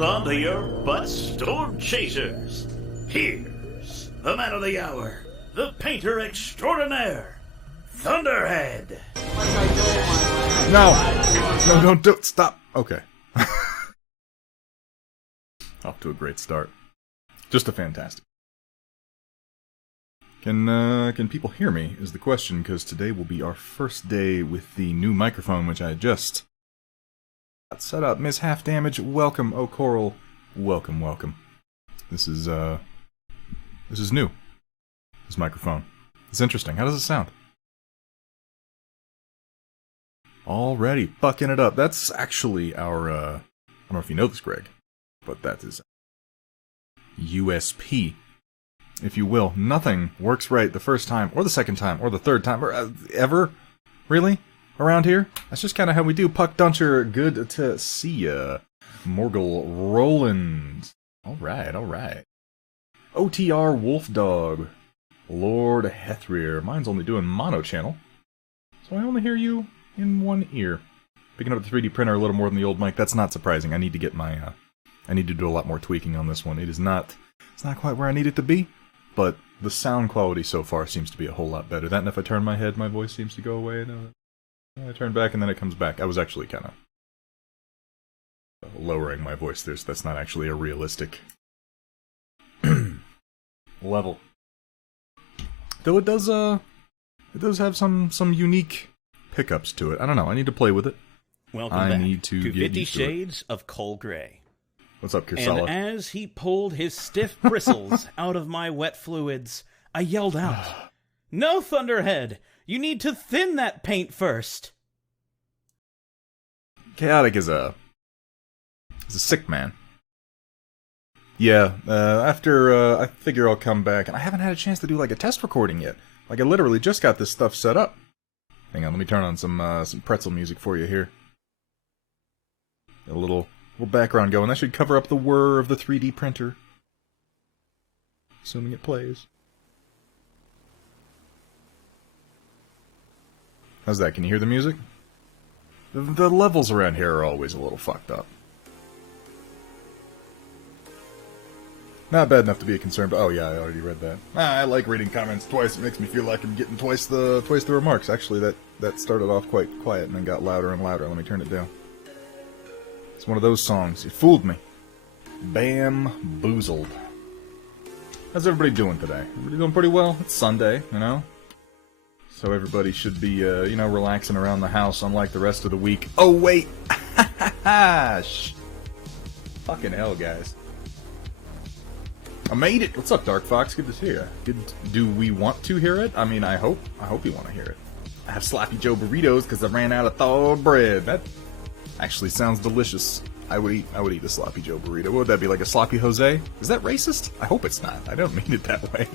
Hold on to your butts, storm chasers. Here's the man of the hour, the painter extraordinaire, Thunderhead. No, don't do it. Stop. Okay. Off to a great start. Just a fantastic. Can people hear me is the question, because today will be our first day with the new microphone, which I just got set up. Miss Half Damage, welcome. Oh, Coral, welcome. This is new. This microphone. It's interesting. How does it sound? Already fucking it up. That's actually our, I don't know if you know this, Greg, but that is USP, if you will. Nothing works right the first time, or the second time, or the third time, or ever, really, around here. That's just kind of how we do. Puck Duncher, good to see ya. Morgul Roland. Alright. OTR Wolf Dog. Lord Hethrir. Mine's only doing mono channel, so I only hear you in one ear. Picking up the 3D printer a little more than the old mic. That's not surprising. I need to get my, I need to do a lot more tweaking on this one. It's not quite where I need it to be, but the sound quality so far seems to be a whole lot better. That, and if I turn my head, my voice seems to go away, and I turn back, and then it comes back. I was actually kind of lowering my voice. That's not actually a realistic level. Though it does have some unique pickups to it. I don't know. I need to play with it. Welcome back to 50 Shades of Coal Grey. What's up, Kirsala? And as he pulled his stiff bristles out of my wet fluids, I yelled out, "No, Thunderhead! You need to thin that paint first!" Chaotic is a sick man. Yeah, after, I figure I'll come back, and I haven't had a chance to do, like, a test recording yet. Like, I literally just got this stuff set up. Hang on, let me turn on some pretzel music for you here. Got a little background going. That should cover up the whir of the 3D printer. Assuming it plays. How's that? Can you hear the music? The levels around here are always a little fucked up. Not bad enough to be a concern, but oh yeah, I already read that. I like reading comments twice. It makes me feel like I'm getting twice the remarks. Actually, that started off quite quiet and then got louder and louder. Let me turn it down. It's one of those songs. You fooled me. Bamboozled. How's everybody doing today? Everybody doing pretty well? It's Sunday, you know? So everybody should be, relaxing around the house unlike the rest of the week. Oh, wait! Fucking hell, guys. I made it! What's up, Dark Fox? Good to see you. Do we want to hear it? I mean, I hope you want to hear it. I have Sloppy Joe burritos because I ran out of thawed bread. That actually sounds delicious. I would eat a Sloppy Joe burrito. What would that be, like a Sloppy Jose? Is that racist? I hope it's not. I don't mean it that way.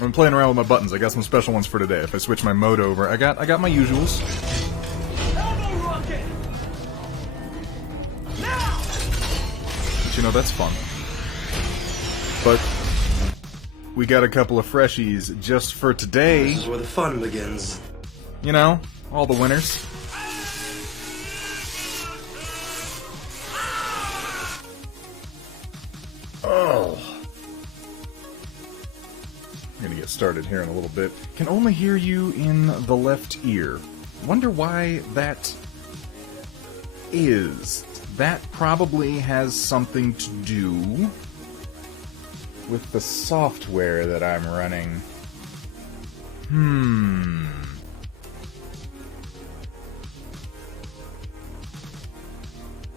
I'm playing around with my buttons. I got some special ones for today. If I switch my mode over, I got my usuals. But, that's fun. But we got a couple of freshies just for today. This is where the fun begins. You know, all the winners. Oh. I'm gonna get started here in a little bit. Can only hear you in the left ear. Wonder why that is. That probably has something to do with the software that I'm running.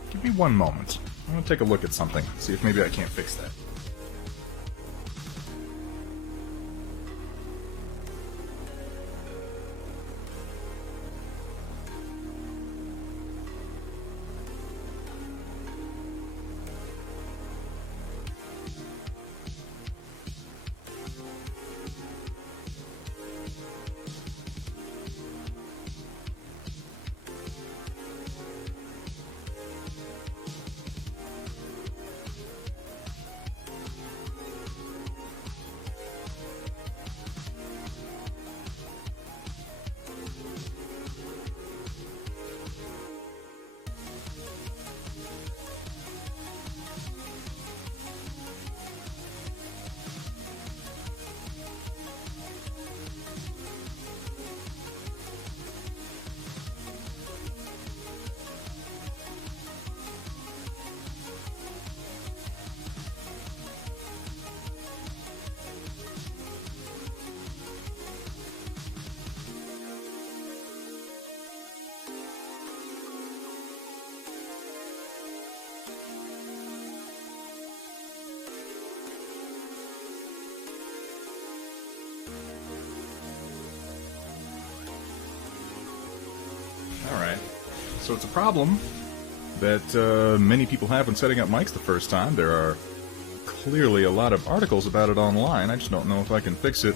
Give me one moment. I'm gonna take a look at something, see if maybe I can't fix that. Alright. So it's a problem that many people have when setting up mics the first time. There are clearly a lot of articles about it online. I just don't know if I can fix it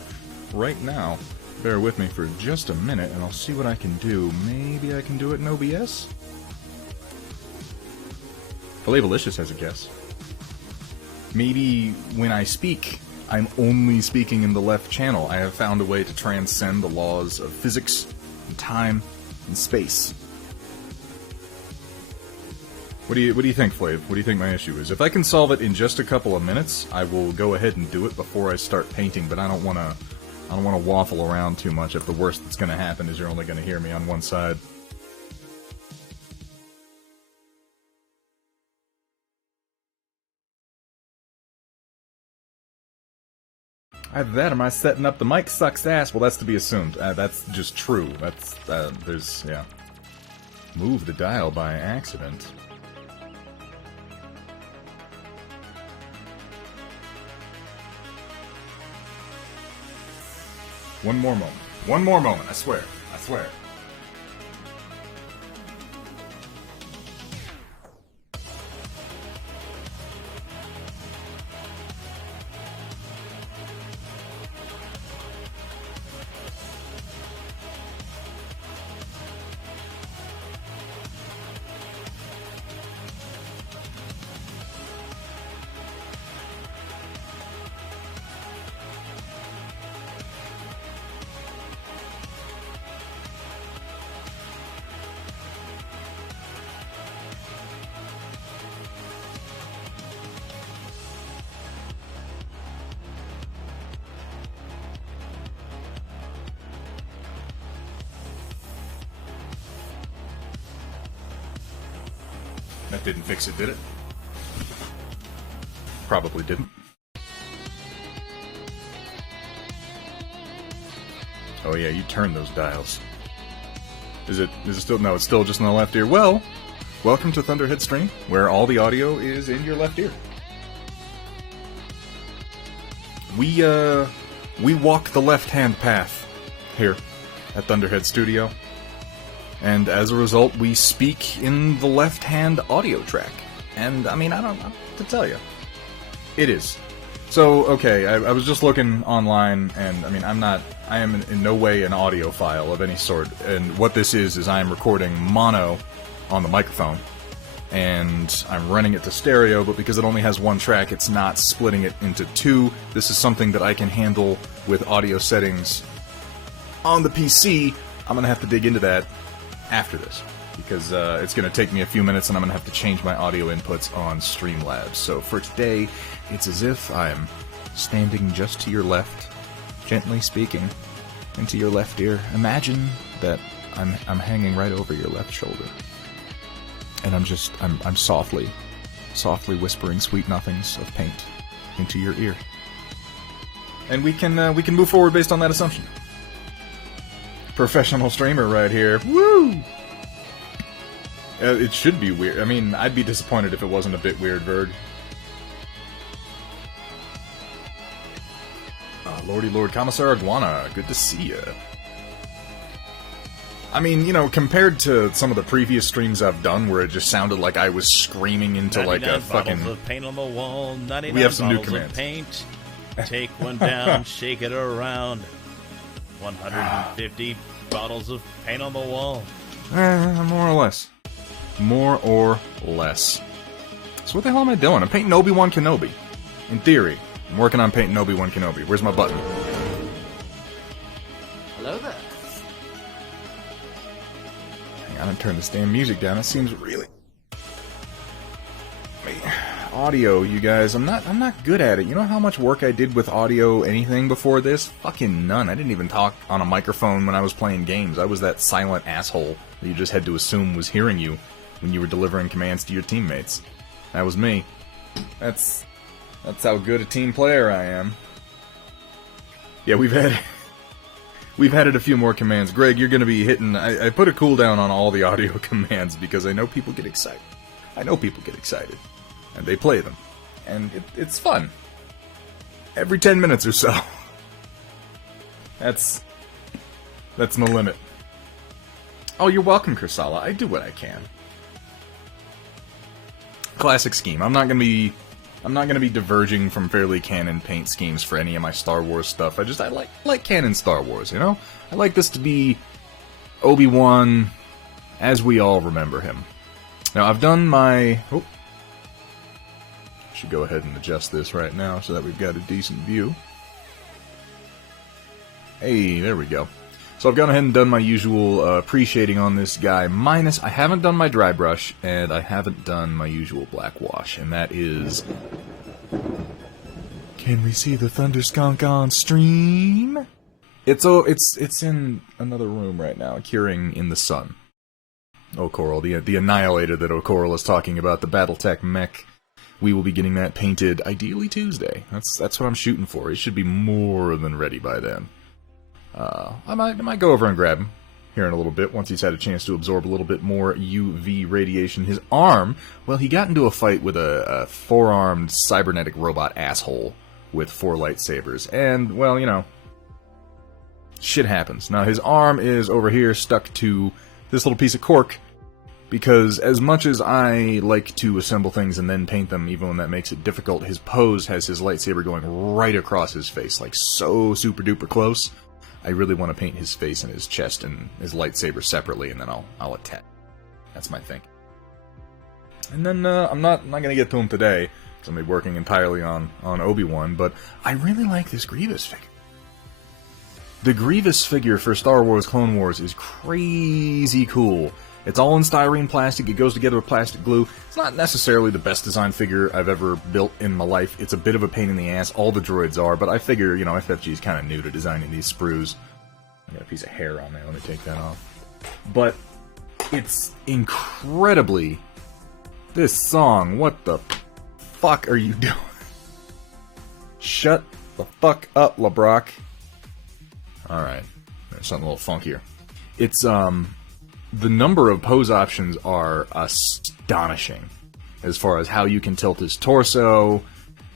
right now. Bear with me for just a minute and I'll see what I can do. Maybe I can do it in OBS? Flavalicious has a guess. Maybe when I speak, I'm only speaking in the left channel. I have found a way to transcend the laws of physics and time and space. What do you think, Flav? What do you think my issue is? If I can solve it in just a couple of minutes, I will go ahead and do it before I start painting, but I don't want to waffle around too much if the worst that's going to happen is you're only going to hear me on one side. Either that or am I setting up the mic sucks ass? Well, that's to be assumed. That's just true. Yeah. Move the dial by accident. One more moment. One more moment, I swear. I swear. That didn't fix it, did it? Probably didn't. Oh yeah, you turn those dials. Is it still... No, it's still just in the left ear. Well, welcome to Thunderhead Stream, where all the audio is in your left ear. We walk the left-hand path here at Thunderhead Studio. And as a result, we speak in the left-hand audio track. And, I mean, I don't know what to tell you. It is. So, okay, I was just looking online, and, I mean, I am in no way an audiophile of any sort. And what this is I am recording mono on the microphone. And I'm running it to stereo, but because it only has one track, it's not splitting it into two. This is something that I can handle with audio settings on the PC. I'm gonna have to dig into that after this, because it's going to take me a few minutes and I'm going to have to change my audio inputs on Streamlabs. So for today, it's as if I'm standing just to your left, gently speaking into your left ear. Imagine that I'm hanging right over your left shoulder, and I'm softly whispering sweet nothings of paint into your ear, and we can move forward based on that assumption. Professional streamer right here. Woo! It should be weird. I mean, I'd be disappointed if it wasn't a bit weird, Berg. Lordy Lord Commissar Iguana, good to see ya. I mean, you know, compared to some of the previous streams I've done where it just sounded like I was screaming into like a fucking... 99 bottles of paint on the wall, 99 we have some new bottles of commands. paint. Take one down, shake it around. 150 bottles of paint on the wall. More or less. More or less. So what the hell am I doing? I'm painting Obi-Wan Kenobi. In theory. I'm working on painting Obi-Wan Kenobi. Where's my button? Hello there. Hang on, I'm turning this damn music down. It seems really... Audio, you guys. I'm not good at it. You know how much work I did with audio anything before this? Fucking none. I didn't even talk on a microphone when I was playing games. I was that silent asshole that you just had to assume was hearing you when you were delivering commands to your teammates. That was me. That's how good a team player I am. Yeah, we've added a few more commands. Greg, you're gonna be hitting... I put a cooldown on all the audio commands because I know people get excited. And they play them. And it's fun. Every 10 minutes or so. That's my limit. Oh, you're welcome, Kursala. I do what I can. Classic scheme. I'm not gonna be diverging from fairly canon paint schemes for any of my Star Wars stuff. I like canon Star Wars, you know? I like this to be Obi-Wan as we all remember him. Now, I've done my... Oh. Should go ahead and adjust this right now so that we've got a decent view. Hey, there we go. So I've gone ahead and done my usual pre-shading on this guy, minus I haven't done my dry brush, and I haven't done my usual black wash, and that is... Can we see the Thunder Skunk on stream? It's in another room right now, curing in the sun. O'Coral, the Annihilator that O'Coral is talking about, the Battletech mech. We will be getting that painted, ideally Tuesday. That's what I'm shooting for. It should be more than ready by then. I might go over and grab him here in a little bit, once he's had a chance to absorb a little bit more UV radiation. His arm, well, he got into a fight with a four-armed cybernetic robot asshole with 4 lightsabers, and, well, you know, shit happens. Now, his arm is over here stuck to this little piece of cork, because as much as I like to assemble things and then paint them, even when that makes it difficult, his pose has his lightsaber going right across his face, like so super-duper close. I really want to paint his face and his chest and his lightsaber separately, and then I'll attach. That's my thing. And then I'm not going to get to him today, because I'm going to be working entirely on Obi-Wan, but I really like this Grievous figure. The Grievous figure for Star Wars Clone Wars is crazy cool. It's all in styrene plastic, it goes together with plastic glue. It's not necessarily the best designed figure I've ever built in my life. It's a bit of a pain in the ass, all the droids are, but I figure, you know, FFG is kind of new to designing these sprues. I got a piece of hair on there, let me take that off. But it's incredibly... This song, what the fuck are you doing? Shut the fuck up, LeBrock. Alright, there's something a little funkier. It's, the number of pose options are astonishing, as far as how you can tilt his torso,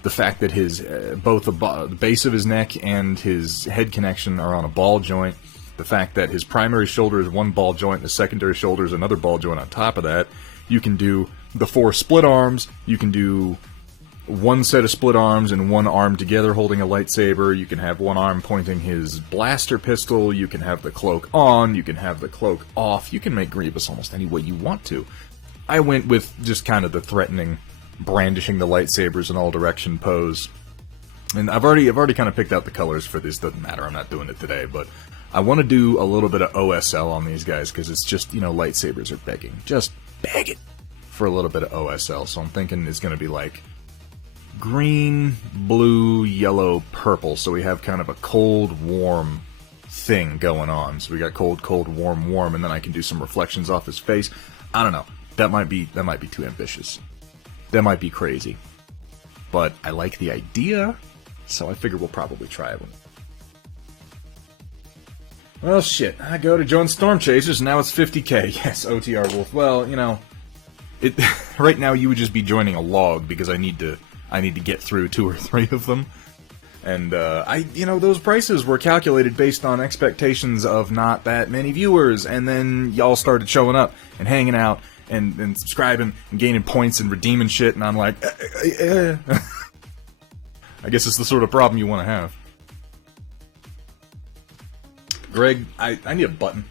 the fact that his both the base of his neck and his head connection are on a ball joint, the fact that his primary shoulder is one ball joint, the secondary shoulder is another ball joint on top of that. You can do the 4 split arms, you can do one set of split arms and one arm together holding a lightsaber, you can have one arm pointing his blaster pistol, you can have the cloak on, you can have the cloak off, you can make Grievous almost any way you want to. I went with just kind of the threatening, brandishing the lightsabers in all direction pose. And I've already kind of picked out the colors for this, doesn't matter, I'm not doing it today, but I want to do a little bit of OSL on these guys, because it's just, you know, lightsabers are begging, just begging for a little bit of OSL, so I'm thinking it's going to be like green, blue, yellow, purple, so we have kind of a cold, warm thing going on. So we got cold, cold, warm, warm, and then I can do some reflections off his face. I don't know. That might be too ambitious. That might be crazy. But I like the idea, so I figure we'll probably try it. Well, shit. I go to join Storm Chasers, and now it's 50k. Yes, OTR Wolf. Well, you know, right now you would just be joining a log, because I need to get through 2 or 3 of them. And, you know, those prices were calculated based on expectations of not that many viewers, and then y'all started showing up and hanging out and subscribing and gaining points and redeeming shit, and I'm like, I guess it's the sort of problem you want to have. Greg, I need a button.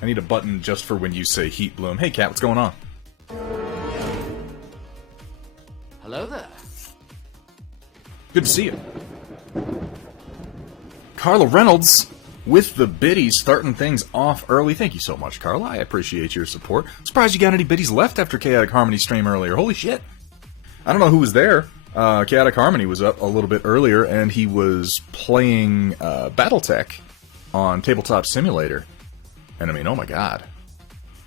I need a button just for when you say Heat Bloom. Hey, Cat, what's going on? Hello there. Good to see you. Carla Reynolds with the biddies, starting things off early. Thank you so much, Carla. I appreciate your support. Surprised you got any biddies left after Chaotic Harmony stream earlier. Holy shit. I don't know who was there. Chaotic Harmony was up a little bit earlier, and he was playing Battletech on Tabletop Simulator. And I mean, oh my god.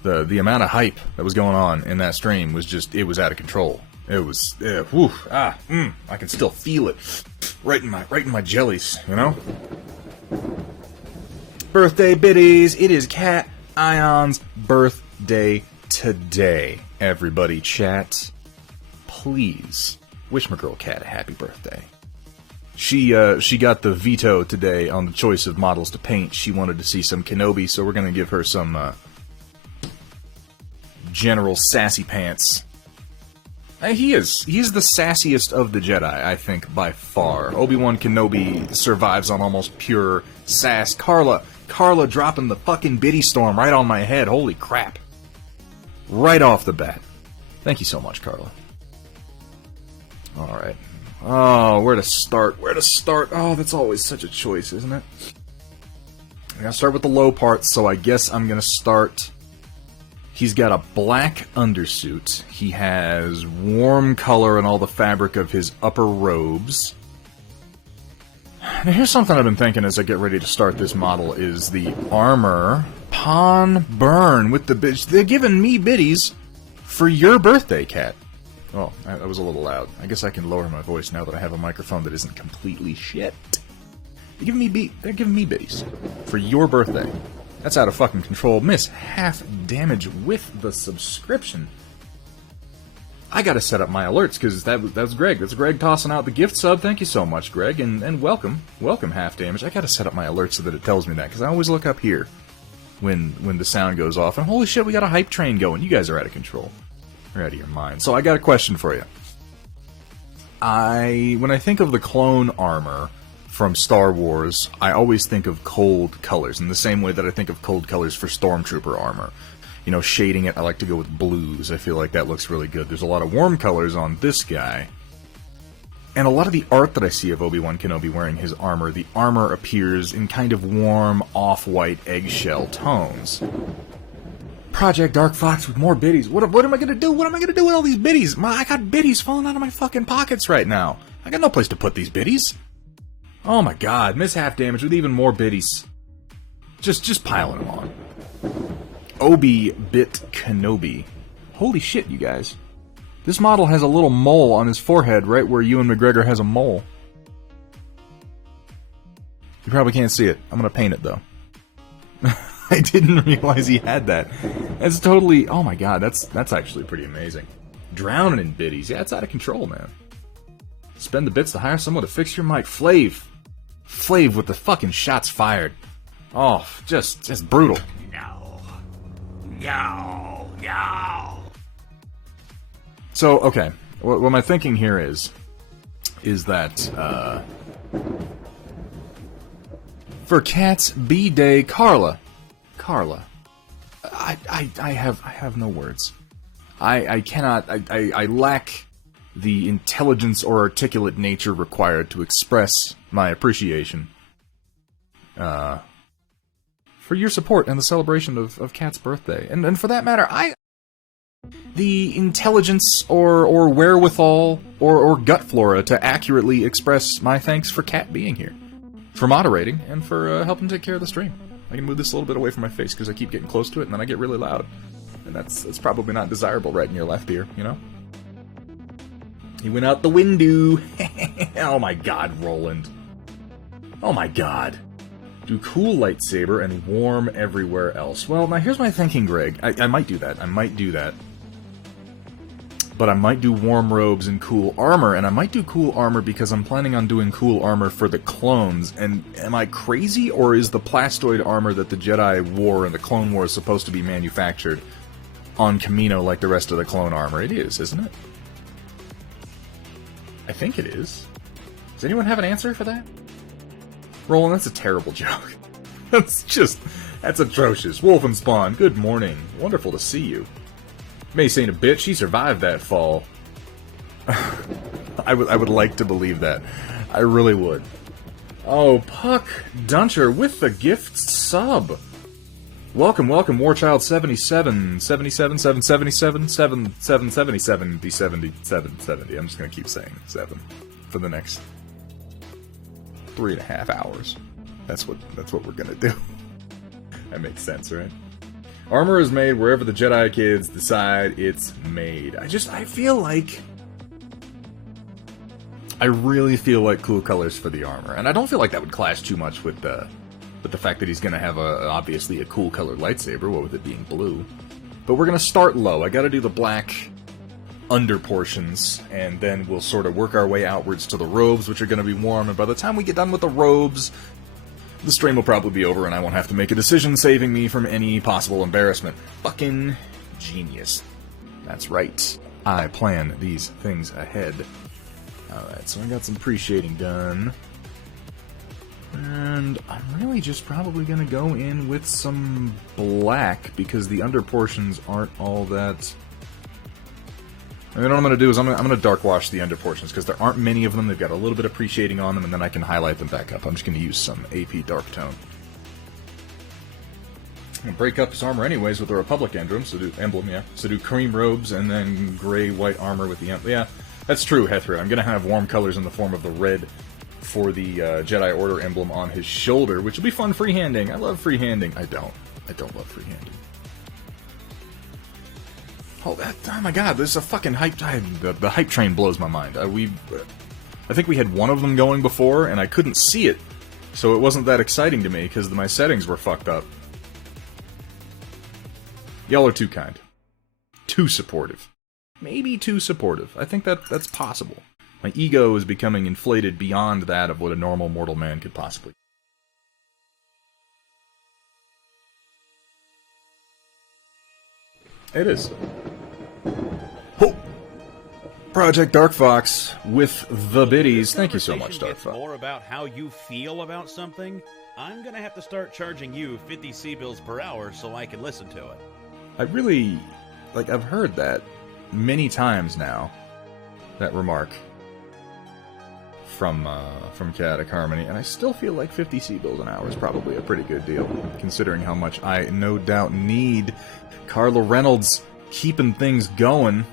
The amount of hype that was going on in that stream was just, it was out of control. It was, I can still feel it right in my jellies, you know? Birthday biddies, it is Cat Ion's birthday today. Everybody chat, please wish my girl Cat a happy birthday. She got the veto today on the choice of models to paint. She wanted to see some Kenobi, so we're gonna give her some General Sassy Pants. He's the sassiest of the Jedi, I think, by far. Obi-Wan Kenobi survives on almost pure sass. Carla dropping the fucking biddy storm right on my head. Holy crap. Right off the bat. Thank you so much, Carla. Alright. Oh, where to start? Where to start? Oh, that's always such a choice, isn't it? I gotta start with the low parts, so I guess I'm gonna start... He's got a black undersuit. He has warm color in all the fabric of his upper robes. Now here's something I've been thinking as I get ready to start this model is the armor pawn burn with the bitch. They're giving me biddies for your birthday, Cat. Oh, that was a little loud. I guess I can lower my voice now that I have a microphone that isn't completely shit. They're giving me biddies for your birthday. That's out of fucking control. Miss half damage with the subscription. I gotta set up my alerts, because that's Greg. That's Greg tossing out the gift sub. Thank you so much, Greg, and welcome. Welcome, half damage. I gotta set up my alerts so that it tells me that, because I always look up here when the sound goes off, and holy shit, we got a hype train going. You guys are out of control. You're out of your mind. So I got a question for you. When I think of the clone armor from Star Wars, I always think of cold colors, in the same way that I think of cold colors for Stormtrooper armor. You know, shading it, I like to go with blues. I feel like that looks really good. There's a lot of warm colors on this guy. And a lot of the art that I see of Obi-Wan Kenobi wearing his armor, the armor appears in kind of warm, off-white eggshell tones. Project Dark Fox with more biddies. What am I gonna do? What am I gonna do with all these biddies? I got biddies falling out of my fucking pockets right now. I got no place to put these biddies. Oh my god, miss half damage with even more biddies. Just piling them on. Obi-Bit Kenobi. Holy shit, you guys. This model has a little mole on his forehead right where Ewan McGregor has a mole. You probably can't see it. I'm gonna paint it, though. I didn't realize he had that. That's totally... Oh my god, that's actually pretty amazing. Drowning in biddies. Yeah, it's out of control, man. Spend the bits to hire someone to fix your mic. Flav with the fucking shots fired. Oh, just brutal. Yow. So, okay. What my thinking here is that, for Cat's B-Day, Carla, I have no words. I cannot, I lack the intelligence or articulate nature required to express my appreciation for your support and the celebration of Cat's birthday. And for that matter, the intelligence or wherewithal or gut flora to accurately express my thanks for Cat being here, for moderating, and for helping take care of the stream. I can move this a little bit away from my face because I keep getting close to it and then I get really loud. And that's probably not desirable right in your left ear, you know? He went out the window. Oh my god, Roland. Oh my god. Do cool lightsaber and warm everywhere else. Well, now here's my thinking, Greg. I might do that. But I might do warm robes and cool armor, and I might do cool armor because I'm planning on doing cool armor for the clones. And am I crazy, or is the plastoid armor that the Jedi wore in the Clone Wars supposed to be manufactured on Kamino like the rest of the clone armor? It is, isn't it? I think it is. Does anyone have an answer for that? Roland, that's a terrible joke. That's atrocious. Wolfenspawn, good morning. Wonderful to see you. Mace ain't a bitch, he survived that fall. I would like to believe that. I really would. Oh, Puck Duncher with the gift sub. Welcome, Warchild 77, 77, 777, 7777, B7770. I'm just gonna keep saying 7 for the next 3.5 hours. That's what we're gonna do. That makes sense, right? Armor is made wherever the Jedi kids decide it's made. I feel like... I really feel like cool colors for the armor. And I don't feel like that would clash too much with the fact that he's going to have, obviously, a cool colored lightsaber, what with it being blue. But we're going to start low. I got to do the black under portions, and then we'll sort of work our way outwards to the robes, which are going to be warm, and by the time we get done with the robes, the stream will probably be over, and I won't have to make a decision, saving me from any possible embarrassment. Fucking genius. That's right. I plan these things ahead. Alright, so I got some pre-shading done. And I'm really just probably going to go in with some black, because the under portions aren't all that... I mean, what I'm going to do is I'm going to dark wash the under portions, because there aren't many of them. They've got a little bit of pre-shading on them, and then I can highlight them back up. I'm just going to use some AP dark tone. I'm going to break up his armor anyways with the Republic emblem, so do cream robes, and then gray-white armor with the emblem. Yeah, that's true, Hethra. I'm going to have warm colors in the form of the red for the Jedi Order emblem on his shoulder, which will be fun freehanding. I love freehanding. I don't love freehanding. Oh my god, this is a fucking hype train. The hype train blows my mind. I think we had one of them going before, and I couldn't see it, so it wasn't that exciting to me, because my settings were fucked up. Y'all are too kind. Too supportive. Maybe too supportive. I think that's possible. My ego is becoming inflated beyond that of what a normal mortal man could possibly. It is. Oh! Project Dark Fox with the biddies. Thank you so much, Dark Fox. More about how you feel about something, I'm gonna have to start charging you 50 C-bills per hour so I can listen to it. I really... I've heard that many times now. That remark. From Chaotic Harmony, and I still feel like 50 C-bills an hour is probably a pretty good deal, considering how much I no doubt need Carla Reynolds keeping things going.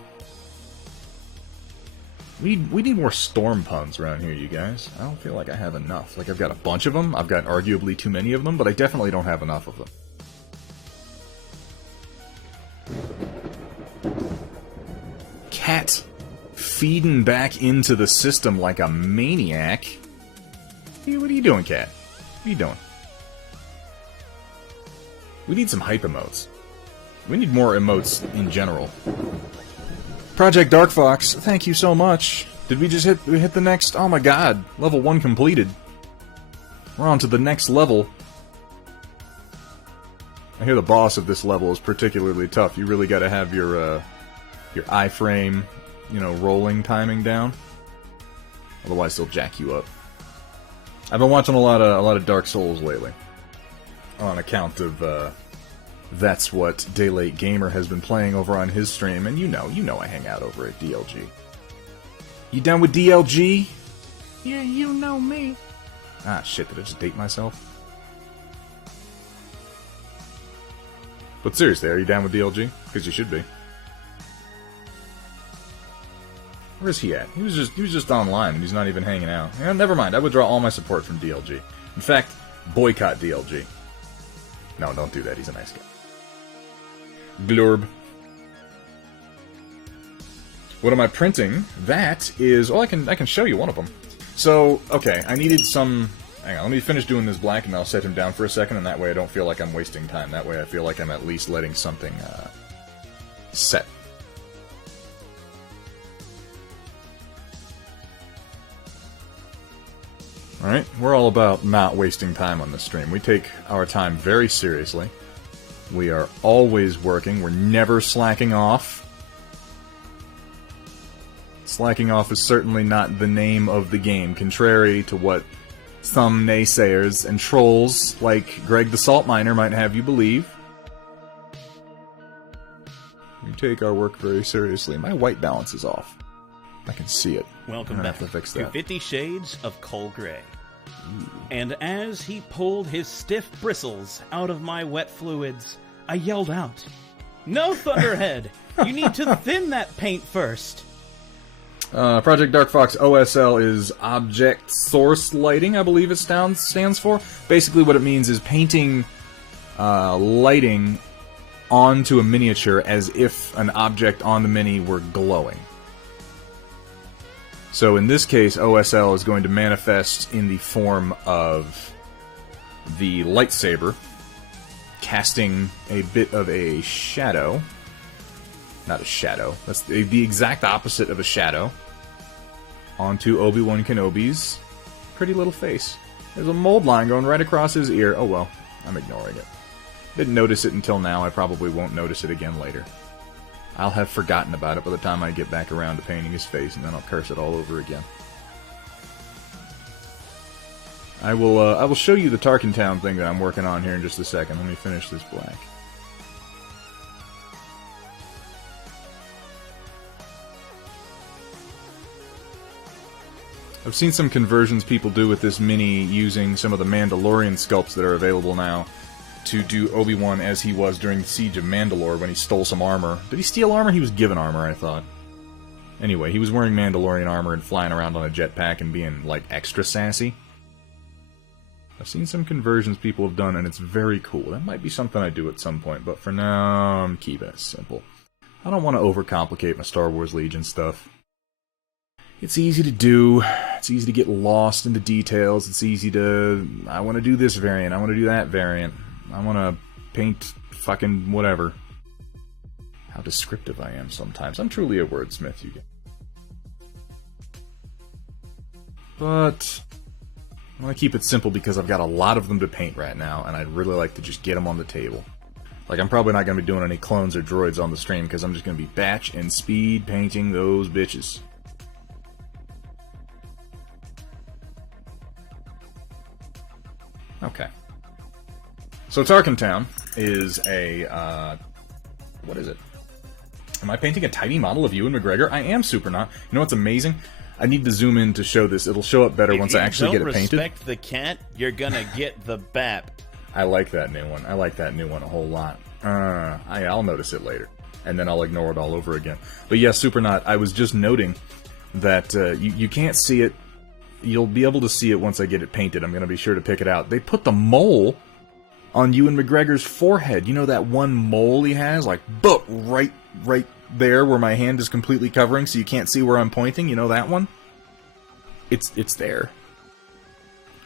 We need more storm puns around here, you guys. I don't feel like I have enough. I've got a bunch of them, I've got arguably too many of them, but I definitely don't have enough of them. Cat feeding back into the system like a maniac. Hey, what are you doing, Cat? What are you doing? We need some hype emotes. We need more emotes in general. Project Dark Fox, thank you so much. Did we just hit the next... Oh my god, level 1 completed. We're on to the next level. I hear the boss of this level is particularly tough. You really gotta have your iframe, rolling timing down. Otherwise they'll jack you up. I've been watching a lot of Dark Souls lately. On account of, that's what Daylate Gamer has been playing over on his stream, and you know I hang out over at DLG. You down with DLG? Yeah, you know me. Ah, shit, did I just date myself? But seriously, are you down with DLG? Because you should be. Where's he at? He was just online, and he's not even hanging out. Yeah, never mind, I withdraw all my support from DLG. In fact, boycott DLG. No, don't do that, he's a nice guy. Glurb. What am I printing? That is... Oh, I can show you one of them. So, okay, I needed some... Hang on, let me finish doing this black, and I'll set him down for a second, and that way I don't feel like I'm wasting time. That way I feel like I'm at least letting something, set. Alright, we're all about not wasting time on this stream. We take our time very seriously. We are always working. We're never slacking off. Slacking off is certainly not the name of the game, contrary to what some naysayers and trolls like Greg the Salt Miner might have you believe. We take our work very seriously. My white balance is off. I can see it. Welcome back to fix to that. 50 Shades of Coal Gray. Ooh. And as he pulled his stiff bristles out of my wet fluids, I yelled out, "No, Thunderhead! You need to thin that paint first!" Project Dark Fox OSL is Object Source Lighting, I believe it stands for. Basically what it means is painting lighting onto a miniature as if an object on the mini were glowing. So in this case, OSL is going to manifest in the form of the lightsaber, casting a bit of a shadow. Not a shadow. That's the exact opposite of a shadow. Onto Obi-Wan Kenobi's pretty little face. There's a mold line going right across his ear. Oh well, I'm ignoring it. Didn't notice it until now. I probably won't notice it again later. I'll have forgotten about it by the time I get back around to painting his face, and then I'll curse it all over again. I will show you the Tarkin Town thing that I'm working on here in just a second. Let me finish this black. I've seen some conversions people do with this mini using some of the Mandalorian sculpts that are available now to do Obi-Wan as he was during the Siege of Mandalore when he stole some armor. Did he steal armor? He was given armor, I thought. Anyway, he was wearing Mandalorian armor and flying around on a jetpack and being, like, extra sassy. I've seen some conversions people have done, and it's very cool. That might be something I do at some point, but for now, I'm keeping it simple. I don't want to overcomplicate my Star Wars Legion stuff. It's easy to do. It's easy to get lost in the details. It's easy to... I want to do this variant. I want to do that variant. I want to paint fucking whatever. How descriptive I am sometimes. I'm truly a wordsmith, you get. But I want to keep it simple because I've got a lot of them to paint right now, and I'd really like to just get them on the table. Like, I'm probably not going to be doing any clones or droids on the stream because I'm just going to be batch and speed painting those bitches. Okay. So Tarkin Town is a, what is it? Am I painting a tiny model of Ewan McGregor? I am super not. You know what's amazing? I need to zoom in to show this. It'll show up better once I actually get it painted. If you don't respect the cat, you're gonna get the bap. I like that new one. I like that new one a whole lot. I'll notice it later. And then I'll ignore it all over again. But yeah, super not. I was just noting that you can't see it. You'll be able to see it once I get it painted. I'm going to be sure to pick it out. They put the mole on Ewan McGregor's forehead. You know that one mole he has? Like, right there where my hand is completely covering so you can't see where I'm pointing. You know that one? It's there.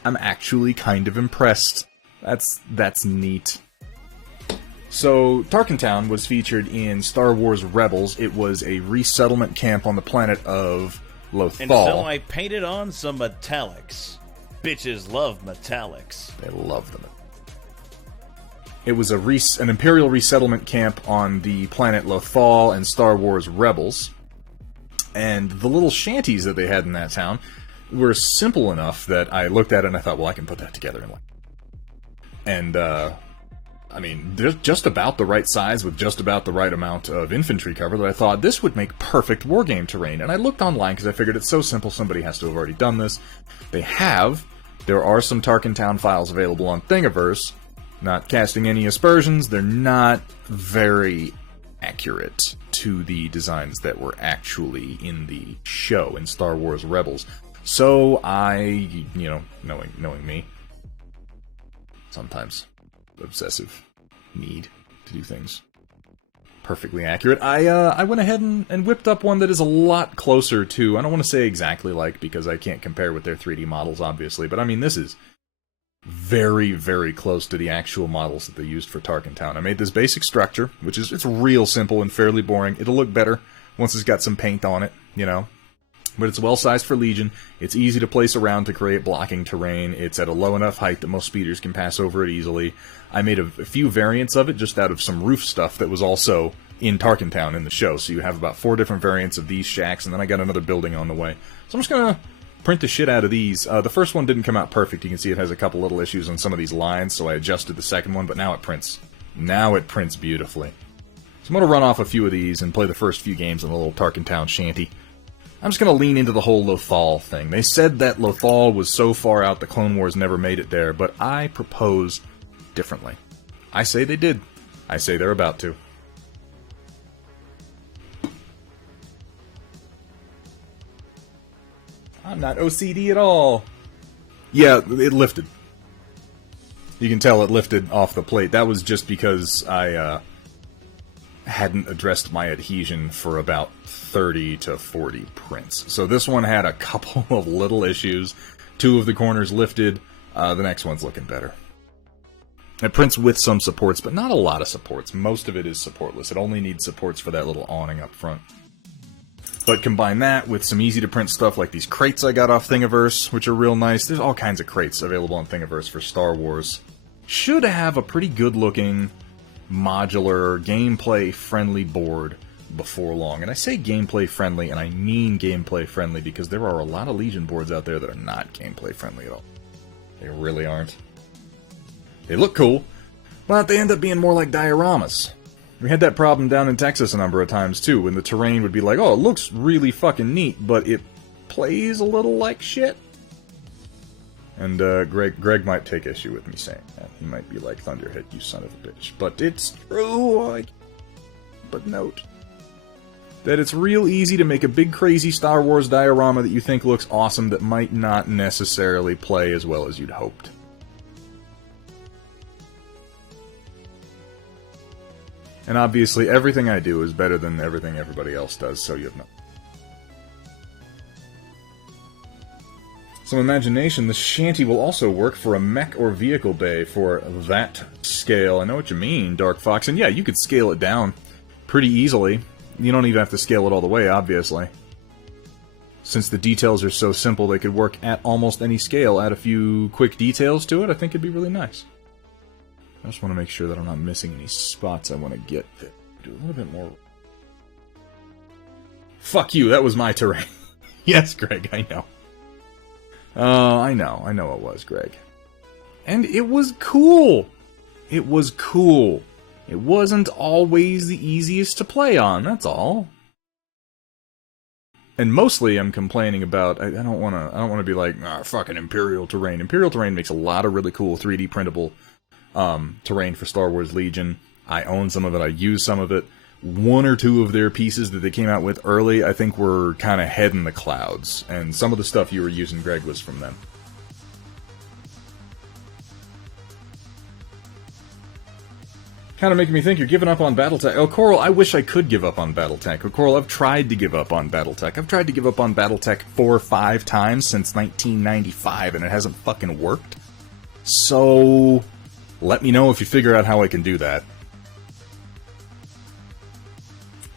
I'm actually kind of impressed. That's neat. So, Tarkin Town was featured in Star Wars Rebels. It was a resettlement camp on the planet of Lothal. And so I painted on some metallics. Bitches love metallics. They love them. It was an Imperial resettlement camp on the planet Lothal and Star Wars Rebels. And the little shanties that they had in that town were simple enough that I looked at it and I thought, well, I can put that together. And I mean, they're just about the right size with just about the right amount of infantry cover that I thought this would make perfect wargame terrain. And I looked online because I figured it's so simple, somebody has to have already done this. They have. There are some Tarkin Town files available on Thingiverse. Not casting any aspersions, they're not very accurate to the designs that were actually in the show in Star Wars Rebels. So I, knowing me, sometimes obsessive need to do things perfectly accurate. I went ahead and whipped up one that is a lot closer to, I don't want to say exactly like, because I can't compare with their 3D models, obviously, but I mean, this is very, very close to the actual models that they used for Tarkin Town. I made this basic structure, which is, it's real simple and fairly boring. It'll look better once it's got some paint on it, But it's well-sized for Legion. It's easy to place around to create blocking terrain. It's at a low enough height that most speeders can pass over it easily. I made a few variants of it just out of some roof stuff that was also in Tarkin Town in the show. So you have about 4 different variants of these shacks, and then I got another building on the way. So I'm just going to print the shit out of these. The first one didn't come out perfect. You can see it has a couple little issues on some of these lines, so I adjusted the second one, but now it prints. Now it prints beautifully. So I'm going to run off a few of these and play the first few games in the little Tarkin Town shanty. I'm just going to lean into the whole Lothal thing. They said that Lothal was so far out the Clone Wars never made it there, but I propose differently. I say they did. I say they're about to. I'm not OCD at all. Yeah, it lifted. You can tell it lifted off the plate. That was just because I hadn't addressed my adhesion for about 30 to 40 prints. So this one had a couple of little issues. 2 of the corners lifted. The next one's looking better. It prints with some supports, but not a lot of supports. Most of it is supportless. It only needs supports for that little awning up front. But combine that with some easy-to-print stuff like these crates I got off Thingiverse, which are real nice. There's all kinds of crates available on Thingiverse for Star Wars. Should have a pretty good-looking, modular, gameplay-friendly board before long. And I say gameplay-friendly, and I mean gameplay-friendly, because there are a lot of Legion boards out there that are not gameplay-friendly at all. They really aren't. They look cool, but they end up being more like dioramas. We had that problem down in Texas a number of times, too, when the terrain would be like, oh, it looks really fucking neat, but it plays a little like shit. And, Greg might take issue with me saying that. He might be like, Thunderhead, you son of a bitch. But it's true, but note that it's real easy to make a big crazy Star Wars diorama that you think looks awesome that might not necessarily play as well as you'd hoped. And obviously, everything I do is better than everything everybody else does, so you have no... Some imagination, the shanty will also work for a mech or vehicle bay for that scale. I know what you mean, Dark Fox. And yeah, you could scale it down pretty easily. You don't even have to scale it all the way, obviously. Since the details are so simple, they could work at almost any scale. Add a few quick details to it, I think it'd be really nice. I just want to make sure that I'm not missing any spots I want to get there. Do a little bit more... Fuck you, that was my terrain. Yes, Greg, I know. I know it was, Greg. And it was cool! It was cool. It wasn't always the easiest to play on, that's all. And mostly I'm complaining about, I don't want to be like, fucking Imperial Terrain. Imperial Terrain makes a lot of really cool 3D printable terrain for Star Wars Legion. I own some of it, I use some of it. One or two of their pieces that they came out with early, I think were kind of head in the clouds. And some of the stuff you were using, Greg, was from them. Kind of making me think you're giving up on Battletech. Oh, Coral, I wish I could give up on Battletech. Oh, Coral, I've tried to give up on Battletech. I've tried to give up on Battletech 4 or 5 times since 1995, and it hasn't fucking worked. So... let me know if you figure out how I can do that.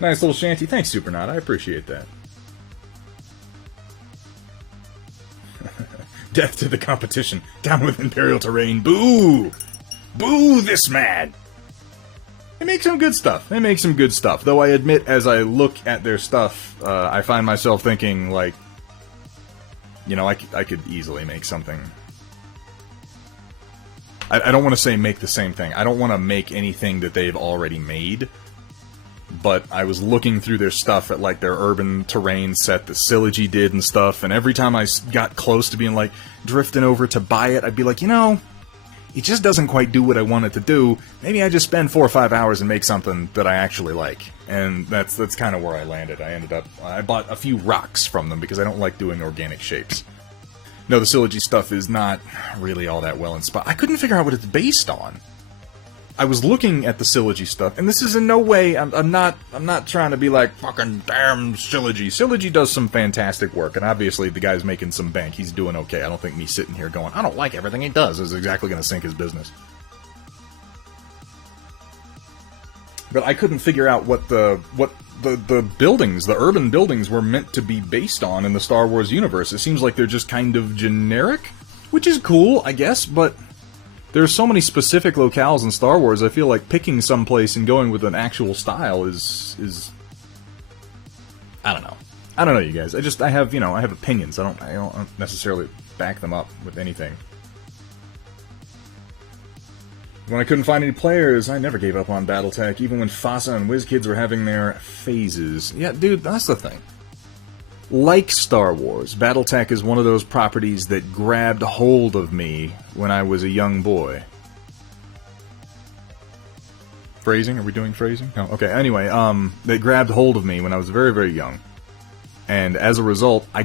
Nice little shanty. Thanks, Supernaut. I appreciate that. Death to the competition. Down with Imperial Terrain. Boo! Boo this man! They make some good stuff. They make some good stuff. Though I admit, as I look at their stuff, I find myself thinking, like... you know, I could easily make something... I don't want to say make the same thing. I don't want to make anything that they've already made. But I was looking through their stuff at, like, their urban terrain set that Sylogy did and stuff, and every time I got close to being, like, drifting over to buy it, I'd be like, you know, it just doesn't quite do what I want it to do. Maybe I just spend 4 or 5 hours and make something that I actually like. And that's kind of where I landed. I bought a few rocks from them because I don't like doing organic shapes. No, the Sylogy stuff is not really all that well inspired. I couldn't figure out what it's based on. I was looking at the Sylogy stuff, and this is in no way, I'm not trying to be like, fucking damn Sylogy. Sylogy does some fantastic work, and obviously the guy's making some bank. He's doing okay. I don't think me sitting here going, I don't like everything he does, is exactly going to sink his business. But I couldn't figure out what the buildings, the urban buildings, were meant to be based on in the Star Wars universe. It seems like they're just kind of generic, which is cool, I guess, but there's so many specific locales in Star Wars, I feel like picking someplace and going with an actual style is... I don't know. I don't know, you guys. I have opinions. I don't necessarily back them up with anything. When I couldn't find any players, I never gave up on Battletech, even when FASA and WizKids were having their phases. Yeah, dude, that's the thing. Like Star Wars, Battletech is one of those properties that grabbed hold of me when I was a young boy. Phrasing? Are we doing phrasing? No, okay, anyway, they grabbed hold of me when I was very, very young. And as a result, I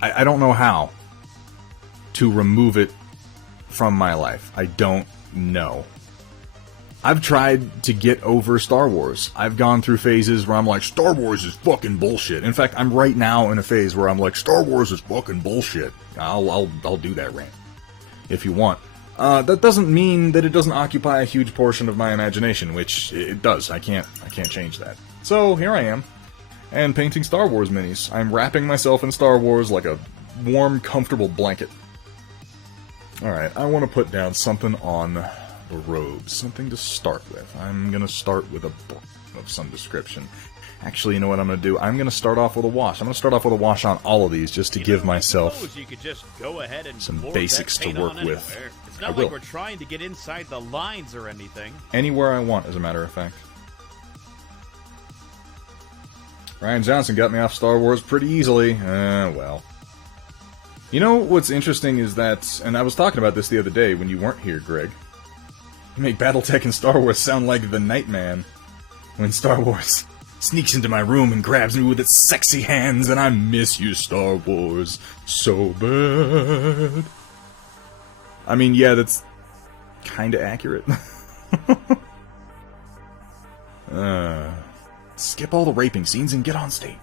don't know how to remove it from my life. I don't know. I've tried to get over Star Wars. I've gone through phases where I'm like, Star Wars is fucking bullshit. In fact, I'm right now in a phase where I'm like, Star Wars is fucking bullshit. I'll do that rant if you want. That doesn't mean that it doesn't occupy a huge portion of my imagination, which it does. I can't change that. So here I am, and painting Star Wars minis. I'm wrapping myself in Star Wars like a warm, comfortable blanket. Alright, I want to put down something on the robes, something to start with. I'm going to start with a book of some description. Actually, you know what I'm going to do? I'm going to start off with a wash. I'm going to start off with a wash on all of these just to give myself you could just go ahead and some basics to work with. It's not like we're trying to get inside the lines or anything. Anywhere I want, as a matter of fact. Rian Johnson got me off Star Wars pretty easily. Well. You know what's interesting is that, and I was talking about this the other day when you weren't here, Greg. You make Battletech and Star Wars sound like the Nightman when Star Wars sneaks into my room and grabs me with its sexy hands, and I miss you, Star Wars, so bad. I mean, yeah, that's kinda accurate. Skip all the raping scenes and get on stage.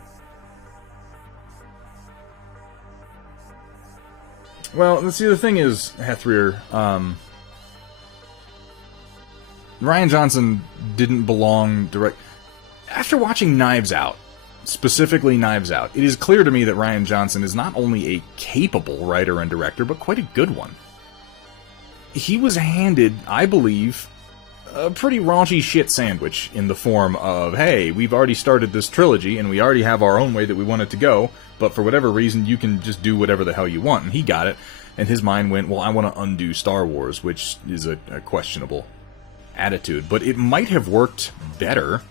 Well, see, the thing is, Hethrier, Rian Johnson didn't belong direct... After watching Knives Out, specifically Knives Out, it is clear to me that Rian Johnson is not only a capable writer and director, but quite a good one. He was handed, I believe, a pretty raunchy shit sandwich in the form of, hey, we've already started this trilogy, and we already have our own way that we want it to go, but for whatever reason, you can just do whatever the hell you want. And he got it, and his mind went, well, I want to undo Star Wars, which is a questionable attitude. But it might have worked better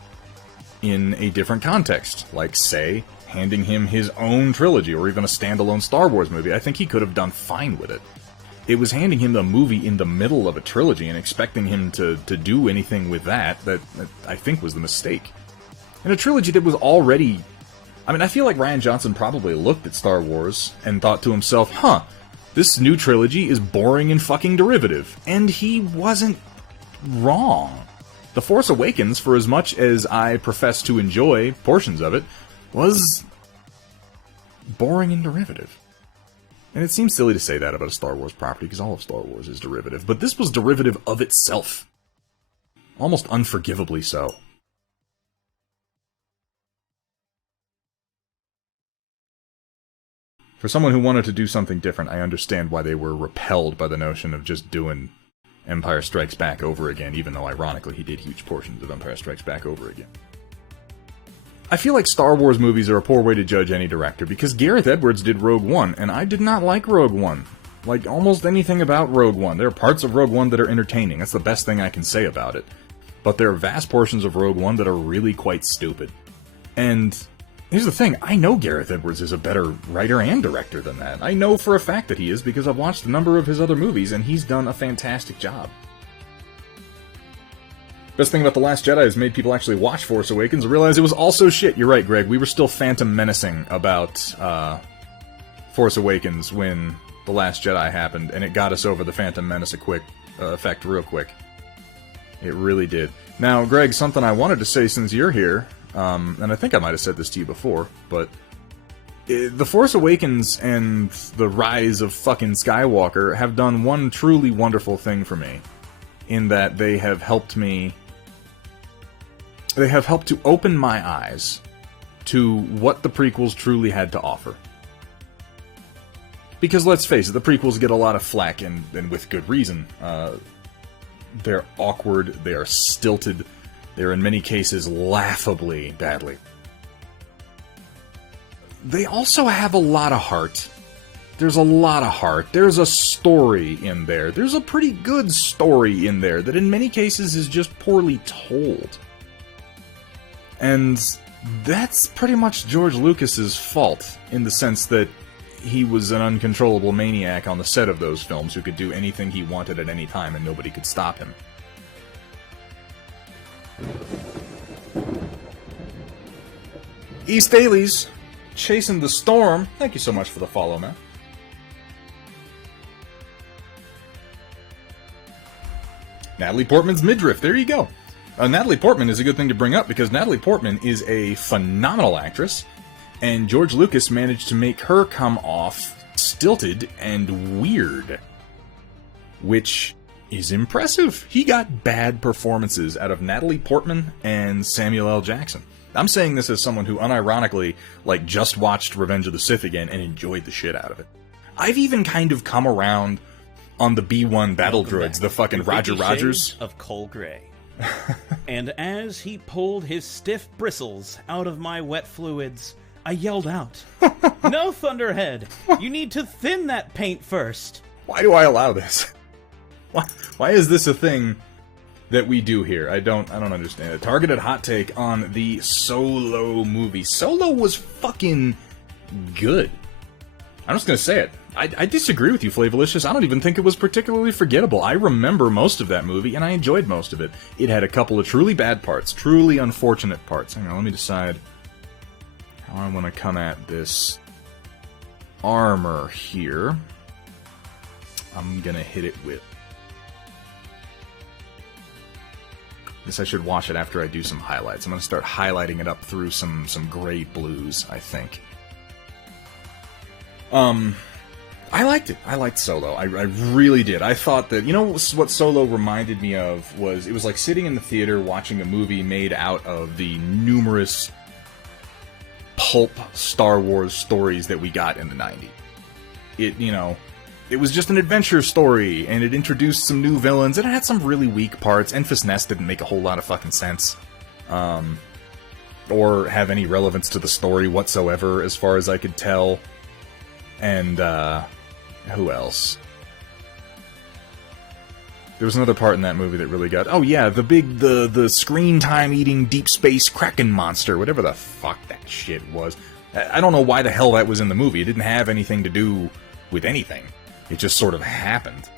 in a different context, like, say, handing him his own trilogy, or even a standalone Star Wars movie. I think he could have done fine with it. It was handing him the movie in the middle of a trilogy and expecting him to do anything with that I think was the mistake. In a trilogy that was already... I mean, I feel like Rian Johnson probably looked at Star Wars and thought to himself, huh, this new trilogy is boring and fucking derivative. And he wasn't wrong. The Force Awakens, for as much as I profess to enjoy portions of it, was boring and derivative. And it seems silly to say that about a Star Wars property, because all of Star Wars is derivative, but this was derivative of itself. Almost unforgivably so. For someone who wanted to do something different, I understand why they were repelled by the notion of just doing Empire Strikes Back over again, even though, ironically, he did huge portions of Empire Strikes Back over again. I feel like Star Wars movies are a poor way to judge any director, because Gareth Edwards did Rogue One, and I did not like Rogue One. Like, almost anything about Rogue One. There are parts of Rogue One that are entertaining. That's the best thing I can say about it. But there are vast portions of Rogue One that are really quite stupid. And here's the thing, I know Gareth Edwards is a better writer and director than that. I know for a fact that he is, because I've watched a number of his other movies, and he's done a fantastic job. Best thing about The Last Jedi is made people actually watch Force Awakens and realize it was also shit. You're right, Greg. We were still phantom menacing about Force Awakens when The Last Jedi happened, and it got us over the Phantom Menace effect real quick. It really did. Now, Greg, something I wanted to say since you're here, and I think I might have said this to you before, but The Force Awakens and the rise of fucking Skywalker have done one truly wonderful thing for me, in that they have helped me... They have helped to open my eyes to what the prequels truly had to offer. Because let's face it, the prequels get a lot of flack, and with good reason. They're awkward, they are stilted, they're in many cases laughably badly. They also have a lot of heart. There's a lot of heart. There's a story in there. There's a pretty good story in there that in many cases is just poorly told. And that's pretty much George Lucas's fault, in the sense that he was an uncontrollable maniac on the set of those films who could do anything he wanted at any time and nobody could stop him. East Dailies, chasing the storm. Thank you so much for the follow, man. Natalie Portman's midriff. There you go. Natalie Portman is a good thing to bring up, because Natalie Portman is a phenomenal actress, and George Lucas managed to make her come off stilted and weird. which is impressive. He got bad performances out of Natalie Portman and Samuel L. Jackson. I'm saying this as someone who unironically, like, just watched Revenge of the Sith again and enjoyed the shit out of it. I've even kind of come around on the B-1 battle droids, the fucking Roger Rogers. Of Cole Gray. And as he pulled his stiff bristles out of my wet fluids, I yelled out, "No, Thunderhead! You need to thin that paint first!" Why do I allow this? Why is this a thing that we do here? I don't understand. A targeted hot take on the Solo movie. Solo was fucking good. I'm just gonna say it. I disagree with you, Flavolicious. I don't even think it was particularly forgettable. I remember most of that movie, and I enjoyed most of it. It had a couple of truly bad parts, truly unfortunate parts. Hang on, let me decide how I want to come at this armor here. I'm gonna hit it with... Guess I should watch it after I do some highlights. I'm gonna start highlighting it up through some gray blues, I think. I liked it. I liked Solo. I really did. I thought that, you know what Solo reminded me of was, it was like sitting in the theater watching a movie made out of the numerous pulp Star Wars stories that we got in the 90s. It was just an adventure story, and it introduced some new villains, and it had some really weak parts. Enfys Nest didn't make a whole lot of fucking sense. Or have any relevance to the story whatsoever, as far as I could tell. And, who else? There was another part in that movie that really got... Oh yeah, the screen time eating deep space Kraken monster, whatever the fuck that shit was. I don't know why the hell that was in the movie. It didn't have anything to do with anything. It just sort of happened.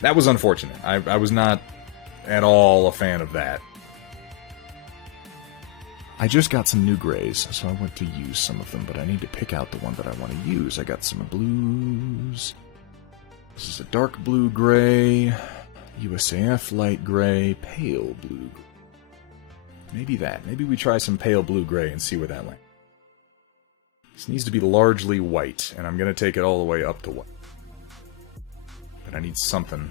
That was unfortunate. I was not at all a fan of that. I just got some new grays, so I went to use some of them, but I need to pick out the one that I want to use. I got some blues. This is a dark blue gray, USAF light gray, pale blue. Maybe that. Maybe we try some pale blue gray and see where that lands. This needs to be largely white, and I'm going to take it all the way up to white. But I need something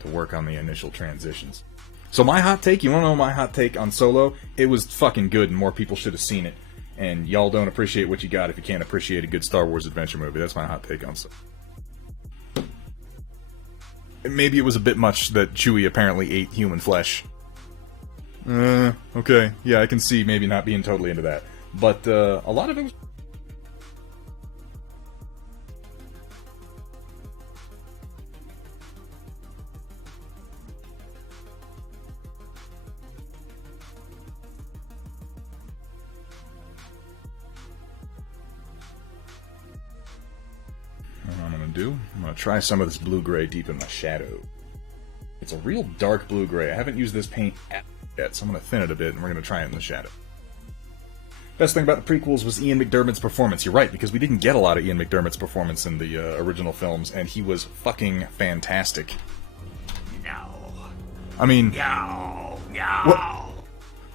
to work on the initial transitions. So my hot take, you want to know my hot take on Solo? It was fucking good, and more people should have seen it. And y'all don't appreciate what you got if you can't appreciate a good Star Wars adventure movie. That's my hot take on Solo. Maybe it was a bit much that Chewie apparently ate human flesh. Okay. Yeah, I can see maybe not being totally into that. But a lot of it was... I'm going to try some of this blue-gray deep in my shadow. It's a real dark blue-gray. I haven't used this paint yet, so I'm going to thin it a bit, and we're going to try it in the shadow. Best thing about the prequels was Ian McDiarmid's performance. You're right, because we didn't get a lot of Ian McDiarmid's performance in the original films, and he was fucking fantastic. No. I mean... No. No.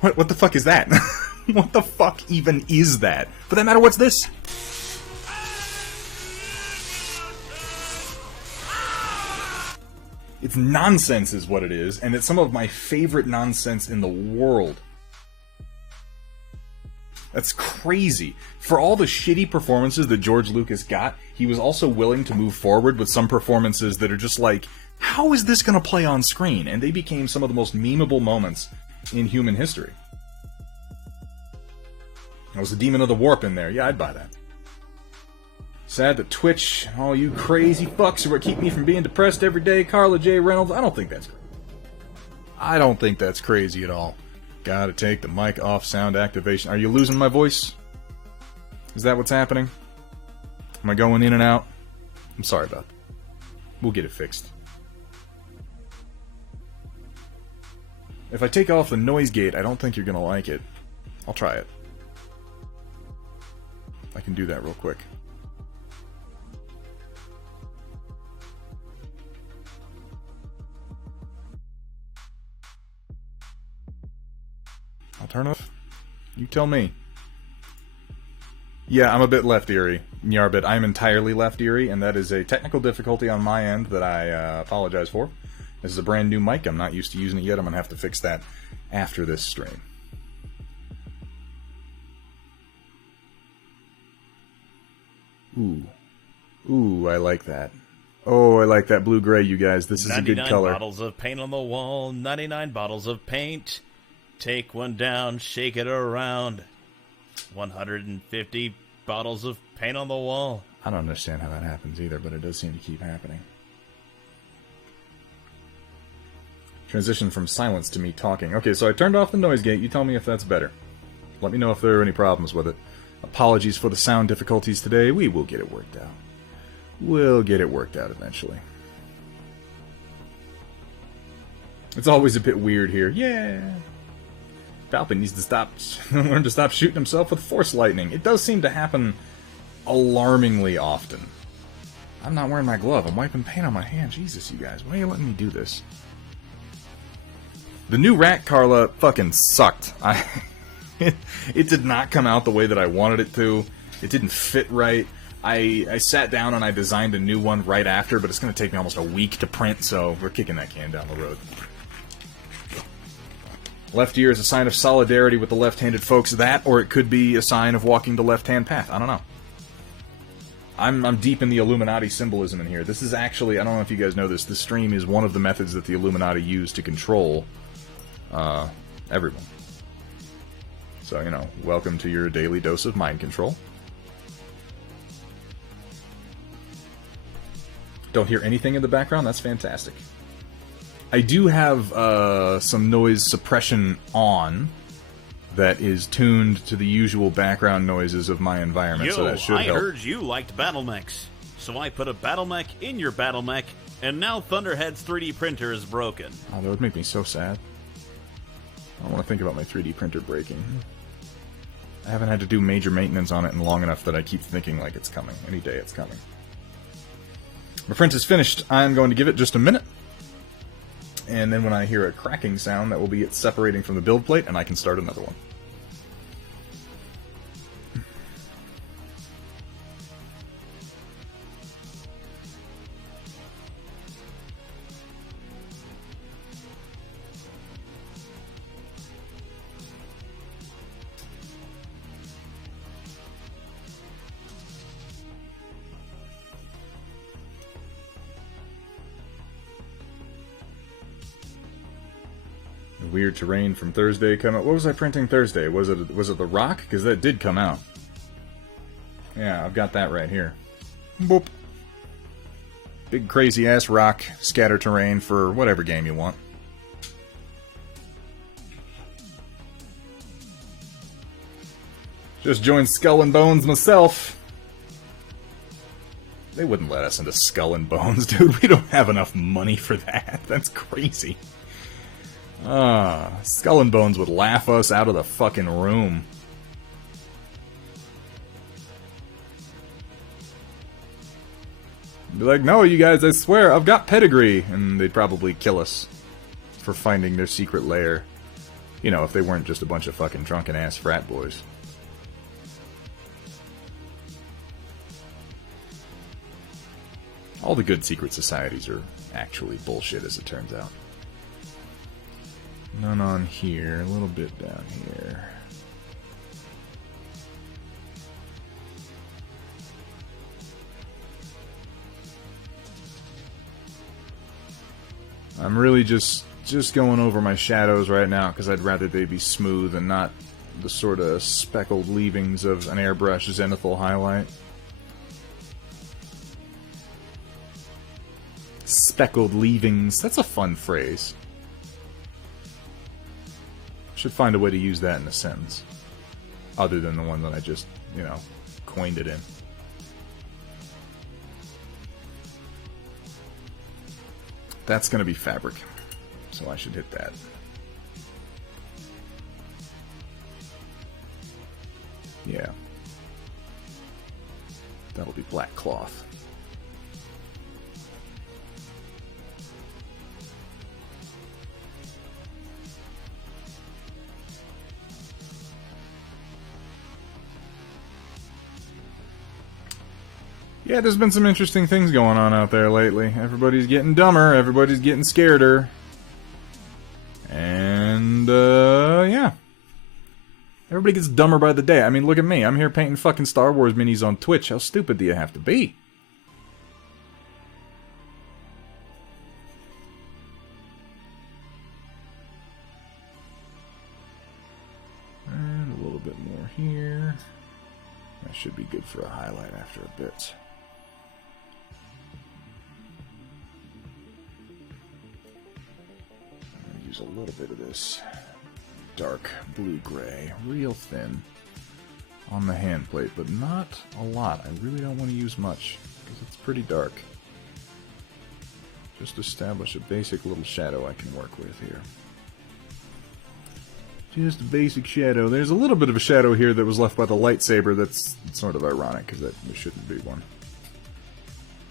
What the fuck is that? What the fuck even is that? For that matter, what's this? It's nonsense is what it is, and it's some of my favorite nonsense in the world. That's crazy. For all the shitty performances that George Lucas got, he was also willing to move forward with some performances that are just like, how is this going to play on screen? And they became some of the most memeable moments in human history. There was the Demon of the Warp in there. Yeah, I'd buy that. Sad that Twitch, all you crazy fucks who are keeping me from being depressed every day, Carla J. Reynolds, I don't think that's crazy. I don't think that's crazy at all. Gotta take the mic off sound activation. Are you losing my voice? Is that what's happening? Am I going in and out? I'm sorry about that. We'll get it fixed. If I take off the noise gate, I don't think you're gonna like it. I'll try it. I can do that real quick. Alternative? You tell me. Yeah, I'm a bit left eary. Nyarbit, I'm entirely left eerie, and that is a technical difficulty on my end that I apologize for. This is a brand new mic. I'm not used to using it yet. I'm going to have to fix that after this stream. Ooh. Ooh, I like that. Oh, I like that blue-gray, you guys. This is a good color. 99 bottles of paint on the wall, 99 bottles of paint. Take one down, shake it around. 150 bottles of paint on the wall. I don't understand how that happens either, but it does seem to keep happening. Transition from silence to me talking. Okay, so I turned off the noise gate. You tell me if that's better. Let me know if there are any problems with it. Apologies for the sound difficulties today. We will get it worked out. We'll get it worked out eventually. It's always a bit weird here. Yeah. Falcon needs to learn to stop shooting himself with force lightning. It does seem to happen alarmingly often. I'm not wearing my glove. I'm wiping paint on my hand. Jesus, you guys. Why are you letting me do this? The new Rat Carla fucking sucked. It did not come out the way that I wanted it to. It didn't fit right. I sat down and I designed a new one right after, but it's going to take me almost a week to print, so we're kicking that can down the road. Left ear is a sign of solidarity with the left-handed folks. That, or it could be a sign of walking the left-hand path. I don't know. I'm deep in the Illuminati symbolism in here. This is actually, I don't know if you guys know this, this stream is one of the methods that the Illuminati use to control everyone. So, you know, welcome to your daily dose of mind control. Don't hear anything in the background? That's fantastic. I do have some noise suppression on that is tuned to the usual background noises of my environment, so that should help. I heard you liked battle mechs, so I put a battle mech in your battle mech, and now Thunderhead's 3D printer is broken. Oh, that would make me so sad. I don't want to think about my 3D printer breaking. I haven't had to do major maintenance on it in long enough that I keep thinking like it's coming. Any day it's coming. My print is finished. I'm going to give it just a minute. And then when I hear a cracking sound, that will be it separating from the build plate, and I can start another one. Weird terrain from Thursday come out. What was I printing Thursday? Was it The Rock? Because that did come out. Yeah, I've got that right here. Boop. Big crazy ass rock scatter terrain for whatever game you want. Just joined Skull and Bones myself. They wouldn't let us into Skull and Bones, dude. We don't have enough money for that. That's crazy. Skull and Bones would laugh us out of the fucking room. Be like, no, you guys, I swear, I've got pedigree. And they'd probably kill us for finding their secret lair. You know, if they weren't just a bunch of fucking drunken-ass frat boys. All the good secret societies are actually bullshit, as it turns out. None on here, a little bit down here. I'm really just going over my shadows right now because I'd rather they be smooth and not the sort of speckled leavings of an airbrush zenithal highlight. Speckled leavings, that's a fun phrase. Should find a way to use that in a sentence. Other than the one that I just, you know, coined it in. That's going to be fabric. So I should hit that. Yeah. That'll be black cloth. Yeah, there's been some interesting things going on out there lately. Everybody's getting dumber, everybody's getting scareder. And, yeah. Everybody gets dumber by the day. I mean, look at me. I'm here painting fucking Star Wars minis on Twitch. How stupid do you have to be? And a little bit more here. That should be good for a highlight after a bit. I'm gonna use a little bit of this dark blue-gray, real thin, on the hand plate, but not a lot. I really don't want to use much, because it's pretty dark. Just establish a basic little shadow I can work with here. Just a basic shadow. There's a little bit of a shadow here that was left by the lightsaber that's sort of ironic, because there shouldn't be one.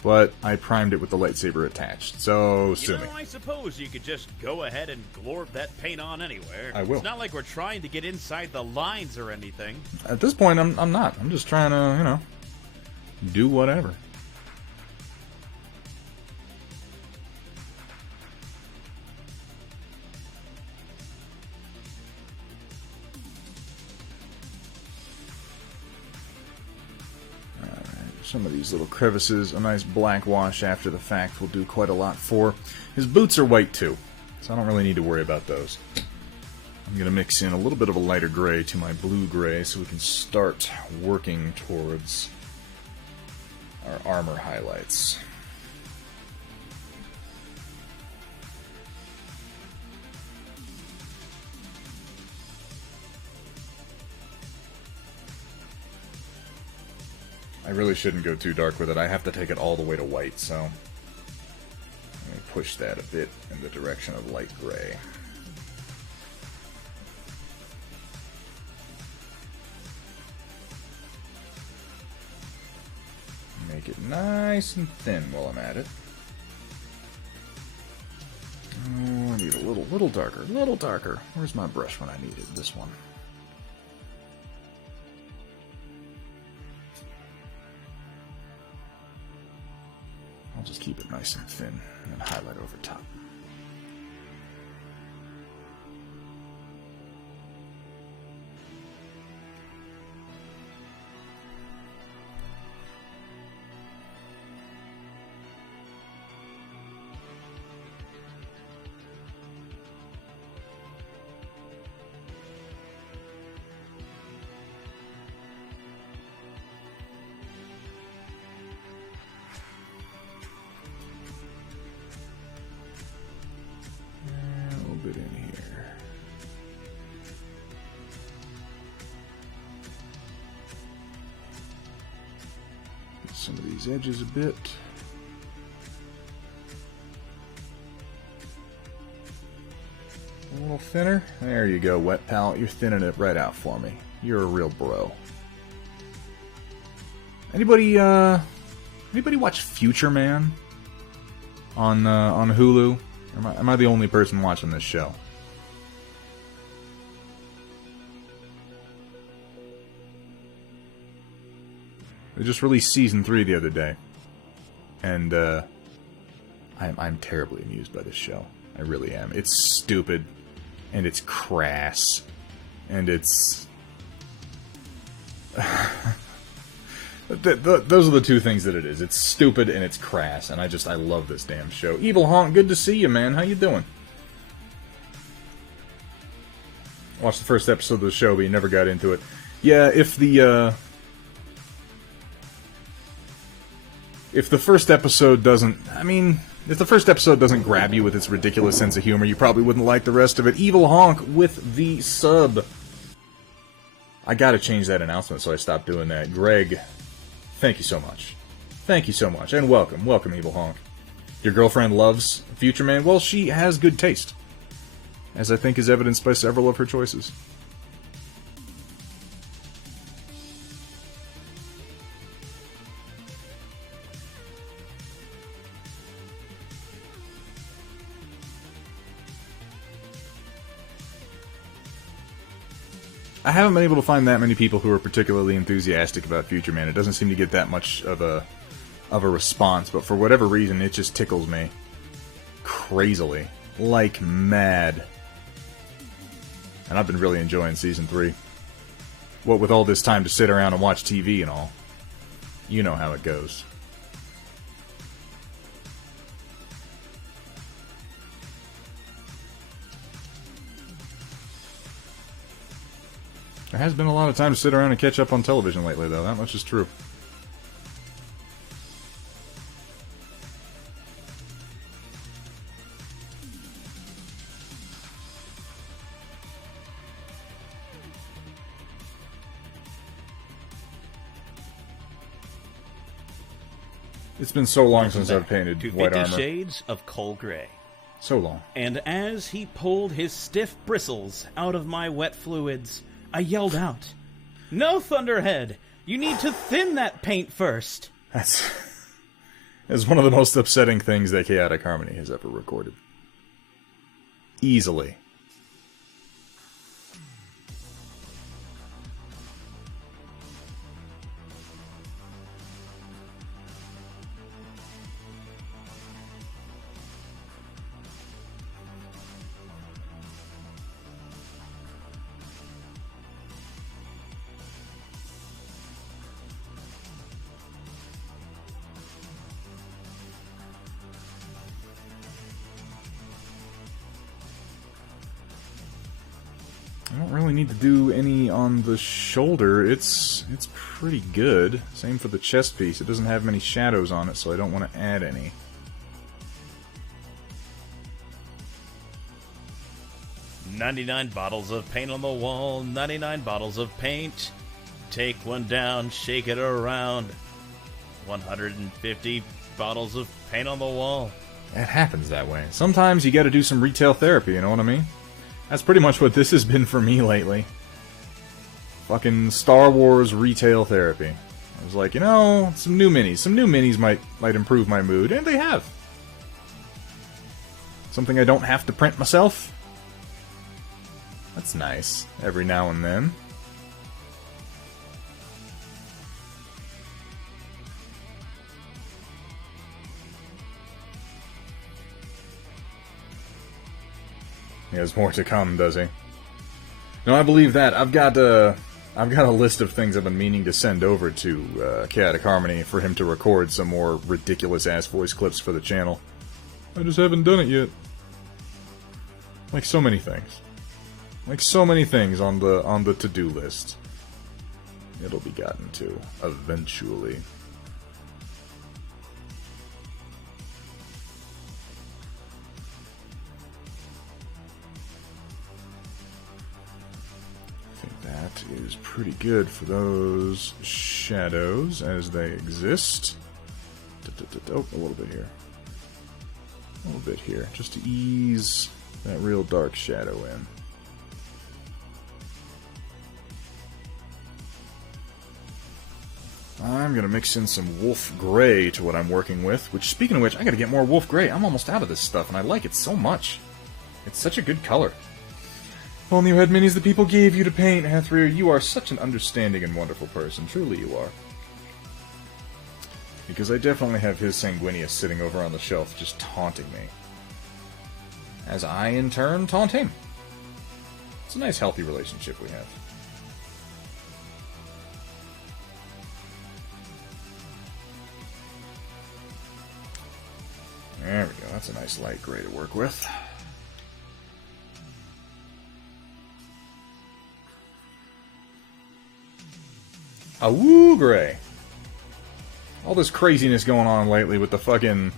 But I primed it with the lightsaber attached, so sue me. I suppose you could just go ahead and glorb that paint on anywhere. I will. It's not like we're trying to get inside the lines or anything. At this point, I'm not. I'm just trying to, you know, do whatever. Some of these little crevices, a nice black wash after the fact will do quite a lot for. His boots are white too, so I don't really need to worry about those. I'm going to mix in a little bit of a lighter gray to my blue-gray so we can start working towards our armor highlights. I really shouldn't go too dark with it. I have to take it all the way to white, so I'm going to push that a bit in the direction of light gray. Make it nice and thin while I'm at it. Oh, I need a little darker. Where's my brush when I need it? This one. I'll just keep it nice and thin and highlight over top. In here. Get some of these edges a bit. A little thinner. There you go, wet palette. You're thinning it right out for me. You're a real bro. Anybody watch Future Man on Hulu? Am I the only person watching this show? They just released season 3 the other day, and I'm terribly amused by this show. I really am. It's stupid, and it's crass, and it's those are the two things that it is. It's stupid and it's crass, and I love this damn show. Evil Honk, good to see you, man. How you doing? Watched the first episode of the show, but you never got into it. Yeah, if the first episode doesn't, if the first episode doesn't grab you with its ridiculous sense of humor, you probably wouldn't like the rest of it. Evil Honk with the sub. I gotta change that announcement, so I stopped doing that. Greg, thank you so much. Thank you so much, and welcome. Welcome, Evil Honk. Your girlfriend loves Future Man? Well, she has good taste, as I think is evidenced by several of her choices. I haven't been able to find that many people who are particularly enthusiastic about Future Man. It doesn't seem to get that much of a of a response, but for whatever reason, it just tickles me crazily, like mad. And I've been really enjoying Season 3. What with all this time to sit around and watch TV and all. You know how it goes. There has been a lot of time to sit around and catch up on television lately, though. That much is true. It's been so long since I've painted white 50 armor. Shades of Coal Gray. So long. And as he pulled his stiff bristles out of my wet fluids, I yelled out, "No, Thunderhead! You need to thin that paint first!" That's one of the most upsetting things that Chaotic Harmony has ever recorded. Easily. I don't really need to do any on the shoulder. It's pretty good. Same for the chest piece. It doesn't have many shadows on it, so I don't want to add any. "99 bottles of paint on the wall, 99 bottles of paint. Take one down, shake it around. 150 bottles of paint on the wall." It happens that way. Sometimes you gotta do some retail therapy, you know what I mean? That's pretty much what this has been for me lately. Fucking Star Wars retail therapy. I was like, you know, some new minis might improve my mood, and they have. Something I don't have to print myself. That's nice, every now and then. He has more to come, does he? No, I believe that. I've got a list of things I've been meaning to send over to Chaotic Harmony for him to record some more ridiculous-ass voice clips for the channel. I just haven't done it yet. Like so many things. Like so many things on the to-do list. It'll be gotten to, eventually. That is pretty good for those shadows as they exist. Oh, a little bit here. A little bit here, just to ease that real dark shadow in. I'm going to mix in some Wolf Gray to what I'm working with, which, speaking of which, I got to get more Wolf Gray. I'm almost out of this stuff, and I like it so much. It's such a good color. If only you had minis the people gave you to paint, Hathrir. You are such an understanding and wonderful person. Truly you are. Because I definitely have his Sanguinius sitting over on the shelf just taunting me. As I, in turn, taunt him. It's a nice, healthy relationship we have. There we go. That's a nice light gray to work with. Awoo gray. All this craziness going on lately with the fucking...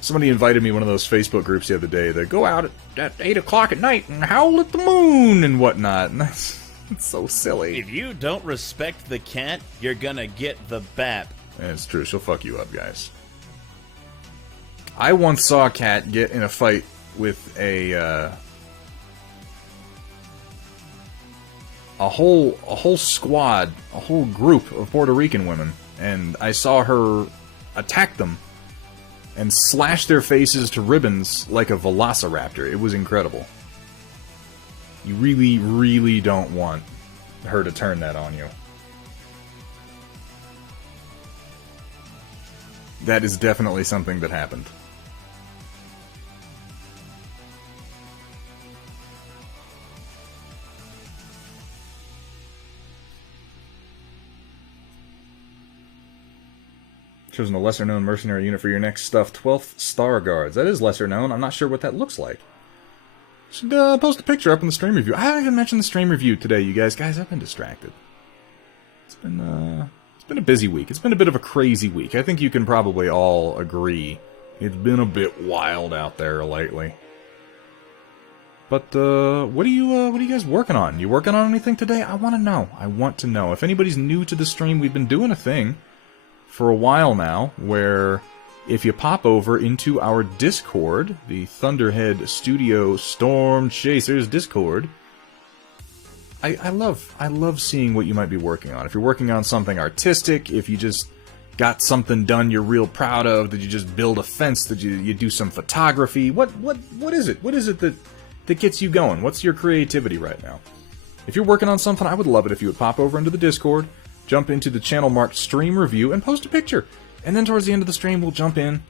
Somebody invited me one of those Facebook groups the other day that go out at 8 o'clock at night and howl at the moon and whatnot. And that's so silly. If you don't respect the cat, you're gonna get the BAP. Yeah, it's true. She'll fuck you up, guys. I once saw a cat get in a fight with a whole squad, a whole group of Puerto Rican women, and I saw her attack them and slash their faces to ribbons like a velociraptor. It was incredible. You really, really don't want her to turn that on you. That is definitely something that happened. Chosen a lesser-known mercenary unit for your next stuff, 12th Star Guards. That is lesser-known. I'm not sure what that looks like. Should post a picture up in the stream review. I haven't even mentioned the stream review today, you guys. Guys, I've been distracted. It's been a busy week. It's been a bit of a crazy week. I think you can probably all agree. It's been a bit wild out there lately. But what are you guys working on? You working on anything today? I want to know. I want to know. If anybody's new to the stream, we've been doing a thing for a while now, where if you pop over into our Discord, the Thunderhead Studio Storm Chasers Discord, I love seeing what you might be working on. If you're working on something artistic, if you just got something done you're real proud of, did you just build a fence, did you do some photography, what is it? What is it that gets you going? What's your creativity right now? If you're working on something, I would love it if you would pop over into the Discord, jump into the channel marked stream review, and post a picture. And then towards the end of the stream, we'll jump in,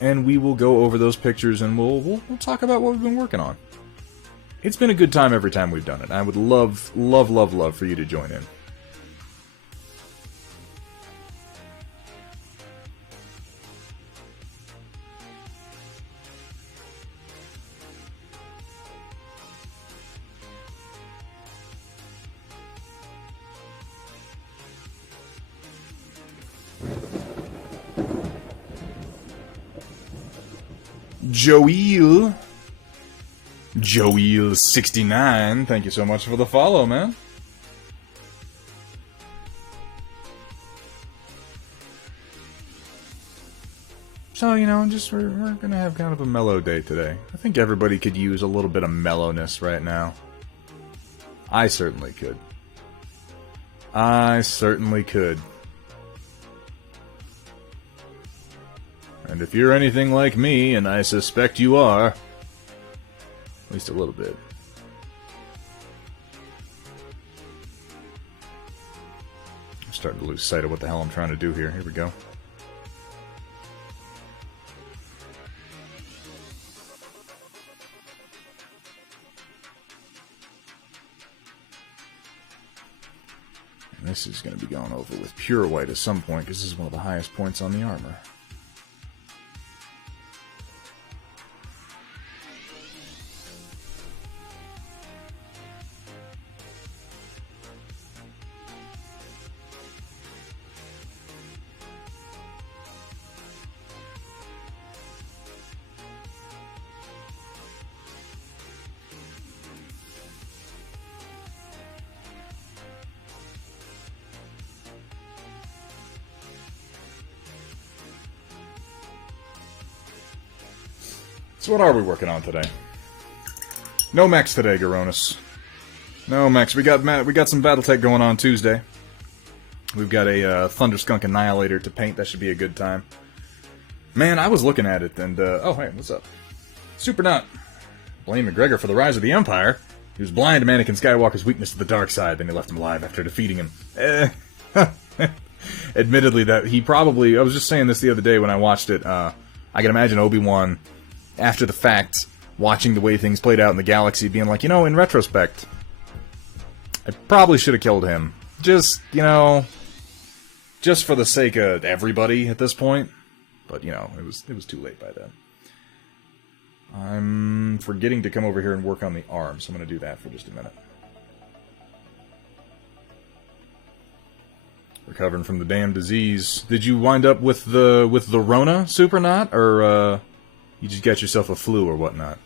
and we will go over those pictures, and we'll talk about what we've been working on. It's been a good time every time we've done it. I would love, love, love, love for you to join in. Joel69, thank you so much for the follow, man. So, you know, we're gonna have kind of a mellow day today. I think everybody could use a little bit of mellowness right now. I certainly could. I certainly could. And if you're anything like me, and I suspect you are, at least a little bit. I'm starting to lose sight of what the hell I'm trying to do here. Here we go. And this is going to be going over with pure white at some point, because this is one of the highest points on the armor. So what are we working on today? No mechs today, Garonis. No mechs. We got some BattleTech going on Tuesday. We've got a Thunderskunk Annihilator to paint. That should be a good time. Man, I was looking at it, and oh hey, what's up? Supernaut. Blame McGregor for the rise of the Empire. He was blind to Anakin Skywalker's weakness to the dark side, then he left him alive after defeating him. Admittedly, that he probably... I was just saying this the other day when I watched it. I can imagine Obi-Wan, after the fact, watching the way things played out in the galaxy, being like, you know, in retrospect, I probably should have killed him. Just, you know, just for the sake of everybody at this point. But, you know, it was too late by then. I'm forgetting to come over here and work on the arm, so I'm going to do that for just a minute. Recovering from the damn disease. Did you wind up with the Rona, Supernaut, or you just got yourself a flu or whatnot?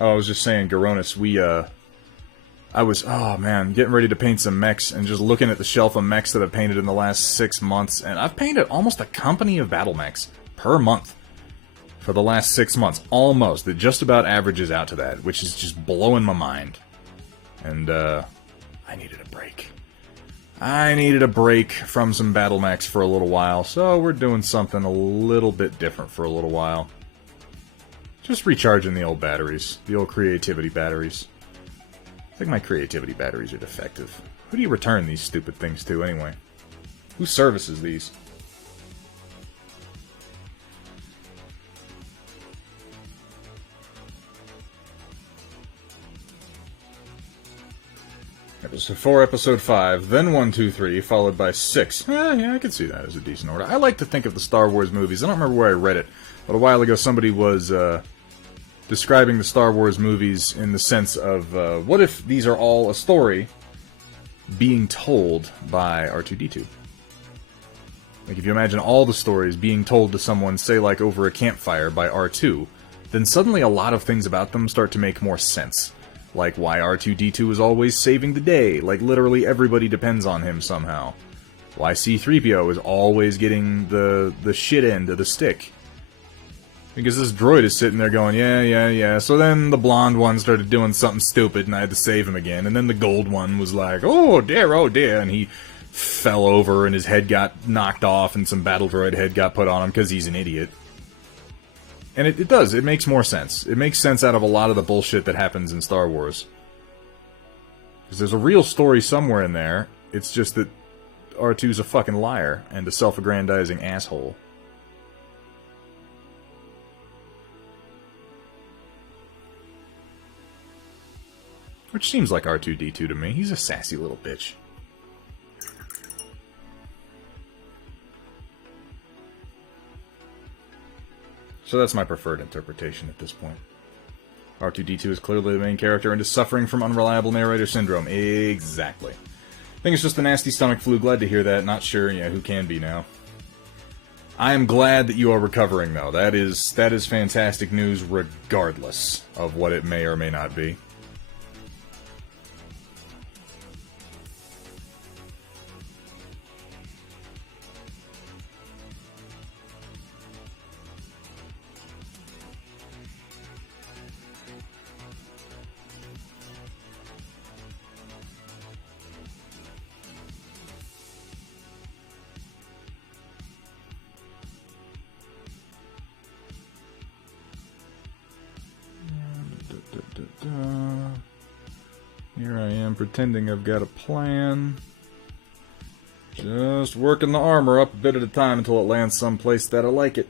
Oh, I was just saying, Garonis, I was, oh man, getting ready to paint some mechs and just looking at the shelf of mechs that I've painted in the last 6 months, and I've painted almost a company of battle mechs per month for the last 6 months. Almost. It just about averages out to that, which is just blowing my mind. And, I needed a break. I needed a break from some battle mechs for a little while, so we're doing something a little bit different for a little while. Just recharging the old batteries. The old creativity batteries. I think my creativity batteries are defective. Who do you return these stupid things to, anyway? Who services these? Episode 4, Episode 5, then 1, 2, 3, followed by 6. Yeah, I can see that as a decent order. I like to think of the Star Wars movies. I don't remember where I read it, but a while ago somebody was describing the Star Wars movies in the sense of, what if these are all a story being told by R2-D2? Like, if you imagine all the stories being told to someone, say, like, over a campfire by R2, then suddenly a lot of things about them start to make more sense. Like why R2-D2 is always saving the day, like literally everybody depends on him somehow. Why C-3PO is always getting the shit end of the stick. Because this droid is sitting there going, yeah. So then the blonde one started doing something stupid and I had to save him again. And then the gold one was like, oh dear, and he fell over and his head got knocked off and some battle droid head got put on him because he's an idiot. And it does. It makes more sense. It makes sense out of a lot of the bullshit that happens in Star Wars. Because there's a real story somewhere in there. It's just that R2's a fucking liar and a self-aggrandizing asshole. Which seems like R2-D2 to me. He's a sassy little bitch. So that's my preferred interpretation at this point. R2-D2 is clearly the main character and is suffering from unreliable narrator syndrome. Exactly. I think it's just a nasty stomach flu. Glad to hear that. Not sure, who can be now. I am glad that you are recovering, though. That is fantastic news regardless of what it may or may not be. Here I am pretending I've got a plan. Just working the armor up a bit at a time until it lands someplace that I like it.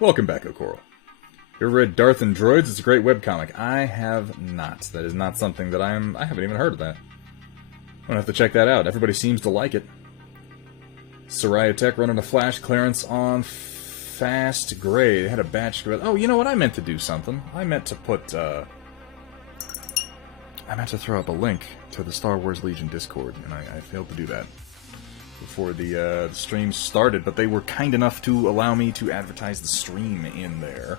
Welcome back, Okoro. You ever read Darth and Droids? It's a great webcomic. I have not. That is not something that I haven't even heard of that. I'm gonna have to check that out. Everybody seems to like it. Soraya Tech running a flash clearance on Fast Gray. They had a batch. Oh, you know what? I meant to do something. I meant to put, I meant to throw up a link to the Star Wars Legion Discord, and I failed to do that before the stream started, but they were kind enough to allow me to advertise the stream in there.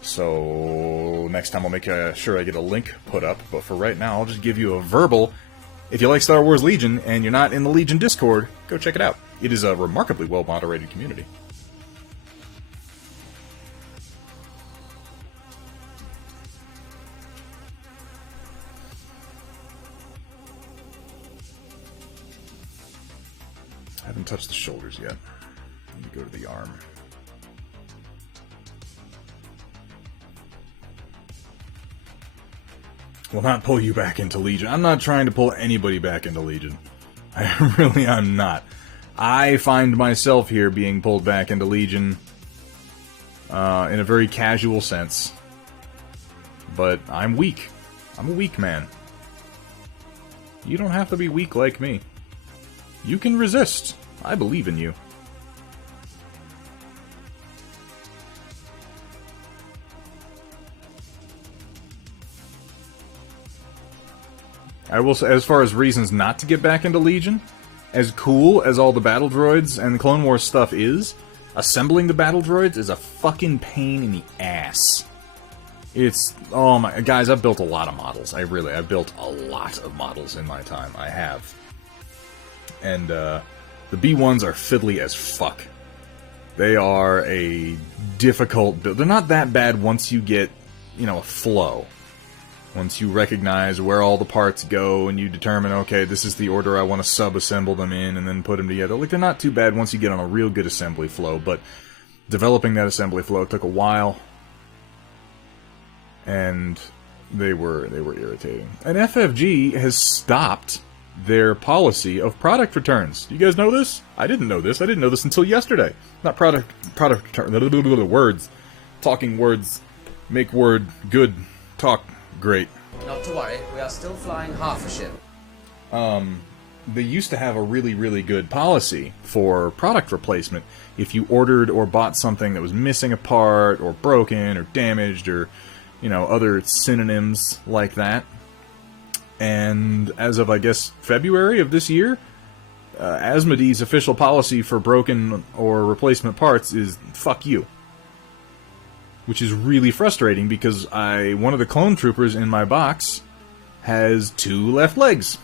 So next time I'll make sure I get a link put up, but for right now I'll just give you a verbal. If you like Star Wars Legion and you're not in the Legion Discord, go check it out. It is a remarkably well-moderated community. I haven't touched the shoulders yet. Let me go to the arm. Will not pull you back into Legion. I'm not trying to pull anybody back into Legion. I really am not. I find myself here being pulled back into Legion in a very casual sense. But I'm weak. I'm a weak man. You don't have to be weak like me. You can resist. I believe in you. I will say, as far as reasons not to get back into Legion, as cool as all the battle droids and Clone Wars stuff is, assembling the battle droids is a fucking pain in the ass. It's, oh my, guys, I've built a lot of models. I've built a lot of models in my time. I have. And, the B1s are fiddly as fuck. They are a difficult build. They're not that bad once you get, a flow. Once you recognize where all the parts go and you determine, okay, this is the order I want to sub-assemble them in and then put them together. Like, they're not too bad once you get on a real good assembly flow, but developing that assembly flow took a while, and they were irritating. And FFG has stopped their policy of product returns. Do you guys know this? I didn't know this. I didn't know this until yesterday. Not product return. Words. Talking words. Make word good. Talk great. Not to worry, we are still flying half a ship. They used to have a really, really good policy for product replacement. If you ordered or bought something that was missing a part, or broken, or damaged, or, you know, other synonyms like that. And as of, I guess, February of this year, Asmodee's official policy for broken or replacement parts is, fuck you. Which is really frustrating, because one of the clone troopers in my box has 2 left legs.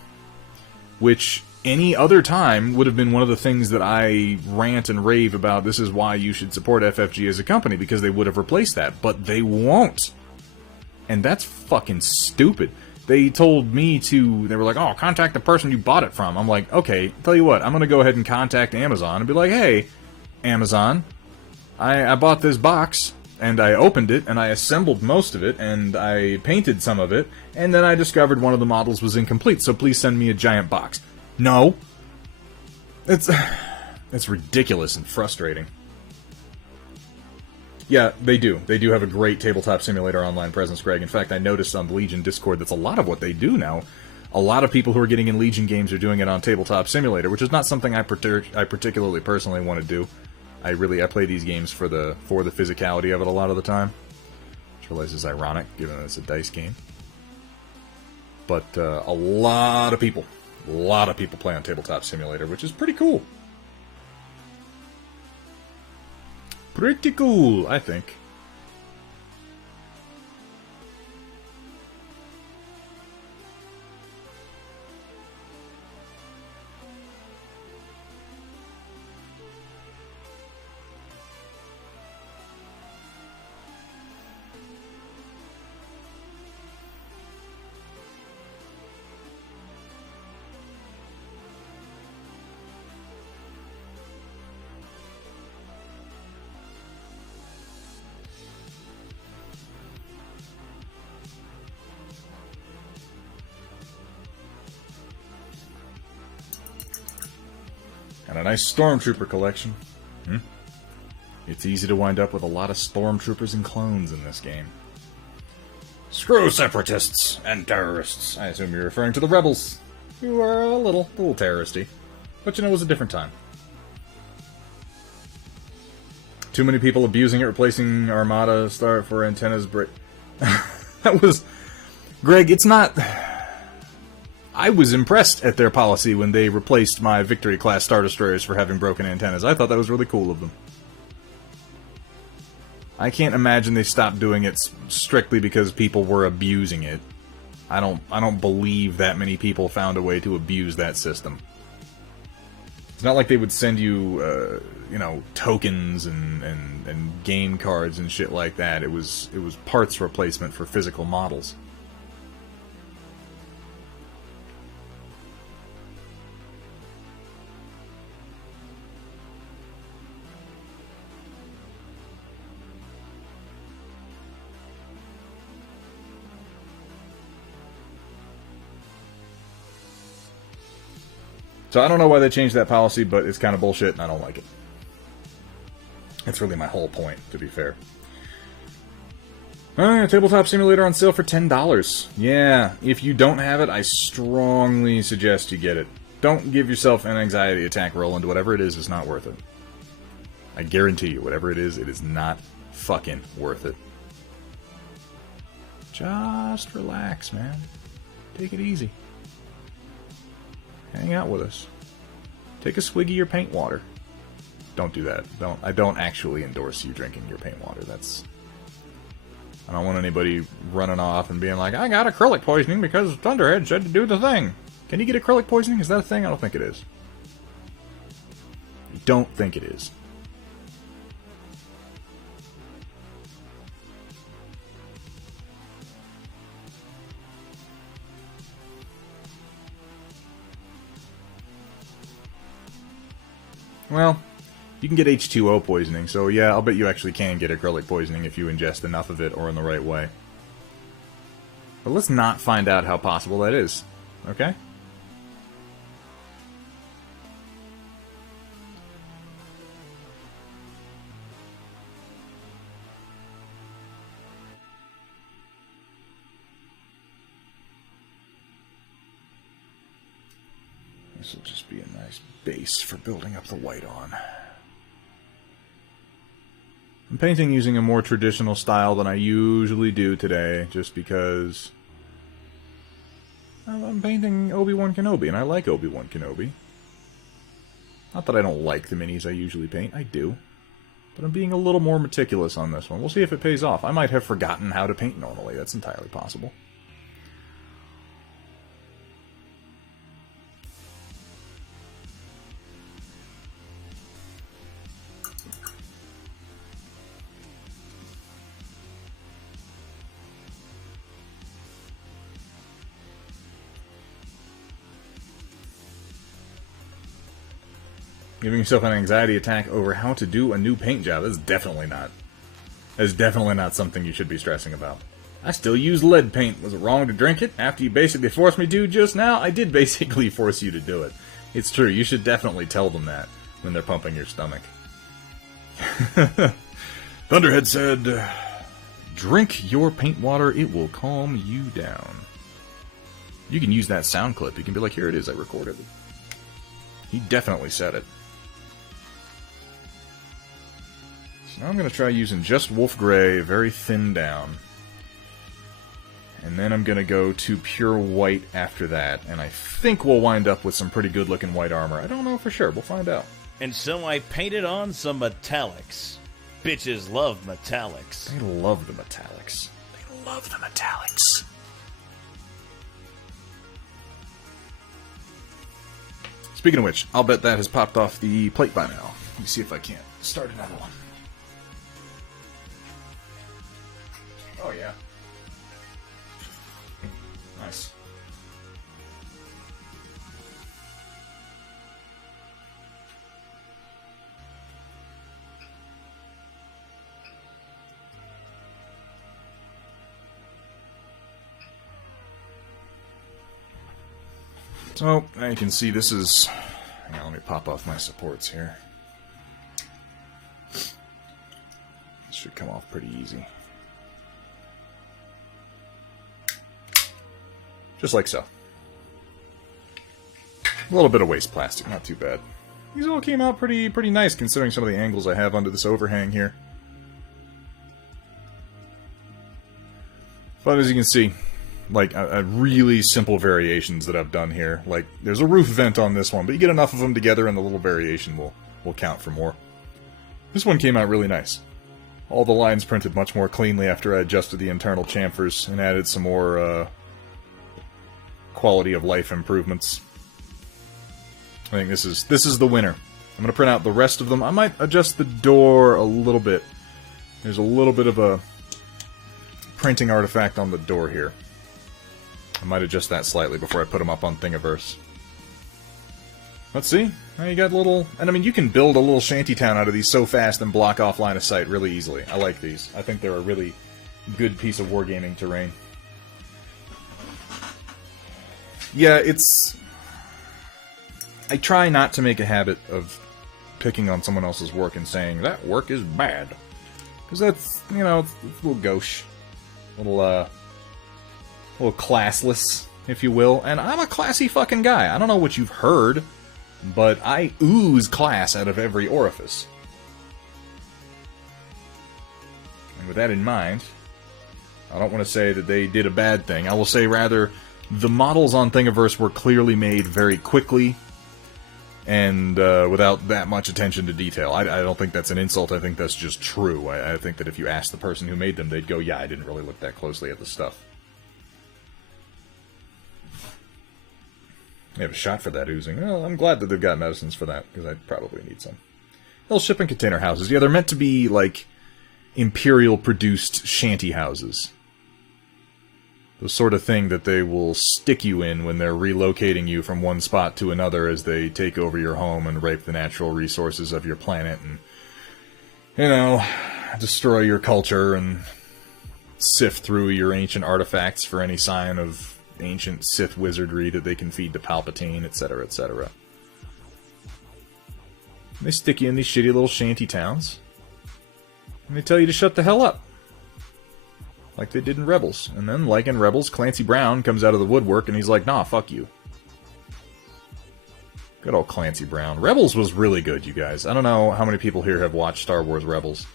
Which, any other time, would have been one of the things that I rant and rave about. This is why you should support FFG as a company, because they would have replaced that. But they won't. And that's fucking stupid. They told me they were like, oh, contact the person you bought it from. I'm like, okay, tell you what, I'm going to go ahead and contact Amazon and be like, hey, Amazon, I bought this box, and I opened it, and I assembled most of it, and I painted some of it, and then I discovered one of the models was incomplete, so please send me a giant box. No. It's ridiculous and frustrating. Yeah, they do. They do have a great Tabletop Simulator online presence, Greg. In fact, I noticed on the Legion Discord that's a lot of what they do now. A lot of people who are getting in Legion games are doing it on Tabletop Simulator, which is not something I particularly personally want to do. I play these games for the physicality of it a lot of the time. Which I realize is ironic, given that it's a dice game. But a lot of people play on Tabletop Simulator, which is pretty cool. Pretty cool, I think. And a nice Stormtrooper collection. It's easy to wind up with a lot of Stormtroopers and clones in this game. Screw separatists and terrorists. I assume you're referring to the rebels, who are a little terroristy. But you know, it was a different time. Too many people abusing it, replacing Armada Star for antennas. That was... Greg, it's not... I was impressed at their policy when they replaced my Victory-class Star Destroyers for having broken antennas. I thought that was really cool of them. I can't imagine they stopped doing it strictly because people were abusing it. I don't believe that many people found a way to abuse that system. It's not like they would send you, you know, tokens and game cards and shit like that. It was parts replacement for physical models. So I don't know why they changed that policy, but it's kind of bullshit, and I don't like it. That's really my whole point, to be fair. Tabletop Simulator on sale for $10. Yeah, if you don't have it, I strongly suggest you get it. Don't give yourself an anxiety attack, Roland. Whatever it is, it's not worth it. I guarantee you, whatever it is not fucking worth it. Just relax, man. Take it easy. Hang out with us. Take a swig of your paint water. Don't do that. I don't actually endorse you drinking your paint water. I don't want anybody running off and being like, I got acrylic poisoning because Thunderhead said to do the thing. Can you get acrylic poisoning? Is that a thing? I don't think it is. I don't think it is. Well, you can get H2O poisoning, so yeah, I'll bet you actually can get acrylic poisoning if you ingest enough of it or in the right way. But let's not find out how possible that is, okay? This will just be a nice base for building up the white on. I'm painting using a more traditional style than I usually do today, just because I'm painting Obi-Wan Kenobi, and I like Obi-Wan Kenobi. Not that I don't like the minis I usually paint, I do. But I'm being a little more meticulous on this one. We'll see if it pays off. I might have forgotten how to paint normally, that's entirely possible. Giving yourself an anxiety attack over how to do a new paint job is definitely not something you should be stressing about. I still use lead paint. Was it wrong to drink it after you basically forced me to just now? I did basically force you to do it. It's true. You should definitely tell them that when they're pumping your stomach. Thunderhead said, drink your paint water. It will calm you down. You can use that sound clip. You can be like, here it is. I recorded it. He definitely said it. So now I'm going to try using just Wolf Gray, very thin down. And then I'm going to go to pure white after that. And I think we'll wind up with some pretty good looking white armor. I don't know for sure. We'll find out. And so I painted on some metallics. Bitches love metallics. They love the metallics. They love the metallics. Speaking of which, I'll bet that has popped off the plate by now. Let me see if I can't start another one. Oh, yeah. Nice. So, now you can see this is... Hang on, let me pop off my supports here. This should come off pretty easy. Just like so. A little bit of waste plastic, not too bad. These all came out pretty nice considering some of the angles I have under this overhang here. But as you can see, like, really simple variations that I've done here. Like, there's a roof vent on this one, but you get enough of them together and the little variation will count for more. This one came out really nice. All the lines printed much more cleanly after I adjusted the internal chamfers and added some more, quality of life improvements. I think this is the winner. I'm going to print out the rest of them. I might adjust the door a little bit. There's a little bit of a printing artifact on the door here. I might adjust that slightly before I put them up on Thingiverse. Let's see. Now you got little... And I mean, you can build a little shantytown out of these so fast and block off line of sight really easily. I like these. I think they're a really good piece of wargaming terrain. Yeah, it's... I try not to make a habit of picking on someone else's work and saying, that work is bad. Because that's, you know, it's a little gauche. A little classless, if you will. And I'm a classy fucking guy. I don't know what you've heard, but I ooze class out of every orifice. And with that in mind, I don't want to say that they did a bad thing. I will say, rather, the models on Thingiverse were clearly made very quickly and without that much attention to detail. I don't think that's an insult. I think that's just true. I think that if you asked the person who made them, they'd go, yeah, I didn't really look that closely at the stuff. They have a shot for that oozing. Well, I'm glad that they've got medicines for that, because I probably need some. They'll ship in container houses. Yeah, they're meant to be, like, Imperial-produced shanty houses. The sort of thing that they will stick you in when they're relocating you from one spot to another as they take over your home and rape the natural resources of your planet and, you know, destroy your culture and sift through your ancient artifacts for any sign of ancient Sith wizardry that they can feed to Palpatine, etc., etc. They stick you in these shitty little shanty towns, and they tell you to shut the hell up. Like they did in Rebels. And then, like in Rebels, Clancy Brown comes out of the woodwork and he's like, nah, fuck you. Good old Clancy Brown. Rebels was really good, you guys. I don't know how many people here have watched Star Wars Rebels.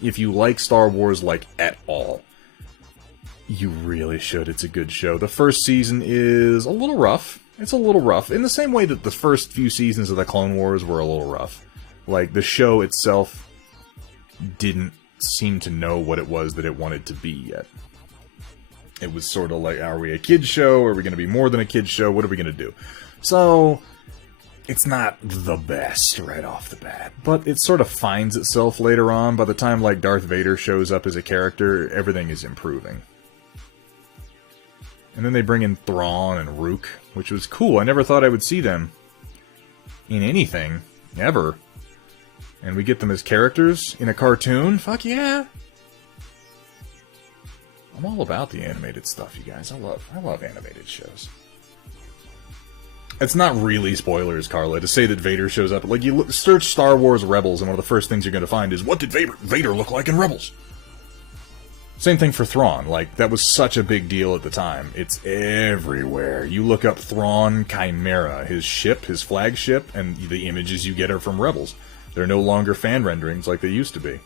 If you like Star Wars, like, at all, you really should. It's a good show. The first season is a little rough. It's a little rough. In the same way that the first few seasons of the Clone Wars were a little rough. Like, the show itself didn't seem to know what it was that it wanted to be yet. It was sort of like, are we a kid's show? Are we going to be more than a kid's show? What are we going to do? So, it's not the best right off the bat, but it sort of finds itself later on. By the time, like, Darth Vader shows up as a character, everything is improving. And then they bring in Thrawn and Rook, which was cool. I never thought I would see them in anything, ever. And we get them as characters in a cartoon? Fuck yeah! I'm all about the animated stuff, you guys. I love animated shows. It's not really spoilers, Carla, to say that Vader shows up. Like, you search Star Wars Rebels, and one of the first things you're going to find is, what did Vader look like in Rebels? Same thing for Thrawn. Like, that was such a big deal at the time. It's everywhere. You look up Thrawn Chimera, his ship, his flagship, and the images you get are from Rebels. They're no longer fan renderings like they used to be.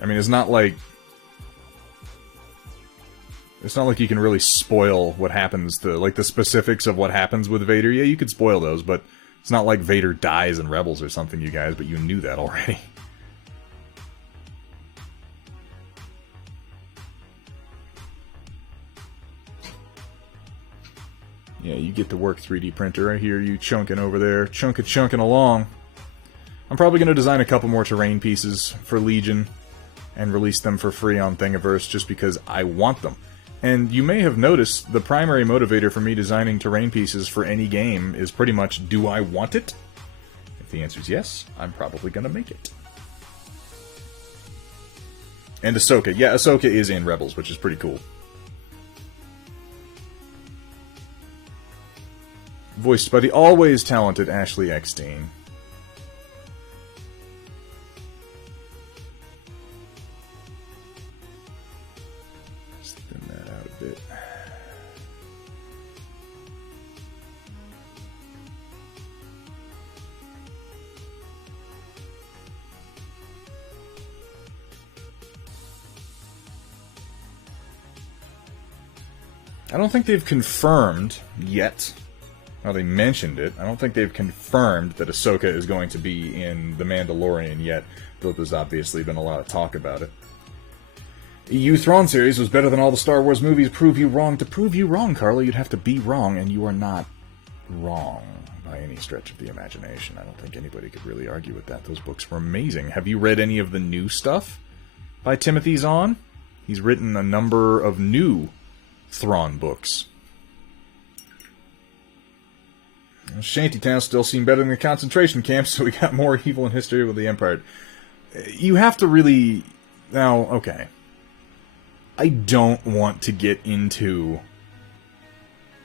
I mean, it's not like you can really spoil what happens like the specifics of what happens with Vader. Yeah, you could spoil those, but it's not like Vader dies in Rebels or something, you guys, but you knew that already. Yeah, you get to work 3D printer. I hear you chunking over there. Chunking along. I'm probably going to design a couple more terrain pieces for Legion and release them for free on Thingiverse just because I want them. And you may have noticed the primary motivator for me designing terrain pieces for any game is pretty much, do I want it? If the answer is yes, I'm probably going to make it. And Ahsoka. Yeah, Ahsoka is in Rebels, which is pretty cool. Voiced by the always talented Ashley Eckstein. Just thin that out a bit. I don't think they've confirmed yet. Well, they mentioned it. I don't think they've confirmed that Ahsoka is going to be in The Mandalorian yet, though there's obviously been a lot of talk about it. EU Thrawn series was better than all the Star Wars movies. Prove you wrong. To prove you wrong, Carla, you'd have to be wrong, and you are not wrong by any stretch of the imagination. I don't think anybody could really argue with that. Those books were amazing. Have you read any of the new stuff by Timothy Zahn? He's written a number of new Thrawn books. Shantytowns still seem better than the concentration camps, so we got more evil in history with the Empire. You have to really... Now, okay. I don't want to get into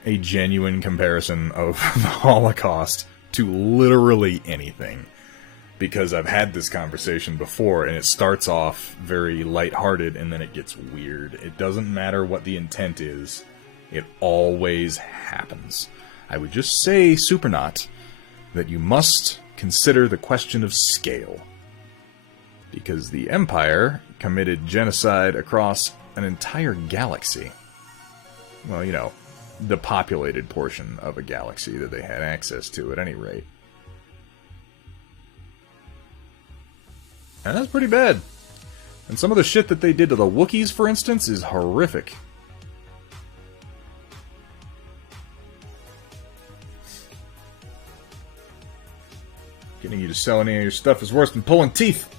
a genuine comparison of the Holocaust to literally anything, because I've had this conversation before, and it starts off very lighthearted, and then it gets weird. It doesn't matter what the intent is. It always happens. I would just say, Supernaut, that you must consider the question of scale. Because the Empire committed genocide across an entire galaxy. Well, you know, the populated portion of a galaxy that they had access to at any rate. And that's pretty bad. And some of the shit that they did to the Wookiees, for instance, is horrific. Getting you to sell any of your stuff is worse than pulling teeth.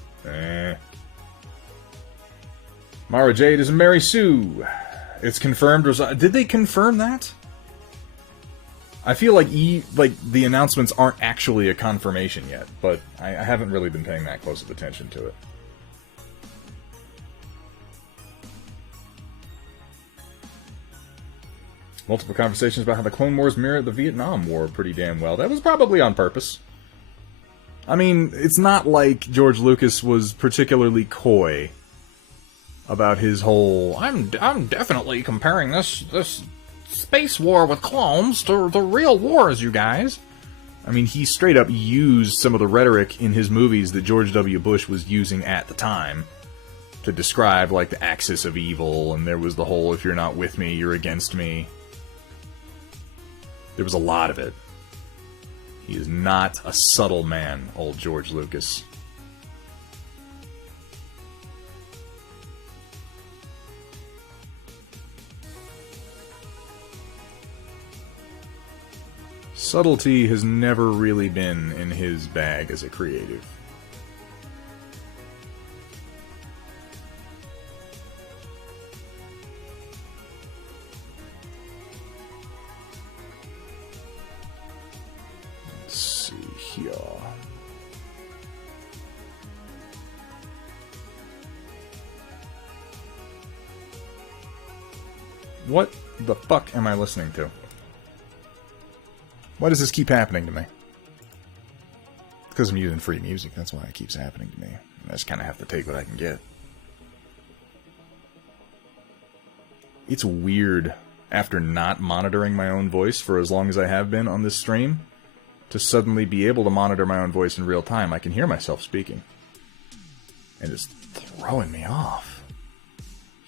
Mara Jade is a Mary Sue. It's confirmed. Did they confirm that? I feel like the announcements aren't actually a confirmation yet, but I haven't really been paying that close of attention to it. Multiple conversations about how the Clone Wars mirrored the Vietnam War pretty damn well. That was probably on purpose. I mean, it's not like George Lucas was particularly coy about his whole, I'm definitely comparing this space war with clones to the real wars, you guys. I mean, he straight up used some of the rhetoric in his movies that George W. Bush was using at the time to describe, like, the axis of evil, and there was the whole, if you're not with me, you're against me. There was a lot of it. He is not a subtle man, old George Lucas. Subtlety has never really been in his bag as a creative. Let's see here. What the fuck am I listening to? Why does this keep happening to me? Because I'm using free music, that's why it keeps happening to me. I just kind of have to take what I can get. It's weird, after not monitoring my own voice for as long as I have been on this stream, to suddenly be able to monitor my own voice in real time. I can hear myself speaking. And it's throwing me off.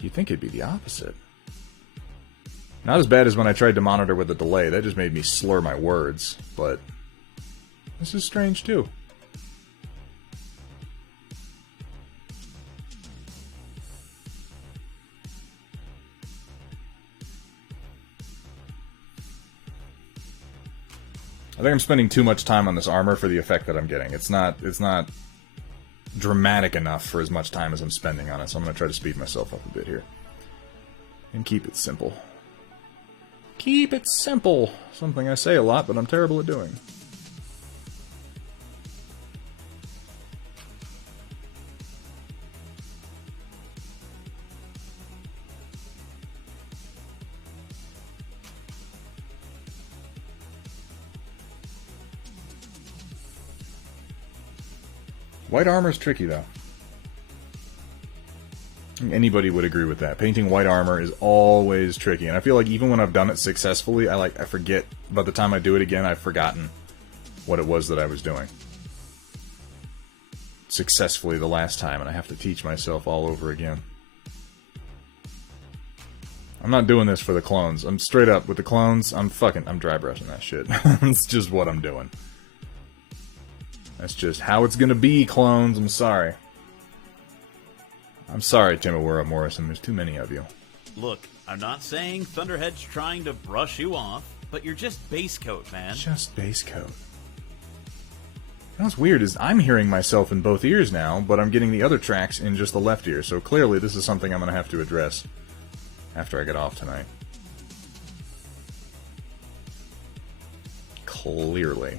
You'd think it'd be the opposite. Not as bad as when I tried to monitor with a delay. That just made me slur my words. But this is strange too. I think I'm spending too much time on this armor for the effect that I'm getting. It's not dramatic enough for as much time as I'm spending on it, so I'm going to try to speed myself up a bit here. And keep it simple. Keep it simple. Something I say a lot, but I'm terrible at doing. White armor is tricky, though. Anybody would agree with that. Painting white armor is always tricky, and I feel like even when I've done it successfully, I forget. By the time I do it again, I've forgotten what it was that I was doing successfully the last time, and I have to teach myself all over again. I'm not doing this for the clones. I'm straight up with the clones. I'm dry brushing that shit. It's just what I'm doing. That's just how it's gonna be, clones. I'm sorry. I'm sorry, Timawura Morrison. There's too many of you. Look, I'm not saying Thunderhead's trying to brush you off, but you're just base coat, man. Just base coat. You know what's weird is I'm hearing myself in both ears now, but I'm getting the other tracks in just the left ear, so clearly this is something I'm going to have to address after I get off tonight. Clearly.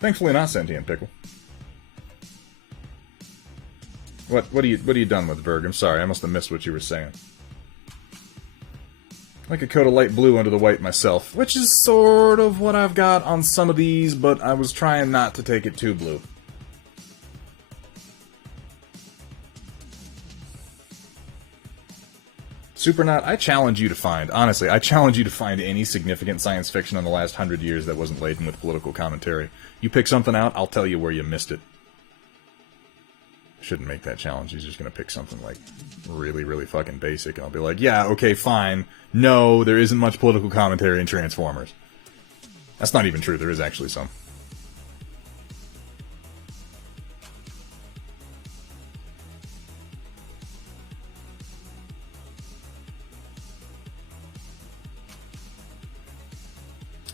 Thankfully not sentient, Pickle. What are you done with, Berg? I'm sorry, I must have missed what you were saying. I like a coat of light blue under the white myself, which is sort of what I've got on some of these, but I was trying not to take it too blue. Supernaut, I challenge you to find, honestly, I challenge you to find any significant science fiction in the last 100 years that wasn't laden with political commentary. You pick something out, I'll tell you where you missed it. Shouldn't make that challenge. He's just gonna pick something, like, really, really fucking basic, and I'll be like, yeah, okay, fine. No, there isn't much political commentary in Transformers. That's not even true, there is actually some.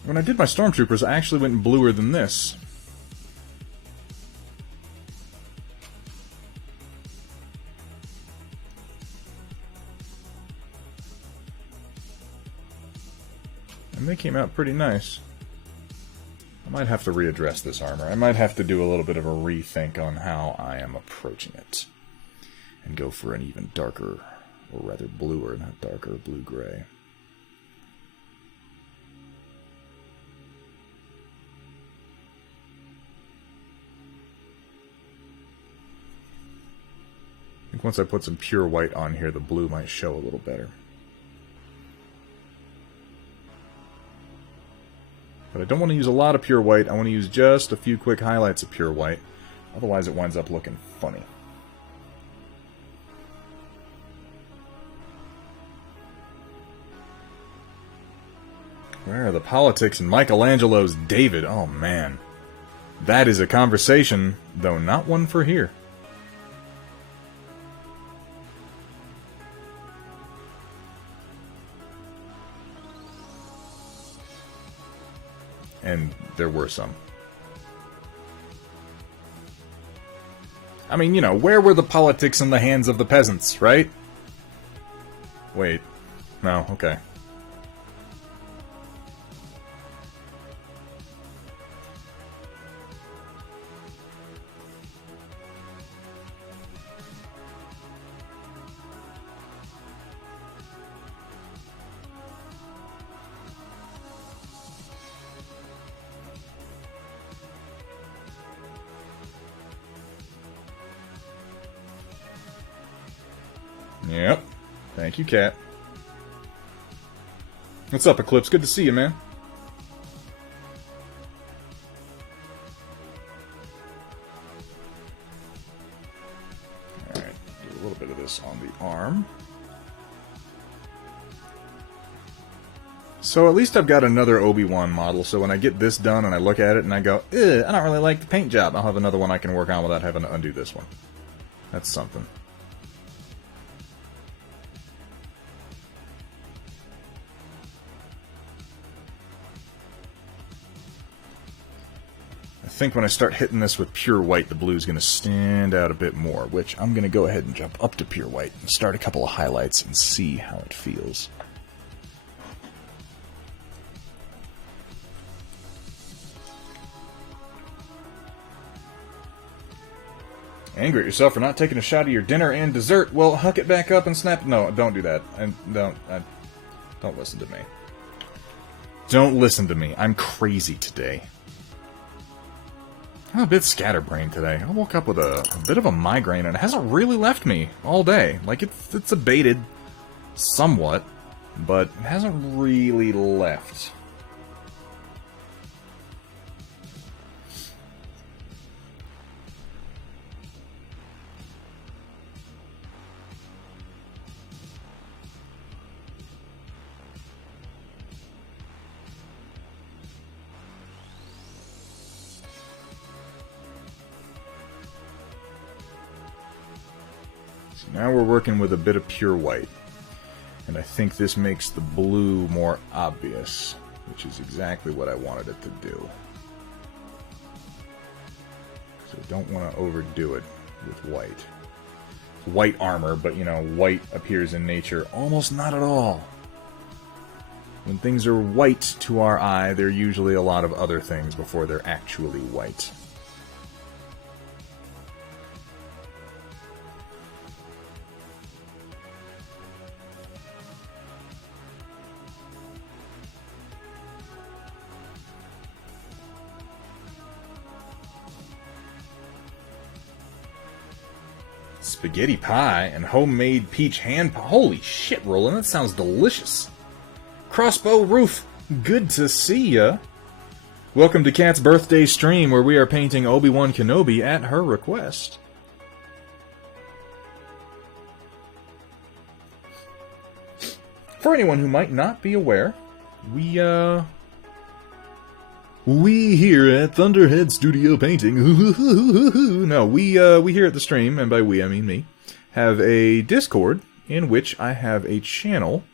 When I did my Stormtroopers, I actually went bluer than this. And they came out pretty nice. I might have to readdress this armor. I might have to do a little bit of a rethink on how I am approaching it. And go for an even darker, or rather bluer, not darker, blue-gray. I think once I put some pure white on here, the blue might show a little better. But I don't want to use a lot of pure white. I want to use just a few quick highlights of pure white. Otherwise it winds up looking funny. Where are the politics in Michelangelo's David? Oh man. That is a conversation, though not one for here. And there were some. I mean, you know, where were the politics in the hands of the peasants, right? Wait. No, okay. Yep. Thank you, Cat. What's up, Eclipse? Good to see you, man. Alright, do a little bit of this on the arm. So at least I've got another Obi-Wan model, so when I get this done and I look at it and I go, I don't really like the paint job, I'll have another one I can work on without having to undo this one. That's something. I think when I start hitting this with pure white, the blue is going to stand out a bit more, which I'm going to go ahead and jump up to pure white and start a couple of highlights and see how it feels. Angry at yourself for not taking a shot of your dinner and dessert. Well, huck it back up and snap. No, don't do that. And don't listen to me. Don't listen to me. I'm crazy today. I'm a bit scatterbrained today. I woke up with a bit of a migraine, and it hasn't really left me all day. Like, it's abated somewhat, but it hasn't really left. Now we're working with a bit of pure white, and I think this makes the blue more obvious, which is exactly what I wanted it to do. So don't want to overdo it with white. White armor, but you know, white appears in nature almost not at all. When things are white to our eye, they're usually a lot of other things before they're actually white. Spaghetti pie and homemade peach hand pie. Holy shit, Roland, that sounds delicious. Crossbow Roof, good to see ya. Welcome to Kat's birthday stream, where we are painting Obi-Wan Kenobi at her request. For anyone who might not be aware, we here at Thunderhead Studio Painting, no, we here at the stream, and by we I mean me, have a Discord in which I have a channel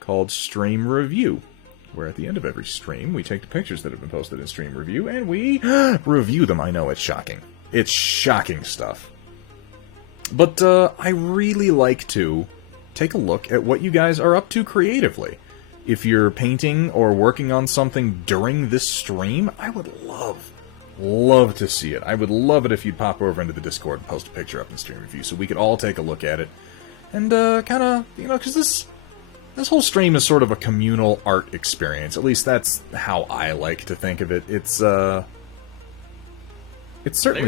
called Stream Review, where at the end of every stream, we take the pictures that have been posted in Stream Review, and we review them. I know, it's shocking. It's shocking stuff. But I really like to take a look at what you guys are up to creatively. If you're painting or working on something during this stream, I would love to see it. I would love it if you'd pop over into the Discord and post a picture up in Stream Review so we could all take a look at it. And kind of, you know, because this whole stream is sort of a communal art experience. At least that's how I like to think of it. It's certainly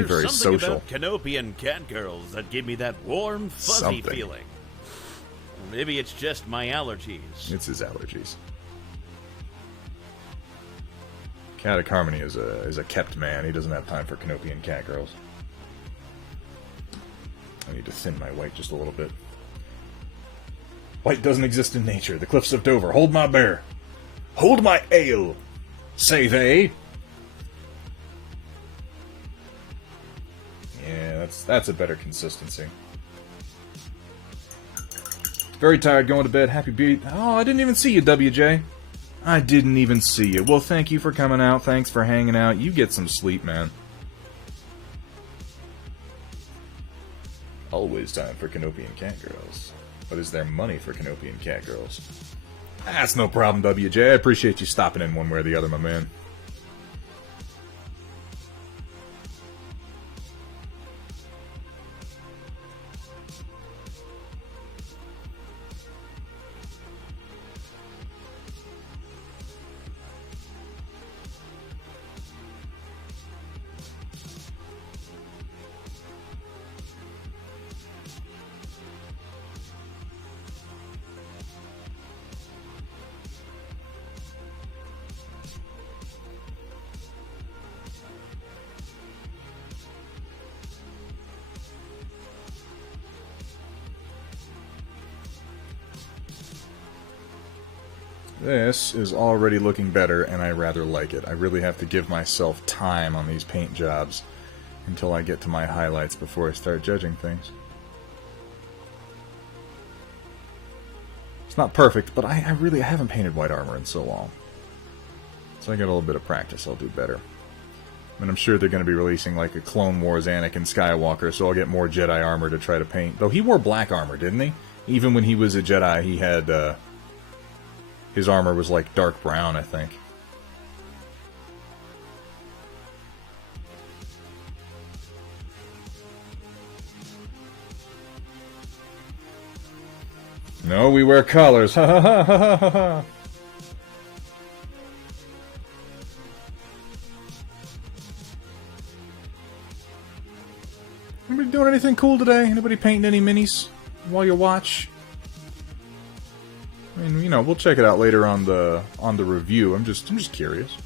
There's very something social. about Kenobi and Catgirls that give me that warm, fuzzy feeling. Maybe it's just my allergies. It's his allergies. Chaotic Harmony is a kept man. He doesn't have time for Kenobi and Catgirls. I need to thin my white just a little bit. White doesn't exist in nature. The cliffs of Dover. Hold my bear. Hold my ale. Say they. Yeah, that's a better consistency. Very tired, going to bed. Happy beat. Oh, I didn't even see you, WJ. I didn't even see you. Well, thank you for coming out. Thanks for hanging out. You get some sleep, man. Always time for Kenobi and Catgirls. But is there money for Kenobi and Catgirls? That's no problem, WJ. I appreciate you stopping in one way or the other, my man. This is already looking better, and I rather like it. I really have to give myself time on these paint jobs until I get to my highlights before I start judging things. It's not perfect, but I haven't painted white armor in so long. So I get a little bit of practice, I'll do better. I mean, I'm sure they're going to be releasing like a Clone Wars Anakin Skywalker, so I'll get more Jedi armor to try to paint. Though he wore black armor, didn't he? Even when he was a Jedi, he had... his armor was like dark brown, I think. No, we wear collars. Ha ha ha ha ha ha. Anybody doing anything cool today? Anybody painting any minis while you watch? I mean, you know, we'll check it out later on the review. I'm just curious.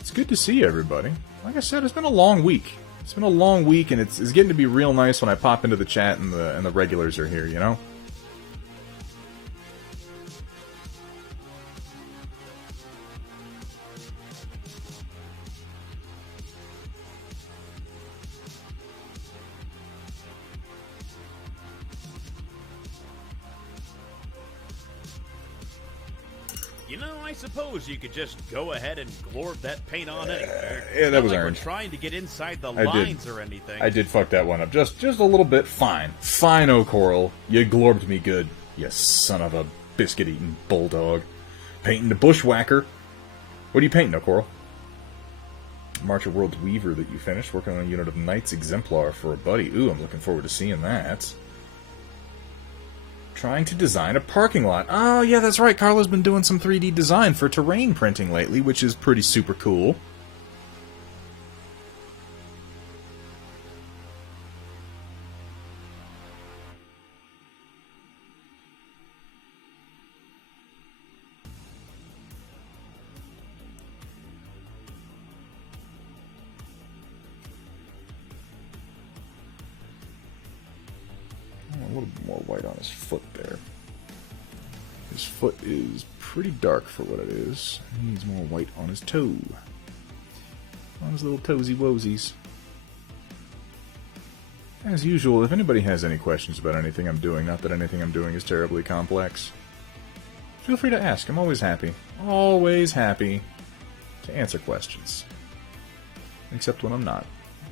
It's good to see everybody. Like I said, it's been a long week. It's been a long week, and it's getting to be real nice when I pop into the chat and the regulars are here, you know? You know, I suppose you could just go ahead and glorb that paint on anywhere. Yeah, that was like earned. We're trying to get inside the I lines did. or anything. I did fuck that one up. Just a little bit. Fine. Fine, O'Coral. You glorbed me good. You son of a biscuit-eating bulldog. Painting the bushwhacker. What are you painting, O'Coral? March of World's Weaver that you finished. Working on a unit of Knights Exemplar for a buddy. Ooh, I'm looking forward to seeing that. Trying to design a parking lot. Oh, yeah, that's right. Carla's been doing some 3D design for terrain printing lately, which is pretty super cool. A little bit more white on his foot there. His foot is pretty dark for what it is. He needs more white on his toe. On his little toesy woesies. As usual, if anybody has any questions about anything I'm doing, not that anything I'm doing is terribly complex, feel free to ask. I'm always happy. Always happy to answer questions. Except when I'm not.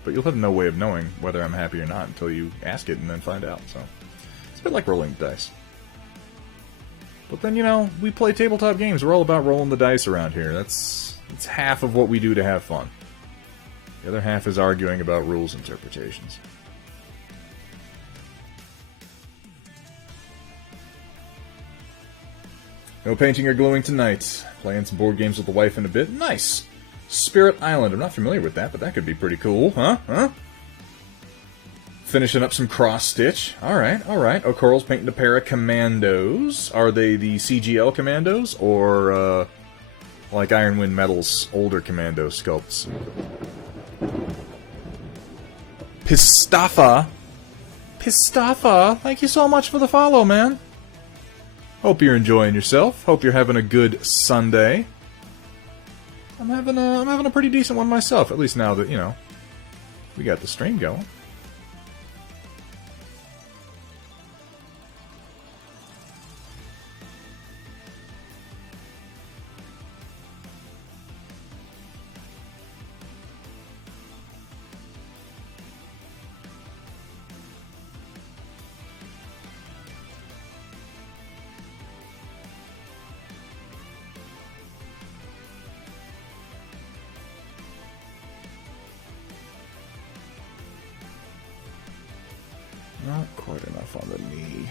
But you'll have no way of knowing whether I'm happy or not until you ask it and then find out, so... It's a bit like rolling the dice. But then, you know, we play tabletop games. We're all about rolling the dice around here. It's half of what we do to have fun. The other half is arguing about rules interpretations. No painting or gluing tonight. Playing some board games with the wife in a bit. Nice! Spirit Island. I'm not familiar with that, but that could be pretty cool, huh? Finishing up some cross-stitch. Alright, alright. O'Coral's painting a pair of commandos. Are they the CGL commandos, or, like Ironwind Metal's older commando sculpts? Pistafa! Pistafa! Thank you so much for the follow, man! Hope you're enjoying yourself. Hope you're having a good Sunday. I'm having a pretty decent one myself, at least now that, you know, we got the stream going. Not quite enough on the knee.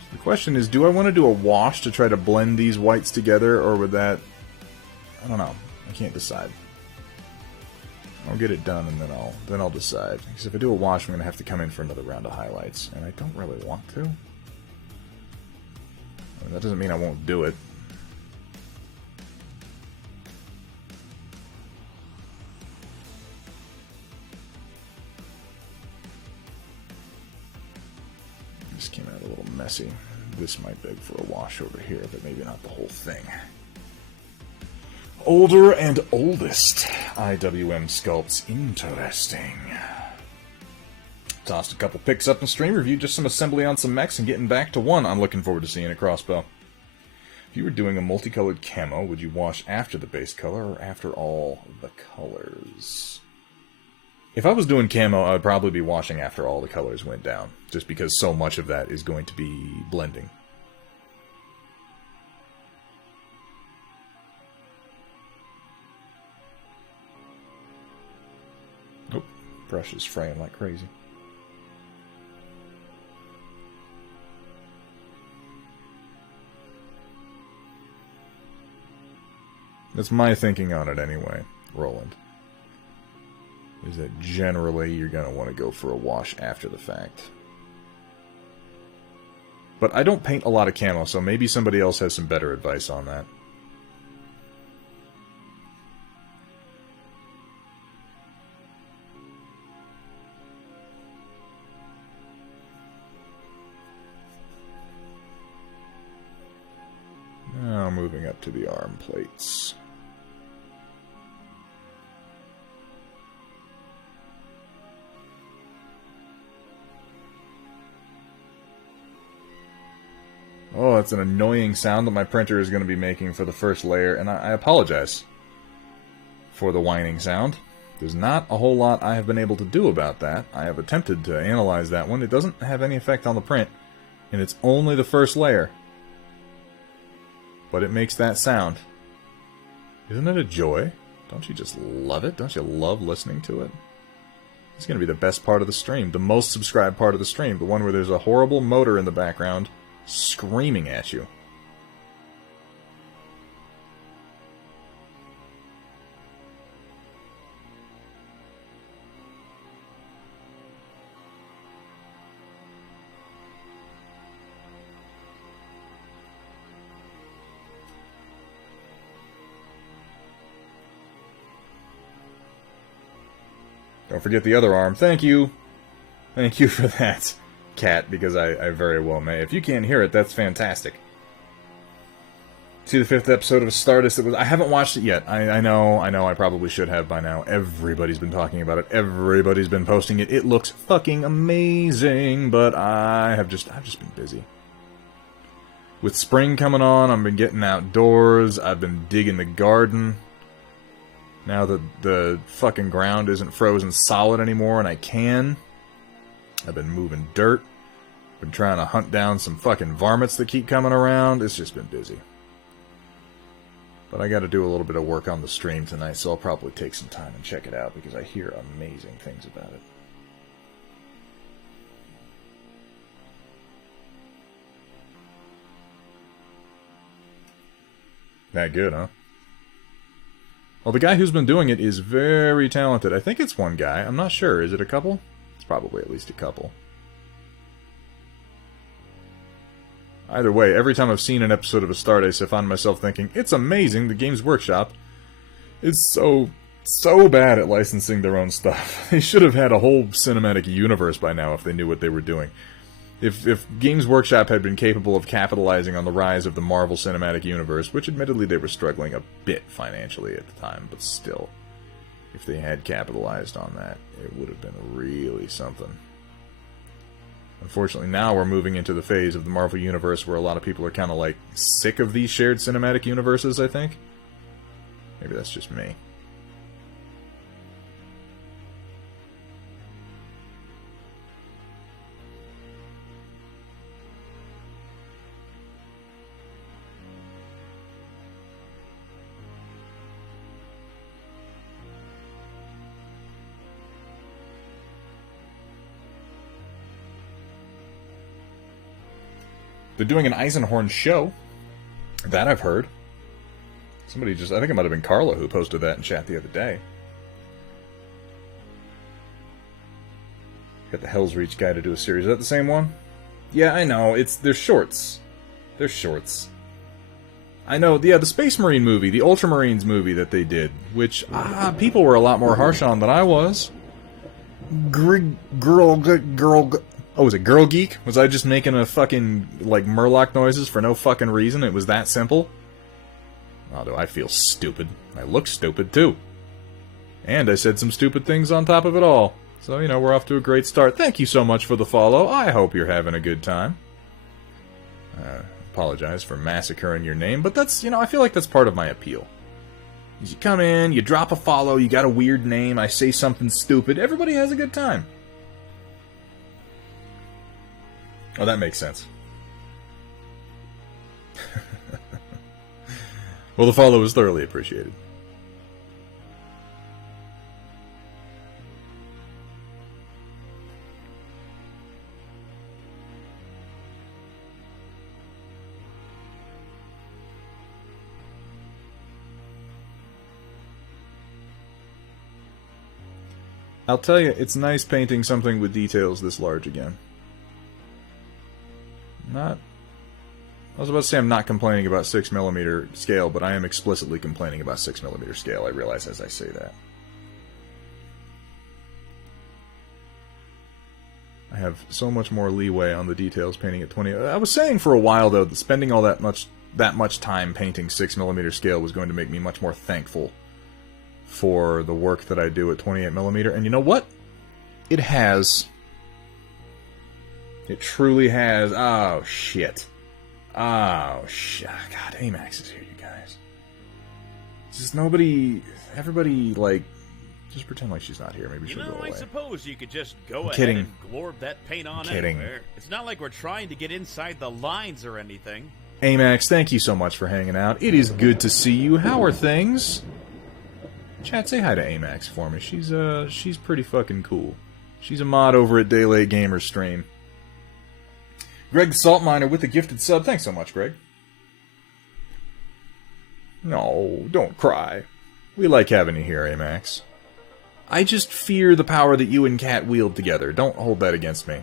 So the question is, do I want to do a wash to try to blend these whites together, or would that... I don't know. I can't decide. I'll get it done and then I'll decide. Because if I do a wash, I'm going to have to come in for another round of highlights, and I don't really want to. I mean, that doesn't mean I won't do it. This came out a little messy. This might beg for a wash over here, but maybe not the whole thing. Older and oldest IWM sculpts. Interesting. Tossed a couple picks up in stream, reviewed just some assembly on some mechs, and getting back to one I'm looking forward to seeing a crossbow. If you were doing a multicolored camo, would you wash after the base color or after all the colors? If I was doing camo, I would probably be washing after all the colors went down, just because so much of that is going to be blending. Oh, brush is fraying like crazy. That's my thinking on it anyway, Roland. Is that generally you're going to want to go for a wash after the fact. But I don't paint a lot of camo, so maybe somebody else has some better advice on that. Now moving up to the arm plates. Oh, that's an annoying sound that my printer is going to be making for the first layer, and I apologize for the whining sound. There's not a whole lot I have been able to do about that. I have attempted to analyze that one. It doesn't have any effect on the print, and it's only the first layer. But it makes that sound. Isn't it a joy? Don't you just love it? Don't you love listening to it? It's going to be the best part of the stream, the most subscribed part of the stream, the one where there's a horrible motor in the background screaming at you. Don't forget the other arm. Thank you. Thank you for that, Cat, because I very well may. If you can't hear it, that's fantastic. See the 5th episode of Stardust. I haven't watched it yet. I know. I probably should have by now. Everybody's been talking about it. Everybody's been posting it. It looks fucking amazing, but I've just been busy. With spring coming on, I've been getting outdoors. I've been digging the garden. Now that the fucking ground isn't frozen solid anymore, and I can. I've been moving dirt. Been trying to hunt down some fucking varmints that keep coming around. It's just been busy. But I gotta do a little bit of work on the stream tonight, so I'll probably take some time and check it out, because I hear amazing things about it. That good, huh? Well, the guy who's been doing it is very talented. I think it's one guy. I'm not sure. Is it a couple? It's probably at least a couple. Either way, every time I've seen an episode of A Stardust, I find myself thinking, it's amazing, the Games Workshop is so bad at licensing their own stuff. They should have had a whole cinematic universe by now if they knew what they were doing. If Games Workshop had been capable of capitalizing on the rise of the Marvel Cinematic Universe, which admittedly they were struggling a bit financially at the time, but still, if they had capitalized on that, it would have been really something. Unfortunately, now we're moving into the phase of the Marvel Universe where a lot of people are kind of, like, sick of these shared cinematic universes, I think. Maybe that's just me. They're doing an Eisenhorn show. That I've heard. Somebody I think it might have been Carla who posted that in chat the other day. Got the Hell's Reach guy to do a series. Is that the same one? Yeah, I know. They're shorts. They're shorts. I know, yeah, the Space Marine movie, the Ultramarines movie that they did, which, people were a lot more harsh on than I was. Oh, was it Girl Geek? Was I just making a fucking, like, Murloc noises for no fucking reason? It was that simple? Oh, do I feel stupid. I look stupid, too. And I said some stupid things on top of it all. So, you know, we're off to a great start. Thank you so much for the follow. I hope you're having a good time. Apologize for massacring your name, but that's, you know, I feel like that's part of my appeal. You come in, you drop a follow, you got a weird name, I say something stupid, everybody has a good time. Oh, that makes sense. Well, the follow is thoroughly appreciated. I'll tell you, it's nice painting something with details this large again. I was about to say I'm not complaining about 6mm scale, but I am explicitly complaining about 6mm scale, I realize as I say that. I have so much more leeway on the details painting at 20. I was saying for a while, though, that spending all that much time painting 6mm scale was going to make me much more thankful for the work that I do at 28mm, and you know what? It has. It truly has. Oh, shit. Oh, shit. God, Amax is here, you guys. Just nobody... Everybody, like... Just pretend like she's not here. Maybe she'll go away. I suppose you could just go ahead kidding. and glorb that paint on anywhere. It's not like we're trying to get inside the lines or anything. Amax, thank you so much for hanging out. It is good to see you. How are things? Chat, say hi to Amax for me. She's pretty fucking cool. She's a mod over at Daylight Gamer Stream. Greg the Salt Miner with a gifted sub. Thanks so much, Greg. No, don't cry. We like having you here, Amax. I just fear the power that you and Kat wield together. Don't hold that against me.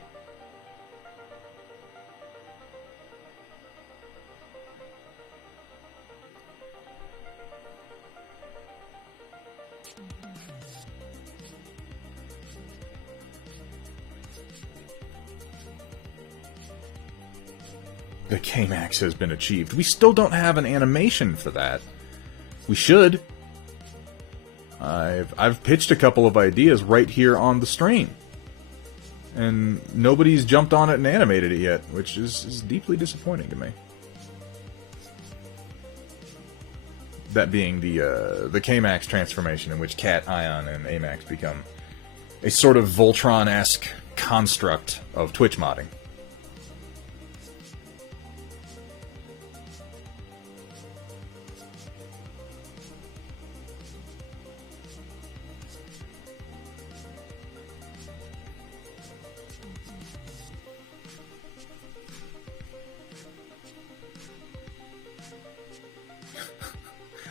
the K-Max has been achieved. We still don't have an animation for that. We should. I've pitched a couple of ideas right here on the stream. And nobody's jumped on it and animated it yet, which is deeply disappointing to me. That being the K-Max transformation, in which Cat, Ion, and Amax become a sort of Voltron-esque construct of Twitch modding.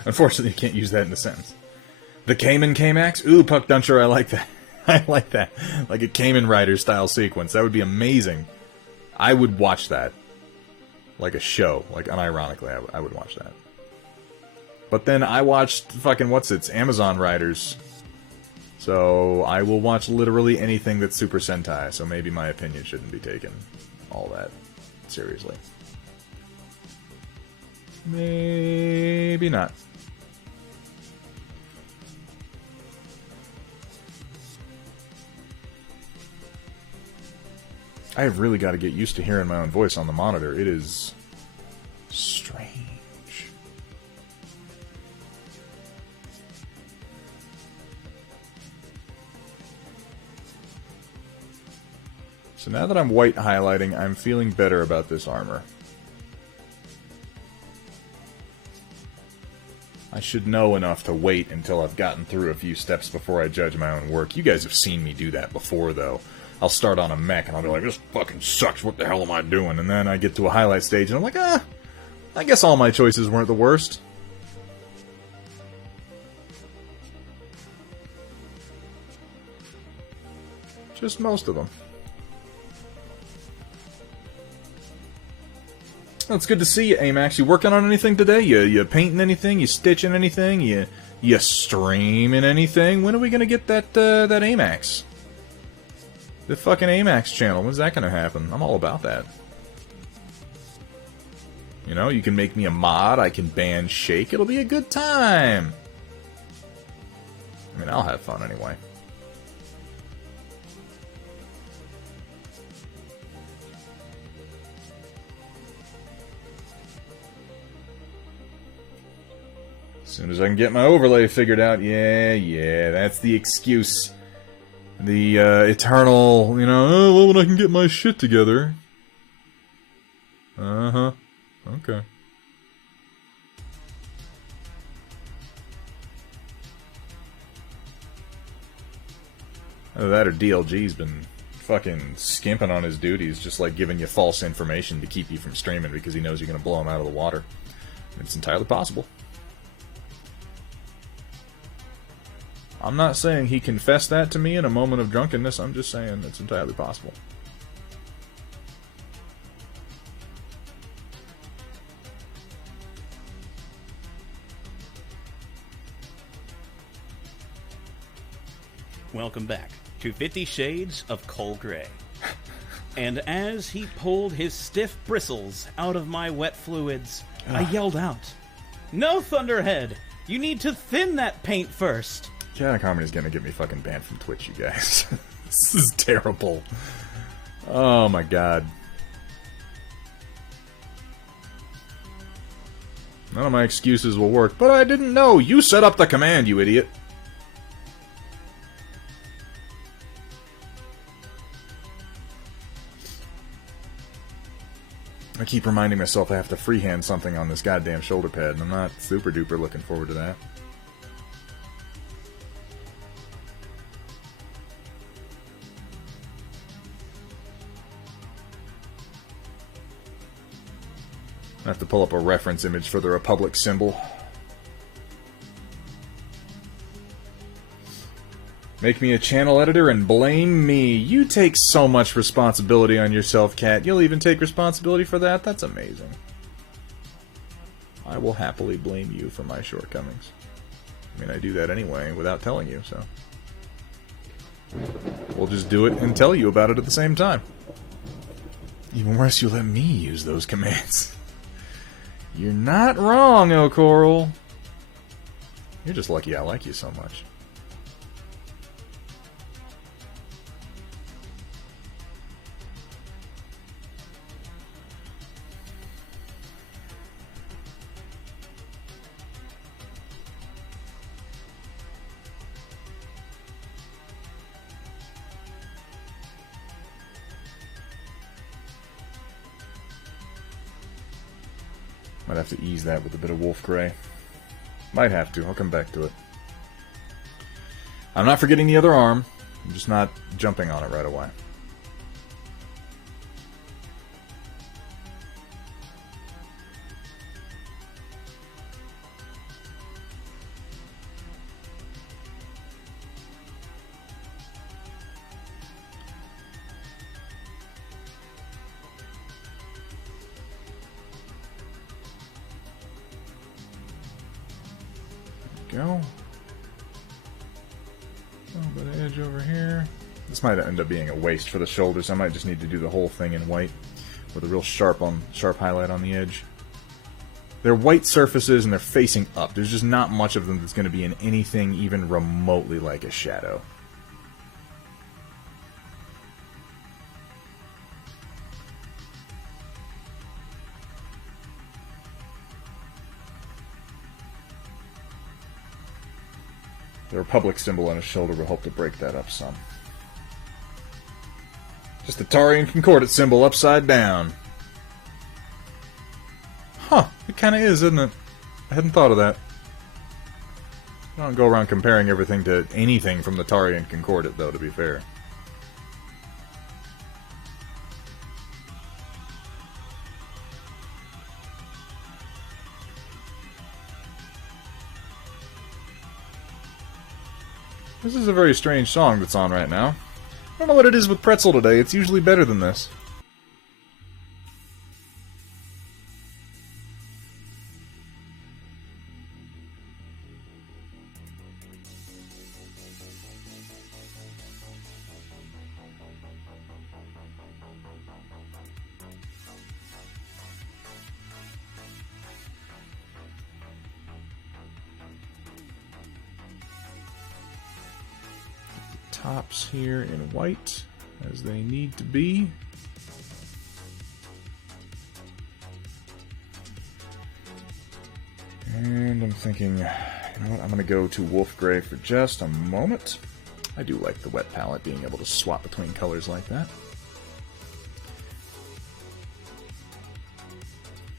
Unfortunately, you can't use that in a sentence. The Cayman K-Max? Ooh, Puck Duncher, I like that. I like that. Like a Cayman Rider style sequence. That would be amazing. I would watch that. Like a show. Like, unironically, I would watch that. But then I watched fucking, Amazon Riders. So I will watch literally anything that's Super Sentai, so maybe my opinion shouldn't be taken all that seriously. Maybe not. I have really got to get used to hearing my own voice on the monitor. It is strange. So now that I'm white highlighting, I'm feeling better about this armor. I should know enough to wait until I've gotten through a few steps before I judge my own work. You guys have seen me do that before, though. I'll start on a mech and I'll be like, this fucking sucks, what the hell am I doing? And then I get to a highlight stage and I'm like, I guess all my choices weren't the worst. Just most of them. Well, it's good to see you, Amax. You working on anything today? You painting anything? You stitching anything? You streaming anything? When are we gonna get that Amax? The fucking Amax channel. When's that gonna happen? I'm all about that. You know, you can make me a mod. I can ban Shake. It'll be a good time. I mean, I'll have fun anyway. As soon as I can get my overlay figured out, yeah, that's the excuse. The eternal, you know, oh, well, when I can get my shit together. Uh-huh. Okay. Either that or DLG's been fucking skimping on his duties, just like giving you false information to keep you from streaming because he knows you're going to blow him out of the water. It's entirely possible. I'm not saying he confessed that to me in a moment of drunkenness, I'm just saying it's entirely possible. Welcome back to 50 Shades of Coal Gray. And as he pulled his stiff bristles out of my wet fluids, I yelled out, "No, Thunderhead! You need to thin that paint first!" Chaotic Harmony is gonna get me fucking banned from Twitch, you guys. This is terrible. Oh my god. None of my excuses will work, but I didn't know! You set up the command, you idiot! I keep reminding myself I have to freehand something on this goddamn shoulder pad, and I'm not super duper looking forward to that. I have to pull up a reference image for the Republic symbol. Make me a channel editor and blame me. You take so much responsibility on yourself, Kat. You'll even take responsibility for that? That's amazing. I will happily blame you for my shortcomings. I mean, I do that anyway without telling you, so. We'll just do it and tell you about it at the same time. Even worse, you let me use those commands. You're not wrong, O Coral. You're just lucky I like you so much. Might have to ease that with a bit of wolf gray. Might have to. I'll come back to it. I'm not forgetting the other arm. I'm just not jumping on it right away. Go. A little bit of edge over here. This might end up being a waste for the shoulders. I might just need to do the whole thing in white with a real sharp highlight on the edge. They're white surfaces and they're facing up. There's just not much of them that's going to be in anything even remotely like a shadow. The Republic symbol on his shoulder will help to break that up some. Just the Tarian Concordate symbol upside down. Huh, it kind of is, isn't it? I hadn't thought of that. I don't go around comparing everything to anything from the Tarian Concordate, though, to be fair. This is a very strange song that's on right now. I don't know what it is with Pretzel today. It's usually better than this. Tops here in white, as they need to be. And I'm thinking, you know what, I'm going to go to wolf gray for just a moment. I do like the wet palette, being able to swap between colors like that.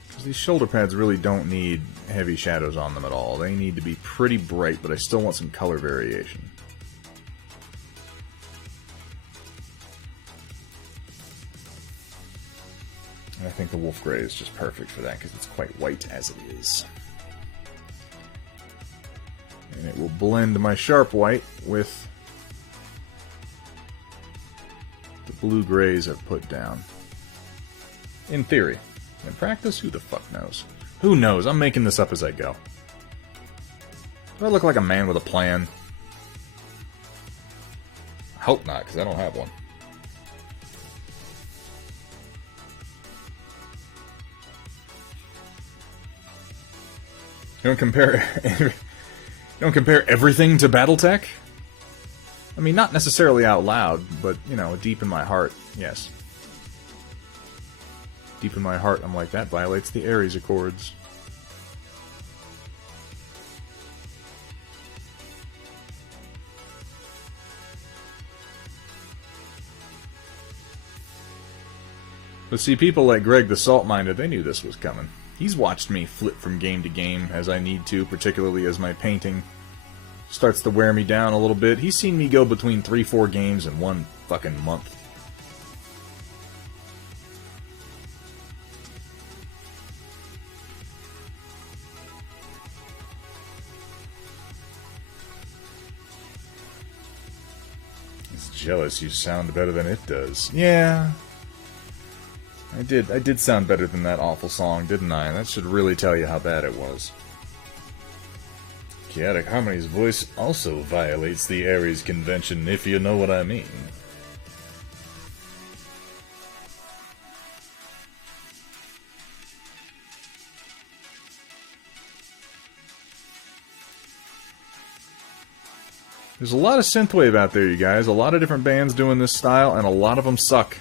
Because these shoulder pads really don't need heavy shadows on them at all. They need to be pretty bright, but I still want some color variation. I think the wolf gray is just perfect for that because it's quite white as it is. And it will blend my sharp white with the blue grays I've put down. In theory. In practice, who the fuck knows? Who knows? I'm making this up as I go. Do I look like a man with a plan? I hope not, because I don't have one. You don't compare everything to BattleTech? I mean, not necessarily out loud, but, you know, deep in my heart, yes. Deep in my heart, I'm like, that violates the Ares Accords. But see, people like Greg the Saltminer, they knew this was coming. He's watched me flip from game to game as I need to, particularly as my painting starts to wear me down a little bit. He's seen me go between 3-4 games in one fucking month. He's jealous you sound better than it does. Yeah. I did sound better than that awful song, didn't I? That should really tell you how bad it was. Chaotic Harmony's voice also violates the Ares convention, if you know what I mean. There's a lot of synthwave out there, you guys. A lot of different bands doing this style, and a lot of them suck.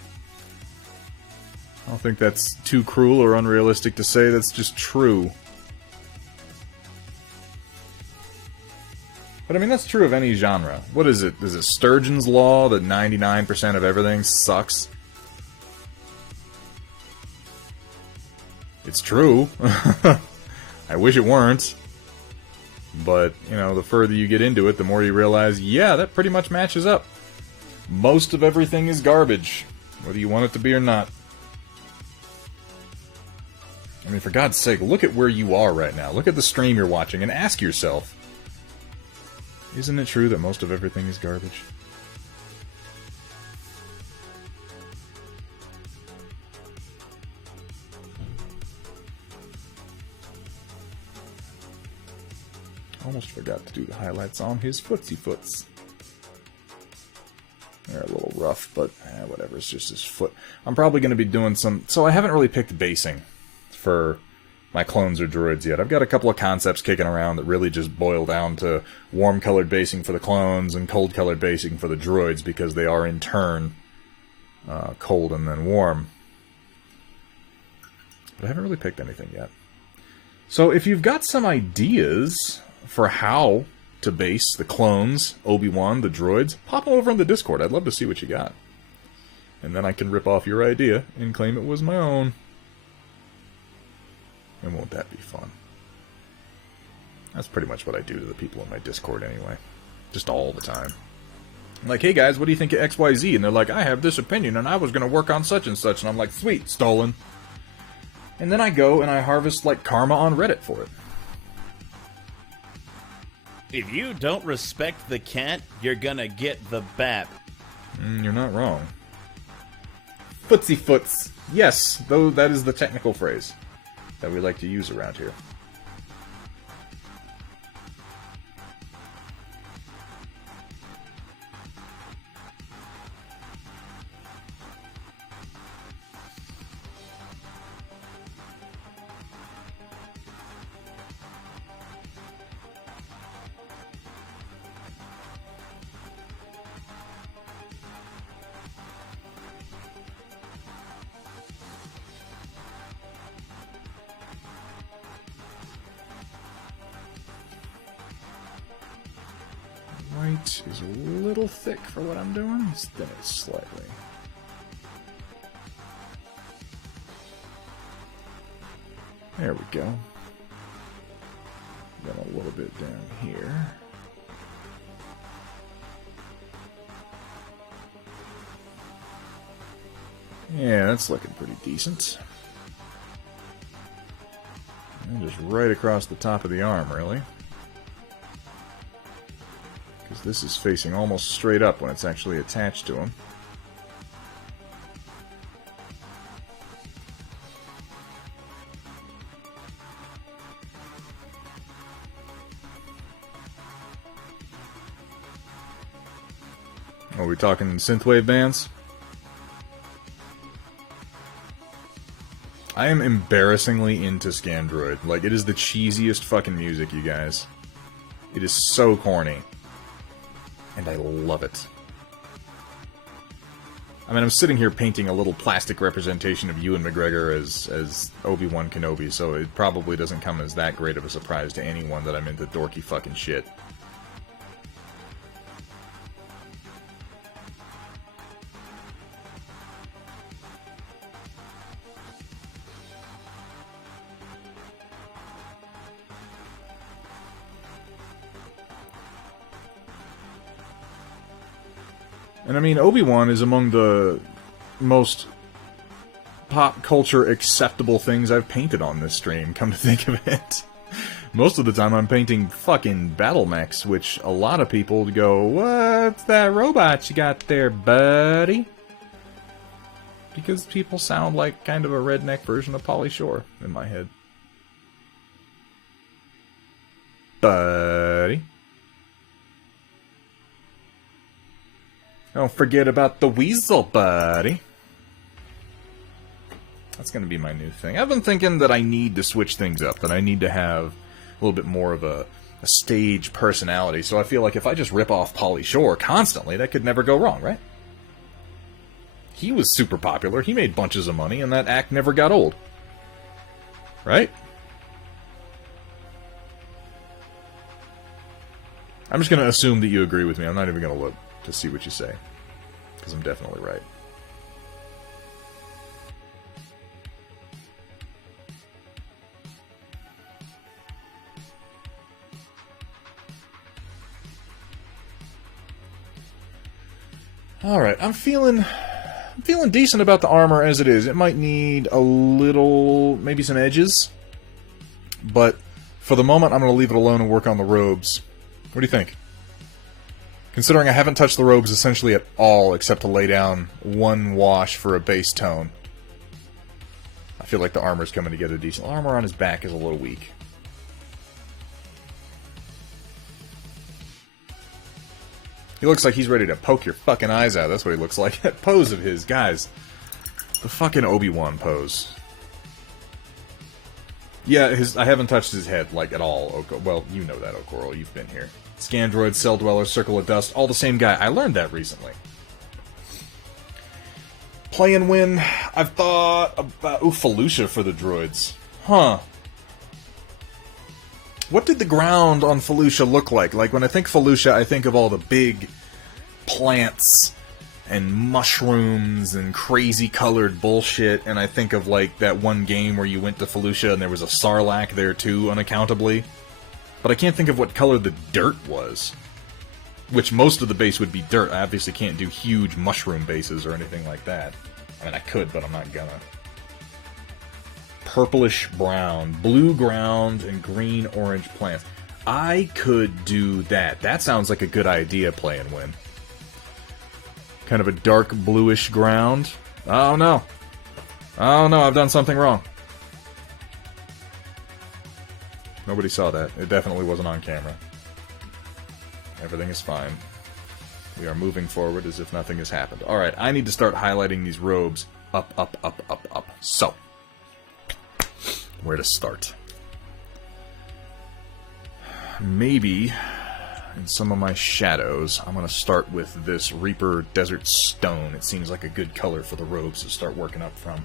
I don't think that's too cruel or unrealistic to say. That's just true. But I mean, that's true of any genre. What is it? Is it Sturgeon's Law that 99% of everything sucks? It's true. I wish it weren't. But, you know, the further you get into it, the more you realize, yeah, that pretty much matches up. Most of everything is garbage, whether you want it to be or not. I mean, for God's sake, look at where you are right now. Look at the stream you're watching and ask yourself, isn't it true that most of everything is garbage? Almost forgot to do the highlights on his footsie foots. They're a little rough, but whatever, it's just his foot. I'm probably going to be doing some... So I haven't really picked basing for my clones or droids yet. I've got a couple of concepts kicking around that really just boil down to warm-colored basing for the clones and cold-colored basing for the droids, because they are in turn cold and then warm. But I haven't really picked anything yet. So if you've got some ideas for how to base the clones, Obi-Wan, the droids, pop them over in the Discord. I'd love to see what you got. And then I can rip off your idea and claim it was my own. And won't that be fun? That's pretty much what I do to the people in my Discord anyway. Just all the time. I'm like, hey guys, what do you think of XYZ? And they're like, I have this opinion and I was going to work on such and such. And I'm like, sweet, stolen. And then I go and I harvest like karma on Reddit for it. If you don't respect the cat, you're gonna get the bat. You're not wrong. Footsie foots. Yes, though that is the technical phrase that we like to use around here. White is a little thick for what I'm doing. Let's thin it slightly. There we go. Then a little bit down here. Yeah, that's looking pretty decent. And just right across the top of the arm, really. Because this is facing almost straight up when it's actually attached to him. Are we talking synthwave bands? I am embarrassingly into Scandroid. Like, it is the cheesiest fucking music, you guys. It is so corny. And I love it. I mean, I'm sitting here painting a little plastic representation of Ewan McGregor as Obi-Wan Kenobi, so it probably doesn't come as that great of a surprise to anyone that I'm into dorky fucking shit. And I mean, Obi-Wan is among the most pop culture acceptable things I've painted on this stream, come to think of it. Most of the time I'm painting fucking battle mechs, which a lot of people go, what's that robot you got there, buddy? Because people sound like kind of a redneck version of Pauly Shore in my head. Buddy. Don't forget about the weasel, buddy. That's going to be my new thing. I've been thinking that I need to switch things up, that I need to have a little bit more of a a stage personality. So I feel like if I just rip off Pauly Shore constantly, that could never go wrong, right? He was super popular. He made bunches of money, and that act never got old. Right? I'm just going to assume that you agree with me. I'm not even going to look to see what you say. Because I'm definitely right. Alright, I'm feeling decent about the armor as it is. It might need a little, maybe some edges. But for the moment, I'm going to leave it alone and work on the robes. What do you think? Considering I haven't touched the robes essentially at all, except to lay down one wash for a base tone. I feel like the armor's coming together decent. The armor on his back is a little weak. He looks like he's ready to poke your fucking eyes out. That's what he looks like. That pose of his, guys. The fucking Obi-Wan pose. Yeah, I haven't touched his head, like, at all. Well, you know that, Okoro. You've been here. Scandroid, Cell Dweller, Circle of Dust, all the same guy. I learned that recently. Play and win. I've thought about... Ooh, Felucia for the droids. Huh. What did the ground on Felucia look like? Like, when I think Felucia, I think of all the big plants and mushrooms and crazy colored bullshit, and I think of, like, that one game where you went to Felucia and there was a Sarlacc there, too, unaccountably. But I can't think of what color the dirt was. Which most of the base would be dirt. I obviously can't do huge mushroom bases or anything like that. I mean, I could, but I'm not gonna. Purplish brown, blue ground, and green orange plants. I could do that. That sounds like a good idea, Play and Win. Kind of a dark bluish ground. Oh no. Oh no, I've done something wrong. Nobody saw that. It definitely wasn't on camera. Everything is fine. We are moving forward as if nothing has happened. Alright, I need to start highlighting these robes. Up, up, up, up, up. So, where to start? Maybe in some of my shadows, I'm going to start with this Reaper Desert Stone. It seems like a good color for the robes to start working up from.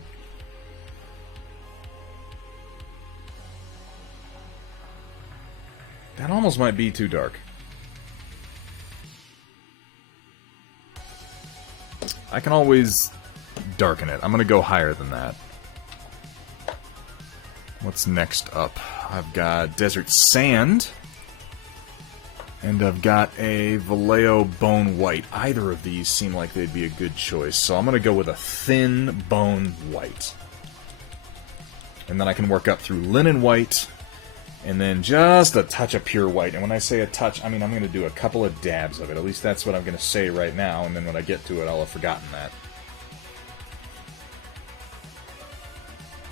That almost might be too dark. I can always darken it. I'm going to go higher than that. What's next up? I've got Desert Sand. And I've got a Vallejo Bone White. Either of these seem like they'd be a good choice. So I'm going to go with a thin Bone White. And then I can work up through Linen White. And then just a touch of Pure White. And when I say a touch, I mean I'm going to do a couple of dabs of it. At least that's what I'm going to say right now. And then when I get to it, I'll have forgotten that.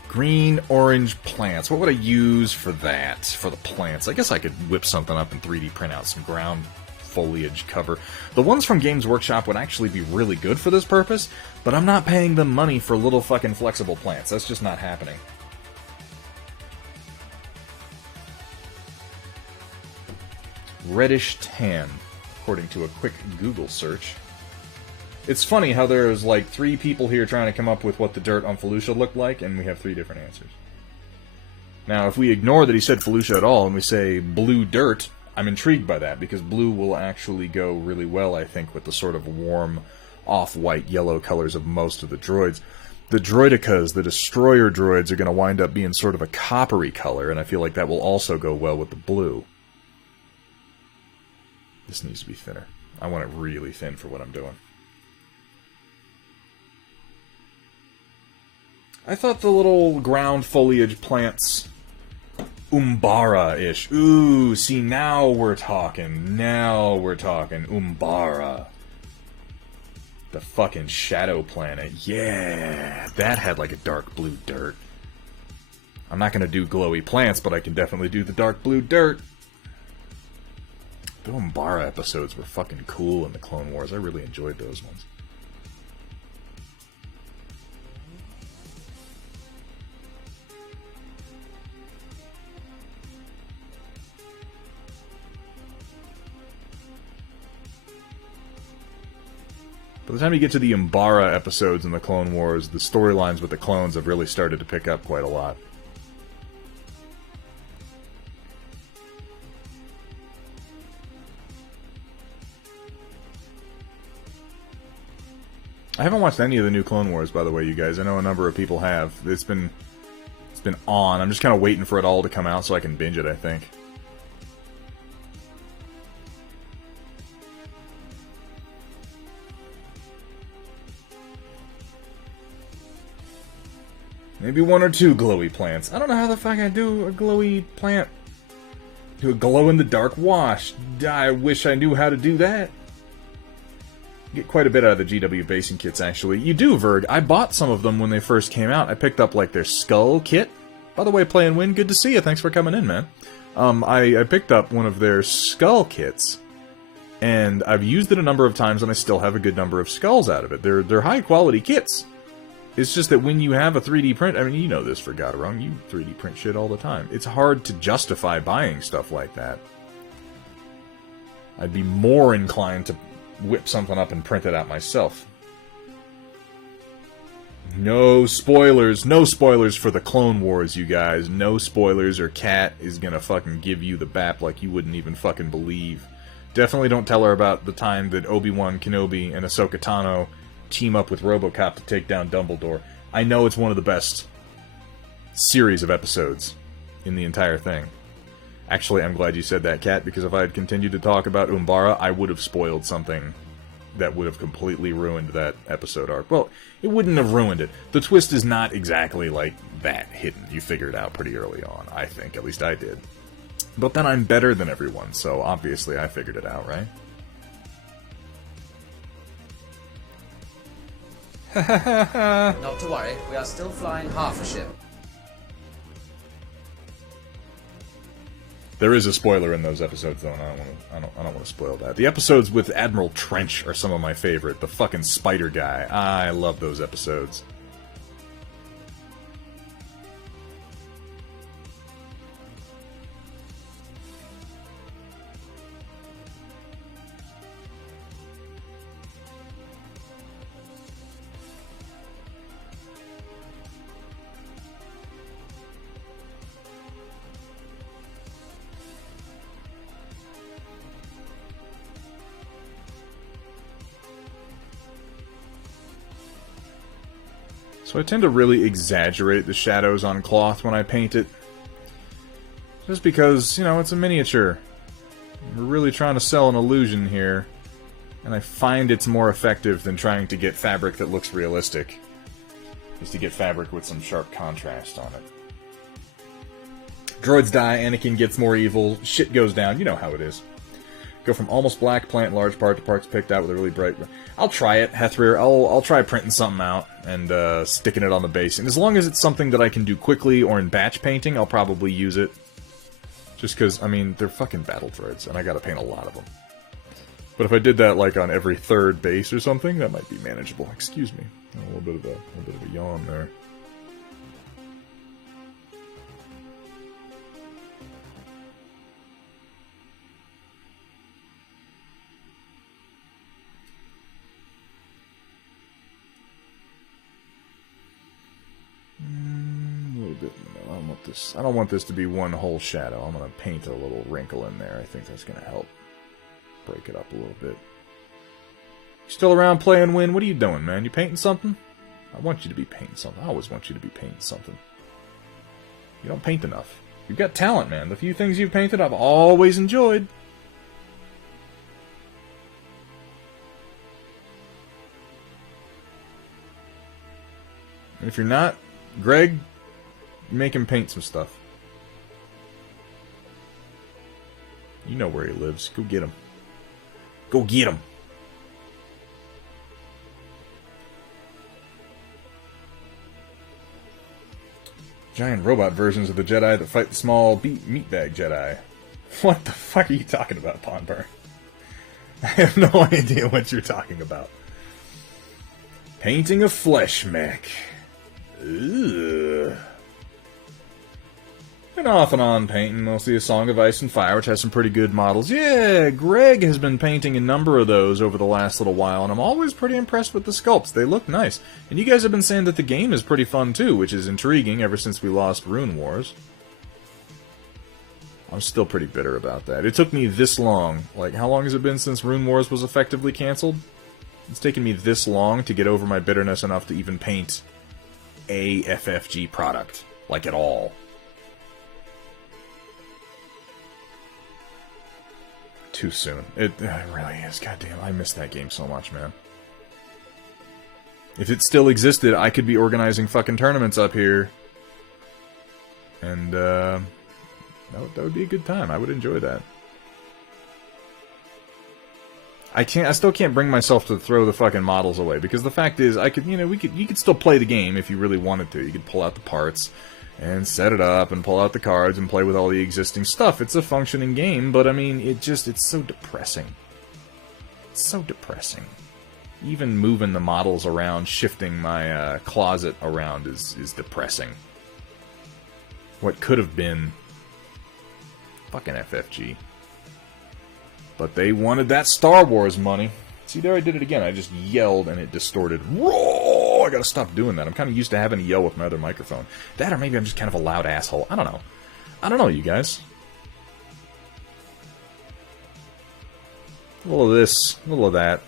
Green, orange plants. What would I use for that? For the plants? I guess I could whip something up and 3D print out some ground foliage cover. The ones from Games Workshop would actually be really good for this purpose, but I'm not paying them money for little fucking flexible plants. That's just not happening. Reddish tan, according to a quick Google search. It's funny how there's like 3 people here trying to come up with what the dirt on Felucia looked like, and we have 3 different answers. Now, if we ignore that he said Felucia at all, and we say blue dirt, I'm intrigued by that, because blue will actually go really well, I think, with the sort of warm, off-white yellow colors of most of the droids. The droidicas, the destroyer droids, are going to wind up being sort of a coppery color, and I feel like that will also go well with the blue. This needs to be thinner. I want it really thin for what I'm doing. I thought the little ground foliage plants, Umbara-ish. Ooh, see, now we're talking. Now we're talking. Umbara. The fucking shadow planet. Yeah, that had like a dark blue dirt. I'm not going to do glowy plants, but I can definitely do the dark blue dirt. The Umbara episodes were fucking cool in the Clone Wars. I really enjoyed those ones. By the time you get to the Umbara episodes in the Clone Wars, the storylines with the clones have really started to pick up quite a lot. I haven't watched any of the new Clone Wars, by the way, you guys. I know a number of people have. It's been on. I'm just kind of waiting for it all to come out so I can binge it, I think. Maybe one or two glowy plants. I don't know how the fuck I do a glowy plant. Do a glow-in-the-dark wash. I wish I knew how to do that. Get quite a bit out of the GW basing kits, actually. You do, Verg. I bought some of them when they first came out. I picked up, like, their skull kit. By the way, Play and Win, good to see you. Thanks for coming in, man. I picked up one of their skull kits, and I've used it a number of times, and I still have a good number of skulls out of it. They're high-quality kits. It's just that when you have a 3D print, I mean, you know this for Godorung, you 3D print shit all the time. It's hard to justify buying stuff like that. I'd be more inclined to whip something up and print it out myself. No spoilers. No spoilers for the Clone Wars, you guys. No spoilers, or Kat is gonna fucking give you the bap like you wouldn't even fucking believe. Definitely don't tell her about the time that Obi-Wan Kenobi and Ahsoka Tano team up with RoboCop to take down Dumbledore. I know it's one of the best series of episodes in the entire thing. Actually, I'm glad you said that, Kat, because if I had continued to talk about Umbara, I would have spoiled something that would have completely ruined that episode arc. Well, it wouldn't have ruined it. The twist is not exactly like that hidden. You figure it out pretty early on, I think. At least I did. But then I'm better than everyone, so obviously I figured it out, right? Not to worry, we are still flying half a ship. There is a spoiler in those episodes, though, and I don't want to spoil that. The episodes with Admiral Trench are some of my favorite. The fucking spider guy. I love those episodes. So I tend to really exaggerate the shadows on cloth when I paint it. Just because, you know, it's a miniature. We're really trying to sell an illusion here. And I find it's more effective than trying to get fabric that looks realistic. Is to get fabric with some sharp contrast on it. Droids die, Anakin gets more evil, shit goes down, you know how it is. Go from almost black plant in large part to parts picked out with a really bright... I'll try it, Hethrir. I'll try printing something out and sticking it on the base. And as long as it's something that I can do quickly or in batch painting, I'll probably use it. Just because, I mean, they're fucking battle droids, and I gotta paint a lot of them. But if I did that, like, on every third base or something, that might be manageable. Excuse me. A little bit of a yawn there. I don't want this to be one whole shadow. I'm going to paint a little wrinkle in there. I think that's going to help break it up a little bit. You still around, Play and Win? What are you doing, man? You painting something? I want you to be painting something. I always want you to be painting something. You don't paint enough. You've got talent, man. The few things you've painted, I've always enjoyed. And if you're not, Greg, make him paint some stuff. You know where he lives. Go get him. Go get him. Giant robot versions of the Jedi that fight the small meatbag Jedi. What the fuck are you talking about, Pawnburn? I have no idea what you're talking about. Painting a flesh mech. Ugh. been off and on painting, mostly A Song of Ice and Fire, which has some pretty good models. Yeah, Greg has been painting a number of those over the last little while, and I'm always pretty impressed with the sculpts. They look nice. And you guys have been saying that the game is pretty fun too, which is intriguing ever since we lost Rune Wars. I'm still pretty bitter about that. It took me this long. Like, how long has it been since Rune Wars was effectively cancelled? It's taken me this long to get over my bitterness enough to even paint a FFG product. Like, at all. Too soon. It really is. Goddamn, I miss that game so much, man. If it still existed, I could be organizing fucking tournaments up here. And, that would be a good time. I would enjoy that. I still can't bring myself to throw the fucking models away, because the fact is, I could, you could still play the game if you really wanted to. You could pull out the parts and set it up and pull out the cards and play with all the existing stuff. It's a functioning game, but I mean, it's so depressing. It's so depressing. Even moving the models around, shifting my closet around is depressing. What could have been fucking FFG. But they wanted that Star Wars money. See, there I did it again. I just yelled and it distorted. Whoa! I gotta stop doing that. I'm kind of used to having to yell with my other microphone. That, or maybe I'm just kind of a loud asshole. I don't know. I don't know, you guys. A little of this, a little of that.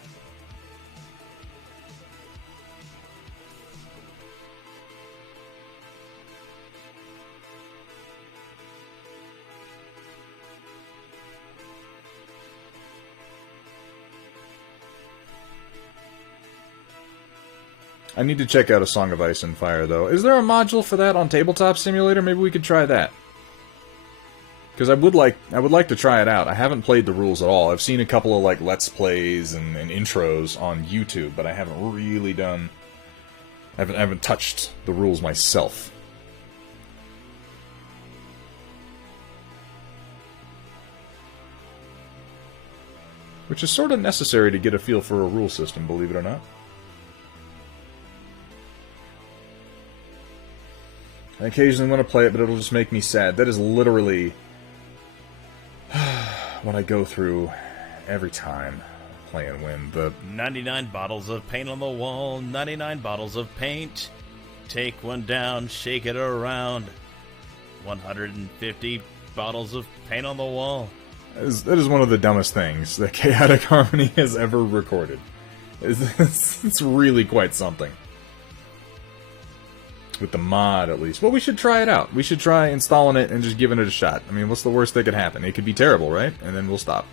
I need to check out A Song of Ice and Fire, though. Is there a module for that on Tabletop Simulator? Maybe we could try that. Because I would like to try it out. I haven't played the rules at all. I've seen a couple of like Let's Plays and intros on YouTube, but I haven't really done... I haven't touched the rules myself. Which is sort of necessary to get a feel for a rule system, believe it or not. I occasionally want to play it, but it'll just make me sad. That is literally what I go through every time playing Win. The 99 bottles of paint on the wall, 99 bottles of paint. Take one down, shake it around. 150 bottles of paint on the wall. That is one of the dumbest things that Chaotic Harmony has ever recorded. It's really quite something. With the mod, at least. Well, we should try it out. We should try installing it and just giving it a shot. I mean, what's the worst that could happen? It could be terrible, right? And then we'll stop.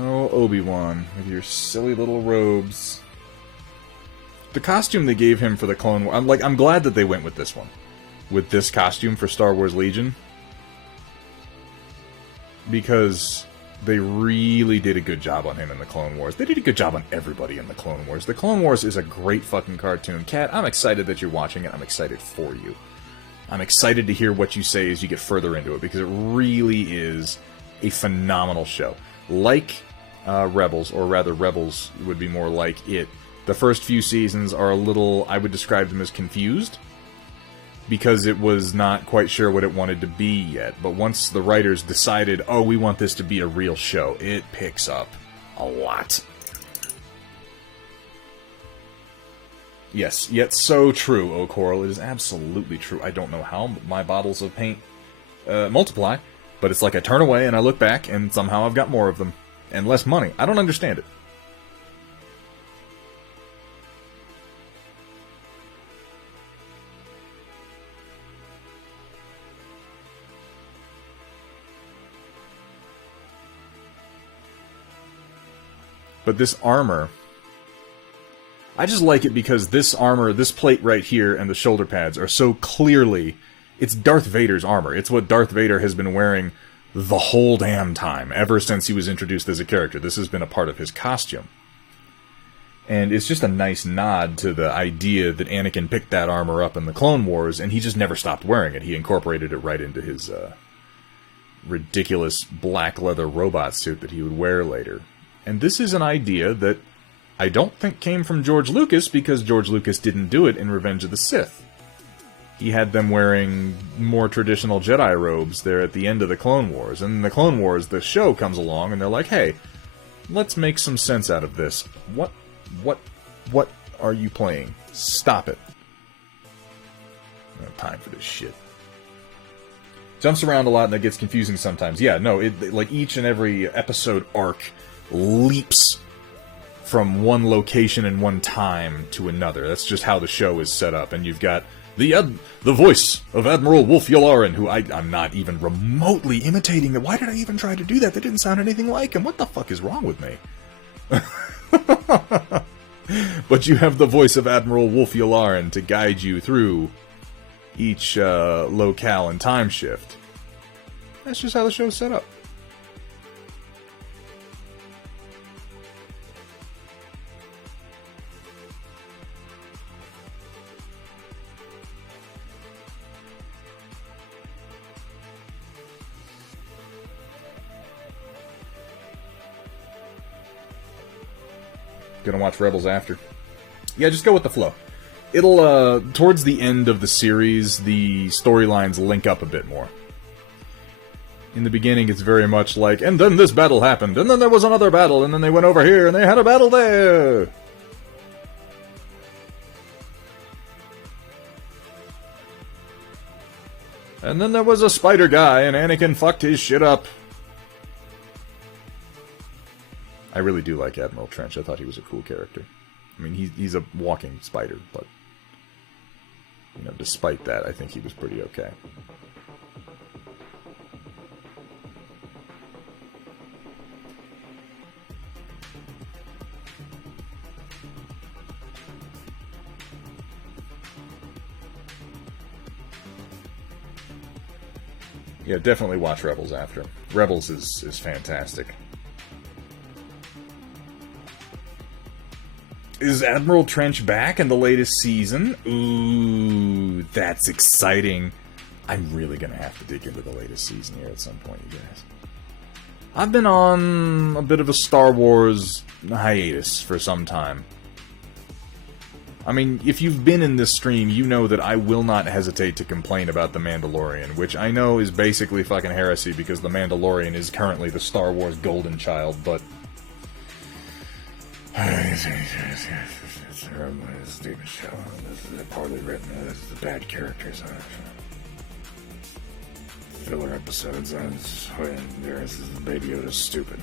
Oh, Obi-Wan, with your silly little robes. The costume they gave him for the Clone Wars... I'm glad that they went with this one. With this costume for Star Wars Legion. Because they really did a good job on him in the Clone Wars. They did a good job on everybody in the Clone Wars. The Clone Wars is a great fucking cartoon. Kat, I'm excited that you're watching it. I'm excited for you. I'm excited to hear what you say as you get further into it, because it really is a phenomenal show. Like Rebels, or rather Rebels would be more like it. The first few seasons are a little, I would describe them as confused, because it was not quite sure what it wanted to be yet. But once the writers decided, oh, we want this to be a real show, it picks up a lot. Yes, yet so true, O Coral. It is absolutely true. I don't know how my bottles of paint multiply, but it's like I turn away and I look back, and somehow I've got more of them. And less money. I don't understand it. But this armor, I just like it because this armor, this plate right here, and the shoulder pads are so clearly, it's Darth Vader's armor. It's what Darth Vader has been wearing the whole damn time, ever since he was introduced as a character. This has been a part of his costume. And it's just a nice nod to the idea that Anakin picked that armor up in the Clone Wars, and he just never stopped wearing it. He incorporated it right into his ridiculous black leather robot suit that he would wear later. And this is an idea that I don't think came from George Lucas, because George Lucas didn't do it in Revenge of the Sith. He had them wearing more traditional Jedi robes there at the end of the Clone Wars. And in the Clone Wars, the show comes along, and they're like, hey, let's make some sense out of this. What are you playing? Stop it. I don't have time for this shit. Jumps around a lot and that gets confusing sometimes. Yeah, no, like each and every episode arc leaps from one location and one time to another. That's just how the show is set up. And you've got the voice of Admiral Wolf Yularen, who I'm not even remotely imitating. Why did I even try to do that? That didn't sound anything like him. What the fuck is wrong with me? But you have the voice of Admiral Wolf Yularen to guide you through each locale and time shift. That's just how the show's set up. Gonna watch Rebels after. Yeah, just go with the flow. It'll, towards the end of the series, the storylines link up a bit more. In the beginning, it's very much like, and then this battle happened, and then there was another battle, and then they went over here, and they had a battle there! And then there was a spider guy, and Anakin fucked his shit up. I really do like Admiral Trench. I thought he was a cool character. I mean, he's a walking spider, but, you know, despite that, I think he was pretty okay. Yeah, definitely watch Rebels after. Rebels is fantastic. Is Admiral Trench back in the latest season? Ooh, that's exciting. I'm really gonna have to dig into the latest season here at some point, you guys. I've been on a bit of a Star Wars hiatus for some time. I mean, if you've been in this stream, you know that I will not hesitate to complain about The Mandalorian, which I know is basically fucking heresy because The Mandalorian is currently the Star Wars golden child, but... It's a stupid show. This is poorly written. This is the bad characters. Filler episodes. This is Baby Yoda's stupid.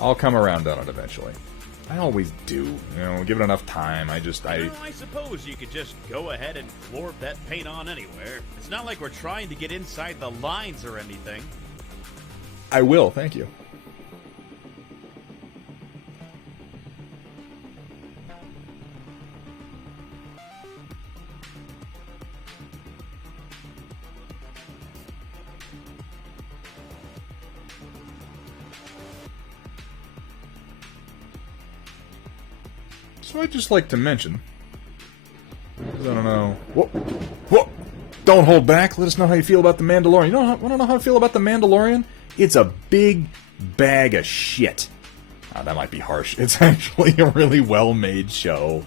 I'll come around on it eventually. I always do, you know, give it enough time. I suppose you could just go ahead and florp that paint on anywhere. It's not like we're trying to get inside the lines or anything. I will, thank you. So I'd just like to mention, I don't know. Whoa! Don't hold back. Let us know how you feel about The Mandalorian. You want to know how I feel about The Mandalorian? It's a big bag of shit. Oh, that might be harsh. It's actually a really well-made show.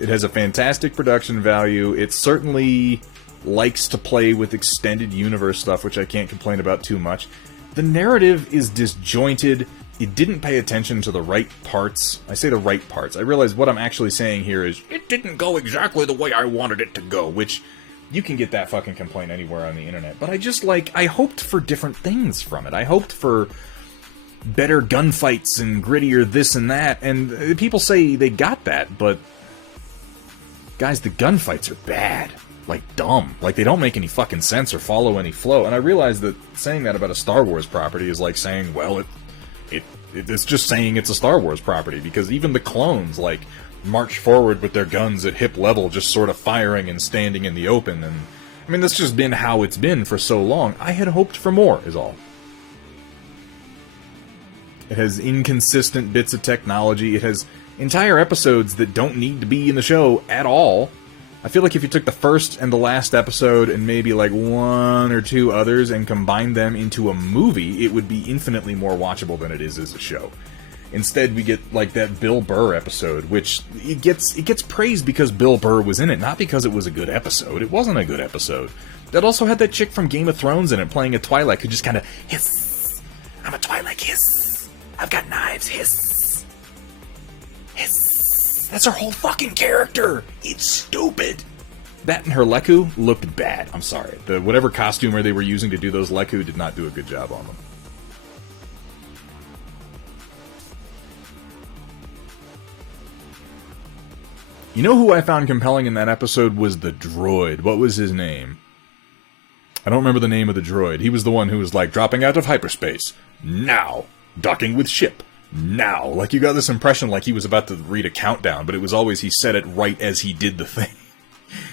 It has a fantastic production value. It certainly likes to play with extended universe stuff, which I can't complain about too much. The narrative is disjointed. It didn't pay attention to the right parts. I say the right parts. I realize what I'm actually saying here is, it didn't go exactly the way I wanted it to go, which you can get that fucking complaint anywhere on the internet. But I hoped for different things from it. I hoped for better gunfights and grittier this and that, and people say they got that, but Guys, the gunfights are bad. Like, dumb. Like, they don't make any fucking sense or follow any flow. And I realize that saying that about a Star Wars property is like saying, well, it's just saying it's a Star Wars property, because even the clones, like, march forward with their guns at hip level, just sort of firing and standing in the open, and I mean, that's just been how it's been for so long. I had hoped for more, is all. It has inconsistent bits of technology. It has entire episodes that don't need to be in the show at all. I feel like if you took the first and the last episode and maybe like one or two others and combined them into a movie, it would be infinitely more watchable than it is as a show. Instead, we get like that Bill Burr episode, which it gets praised because Bill Burr was in it, not because it was a good episode. It wasn't a good episode. That also had that chick from Game of Thrones in it playing a Twilight who just kind of hiss. I'm a Twilight, hiss. I've got knives, hiss. Hiss. That's her whole fucking character. It's stupid. That and her Leku looked bad. I'm sorry. Whatever costumer they were using to do those Leku did not do a good job on them. You know who I found compelling in that episode was the droid. What was his name? I don't remember the name of the droid. He was the one who was like, dropping out of hyperspace. Now. Docking with ship. Now. Like, you got this impression like he was about to read a countdown, but it was always he said it right as he did the thing.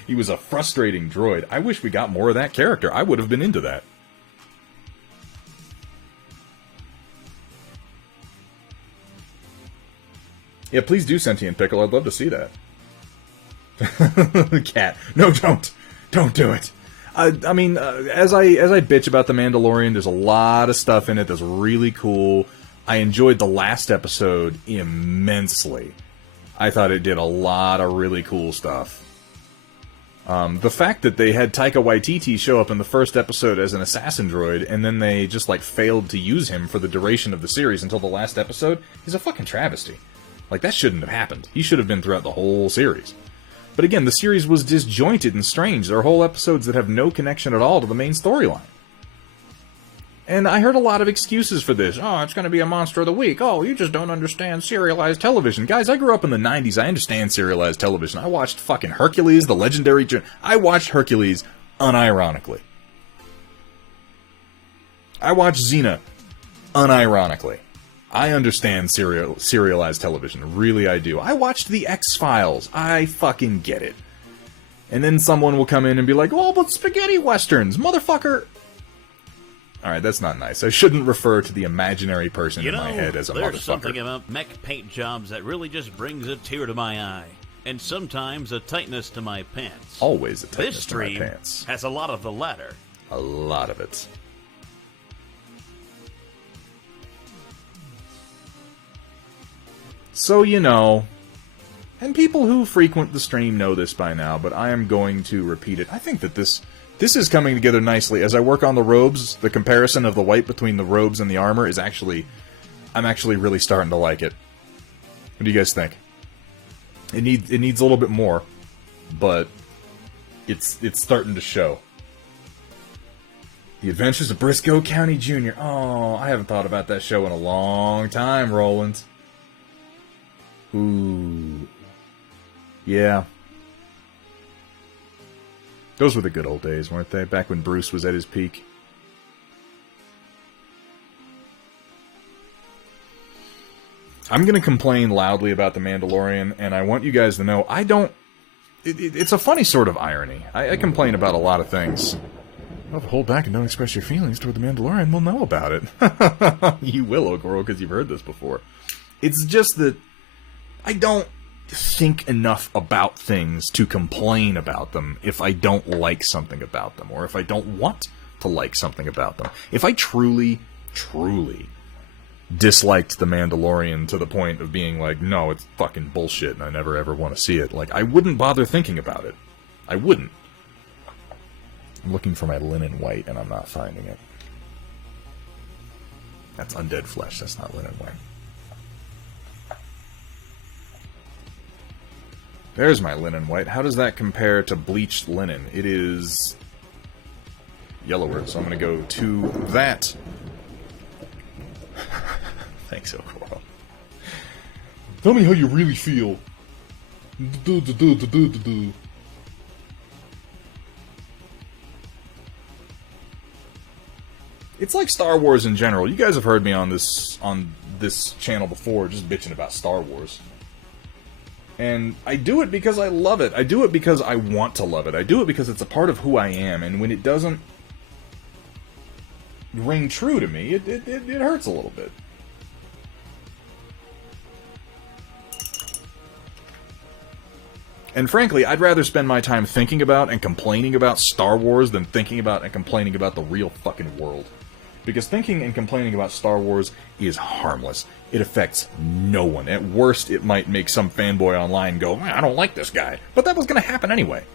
He was a frustrating droid. I wish we got more of that character. I would have been into that. Yeah, please do, Sentient Pickle. I'd love to see that. Cat. No, don't. Don't do it. I mean, as I bitch about The Mandalorian, there's a lot of stuff in it that's really cool. I enjoyed the last episode immensely. I thought it did a lot of really cool stuff. The fact that they had Taika Waititi show up in the first episode as an assassin droid, and then they just, like, failed to use him for the duration of the series until the last episode, is a fucking travesty. Like, that shouldn't have happened. He should have been throughout the whole series. But again, the series was disjointed and strange. There are whole episodes that have no connection at all to the main storyline. And I heard a lot of excuses for this. Oh, it's going to be a monster of the week. Oh, you just don't understand serialized television. Guys, I grew up in the 90s. I understand serialized television. I watched fucking Hercules, the legendary... I watched Hercules unironically. I watched Xena unironically. I understand serialized television. Really, I do. I watched The X-Files. I fucking get it. And then someone will come in and be like, oh, but spaghetti westerns, motherfucker. Alright, that's not nice. I shouldn't refer to the imaginary person in my head as a motherfucker. There's something about mech paint jobs that really just brings a tear to my eye. And sometimes a tightness to my pants. Always a tightness this to my stream pants. has a lot of the latter. A lot of it. So, you know, and people who frequent the stream know this by now, but I am going to repeat it. I think that this is coming together nicely. As I work on the robes, the comparison of the white between the robes and the armor is actually... I'm actually really starting to like it. What do you guys think? It needs a little bit more, but it's starting to show. The Adventures of Briscoe County Jr. Oh, I haven't thought about that show in a long time, Roland. Ooh. Yeah. Those were the good old days, weren't they? Back when Bruce was at his peak. I'm going to complain loudly about The Mandalorian, and I want you guys to know, I don't... It's a funny sort of irony. I complain about a lot of things. Well, if you hold back and don't express your feelings toward The Mandalorian, we'll know about it. You will, Okoro, because you've heard this before. It's just that I don't think enough about things to complain about them if I don't like something about them, or if I don't want to like something about them. If I truly, truly disliked The Mandalorian to the point of being like, no, it's fucking bullshit and I never ever want to see it, like, I wouldn't bother thinking about it. I wouldn't. I'm looking for my linen white and I'm not finding it. That's undead flesh, that's not linen white. There's my linen white. How does that compare to bleached linen? It is yellower, so I'm going to go to that. Thanks, Okoro. Tell me how you really feel. It's like Star Wars in general. You guys have heard me on this channel before, just bitching about Star Wars. And I do it because I love it. I do it because I want to love it. I do it because it's a part of who I am. And when it doesn't ring true to me, it hurts a little bit. And frankly, I'd rather spend my time thinking about and complaining about Star Wars than thinking about and complaining about the real fucking world. Because thinking and complaining about Star Wars is harmless. It affects no one. At worst, it might make some fanboy online go, I don't like this guy. But that was going to happen anyway.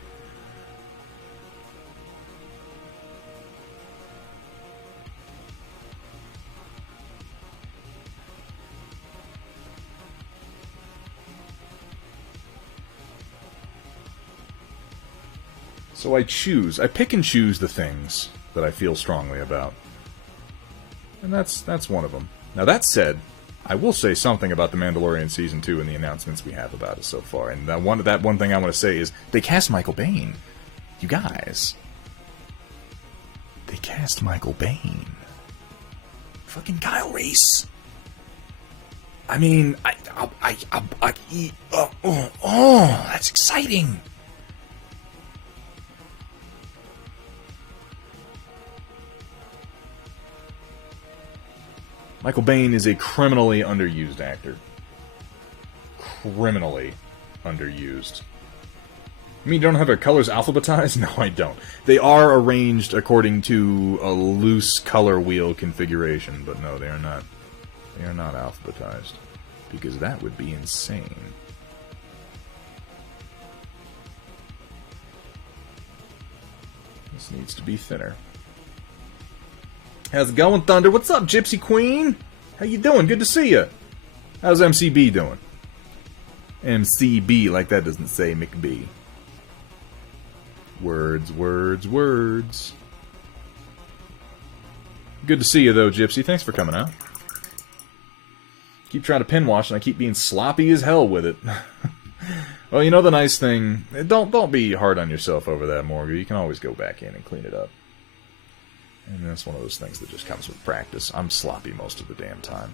So I pick and choose the things that I feel strongly about. And that's one of them. Now that said, I will say something about The Mandalorian Season 2 and the announcements we have about it so far. And that one thing I want to say is, they cast Michael Biehn. You guys. They cast Michael Biehn. Fucking Kyle Reese. I mean, that's exciting. Michael Biehn is a criminally underused actor. Criminally underused. I mean, you don't have their colors alphabetized? No, I don't. They are arranged according to a loose color wheel configuration, but no, they are not. They are not alphabetized. Because that would be insane. This needs to be thinner. How's it going, Thunder? What's up, Gypsy Queen? How you doing? Good to see you. How's MCB doing? MCB, like that doesn't say McB. Words, words, words. Good to see you, though, Gypsy. Thanks for coming out. Keep trying to pin wash, and I keep being sloppy as hell with it. Well, you know the nice thing... Don't be hard on yourself over that, Morgan. You can always go back in and clean it up. And that's one of those things that just comes with practice. I'm sloppy most of the damn time.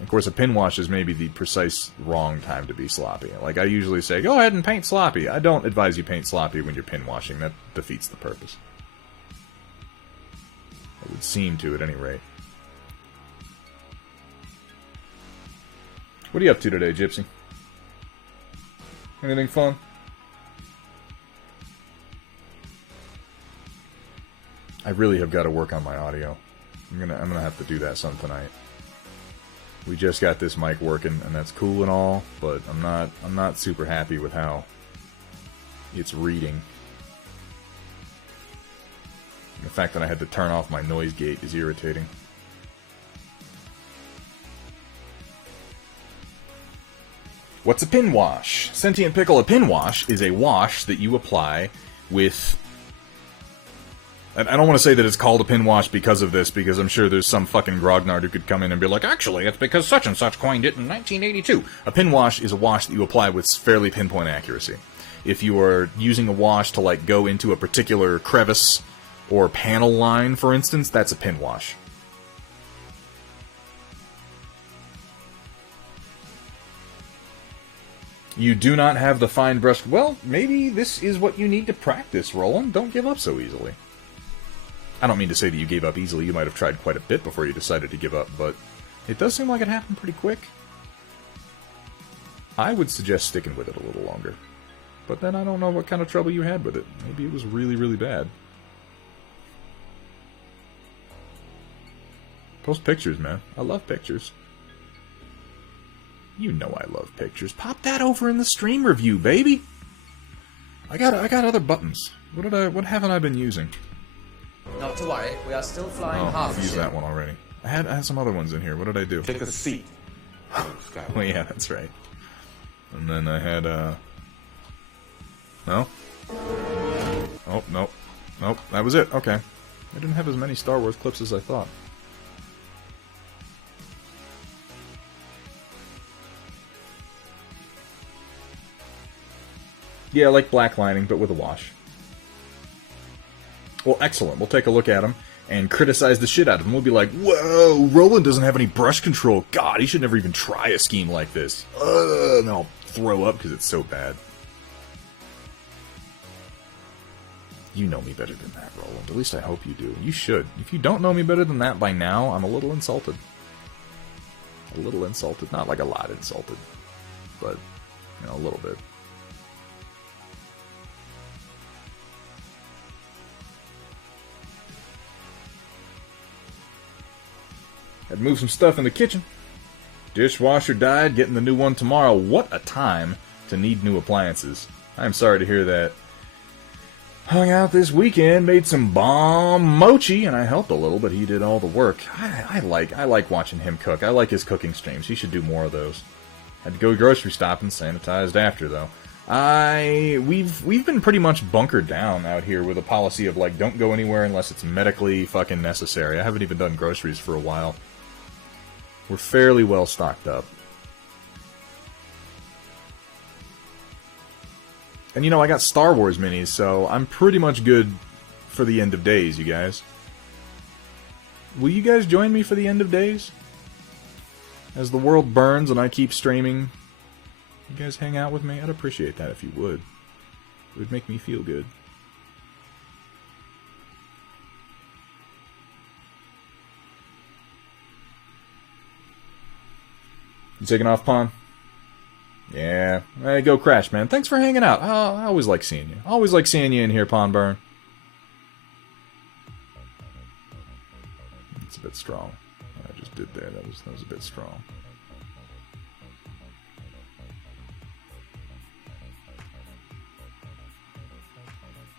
Of course, a pin wash is maybe the precise wrong time to be sloppy. Like, I usually say, go ahead and paint sloppy. I don't advise you paint sloppy when you're pin washing. That defeats the purpose. It would seem to, at any rate. What are you up to today, Gypsy? Anything fun? I really have got to work on my audio. I'm gonna have to do that some tonight. We just got this mic working, and that's cool and all, but I'm not super happy with how it's reading. The fact that I had to turn off my noise gate is irritating. What's a pin wash? Sentient Pickle, a pin wash is a wash that you apply with... I don't want to say that it's called a pin wash because of this, because I'm sure there's some fucking grognard who could come in and be like, actually, it's because such and such coined it in 1982. A pin wash is a wash that you apply with fairly pinpoint accuracy. If you are using a wash to, like, go into a particular crevice or panel line, for instance, that's a pin wash. You do not have the fine brush. Well, maybe this is what you need to practice, Roland. Don't give up so easily. I don't mean to say that you gave up easily. You might have tried quite a bit before you decided to give up, but it does seem like it happened pretty quick. I would suggest sticking with it a little longer. But then I don't know what kind of trouble you had with it. Maybe it was really, really bad. Post pictures, man. I love pictures. You know I love pictures. Pop that over in the stream review, baby. I got other buttons. What haven't I been using? Not to worry, we are still flying half I've used that one already. I had some other ones in here. What did I do? Take a seat. Well, yeah, that's right. And then I had, No? Oh, nope. Nope, that was it. Okay. I didn't have as many Star Wars clips as I thought. Yeah, like black lining, but with a wash. Well, excellent. We'll take a look at him and criticize the shit out of him. We'll be like, whoa, Roland doesn't have any brush control. God, he should never even try a scheme like this. And I'll throw up because it's so bad. You know me better than that, Roland. At least I hope you do. You should. If you don't know me better than that by now, I'm a little insulted. A little insulted. Not like a lot insulted. But, you know, a little bit. Had to move some stuff in the kitchen. Dishwasher died, getting the new one tomorrow. What a time to need new appliances. I'm sorry to hear that. Hung out this weekend, made some bomb mochi, and I helped a little, but he did all the work. I like watching him cook. I like his cooking streams. He should do more of those. Had to go grocery shopping, sanitized after though. We've been pretty much bunkered down out here with a policy of like don't go anywhere unless it's medically fucking necessary. I haven't even done groceries for a while. We're fairly well stocked up. And you know, I got Star Wars minis, so I'm pretty much good for the end of days, you guys. Will you guys join me for the end of days? As the world burns and I keep streaming, you guys hang out with me? I'd appreciate that if you would. It would make me feel good. You taking off, Pawn? Yeah. Hey, go Crash, man. Thanks for hanging out. I always like seeing you. Always like seeing you in here, Pawn Burn. It's a bit strong. What I just did there, that was a bit strong.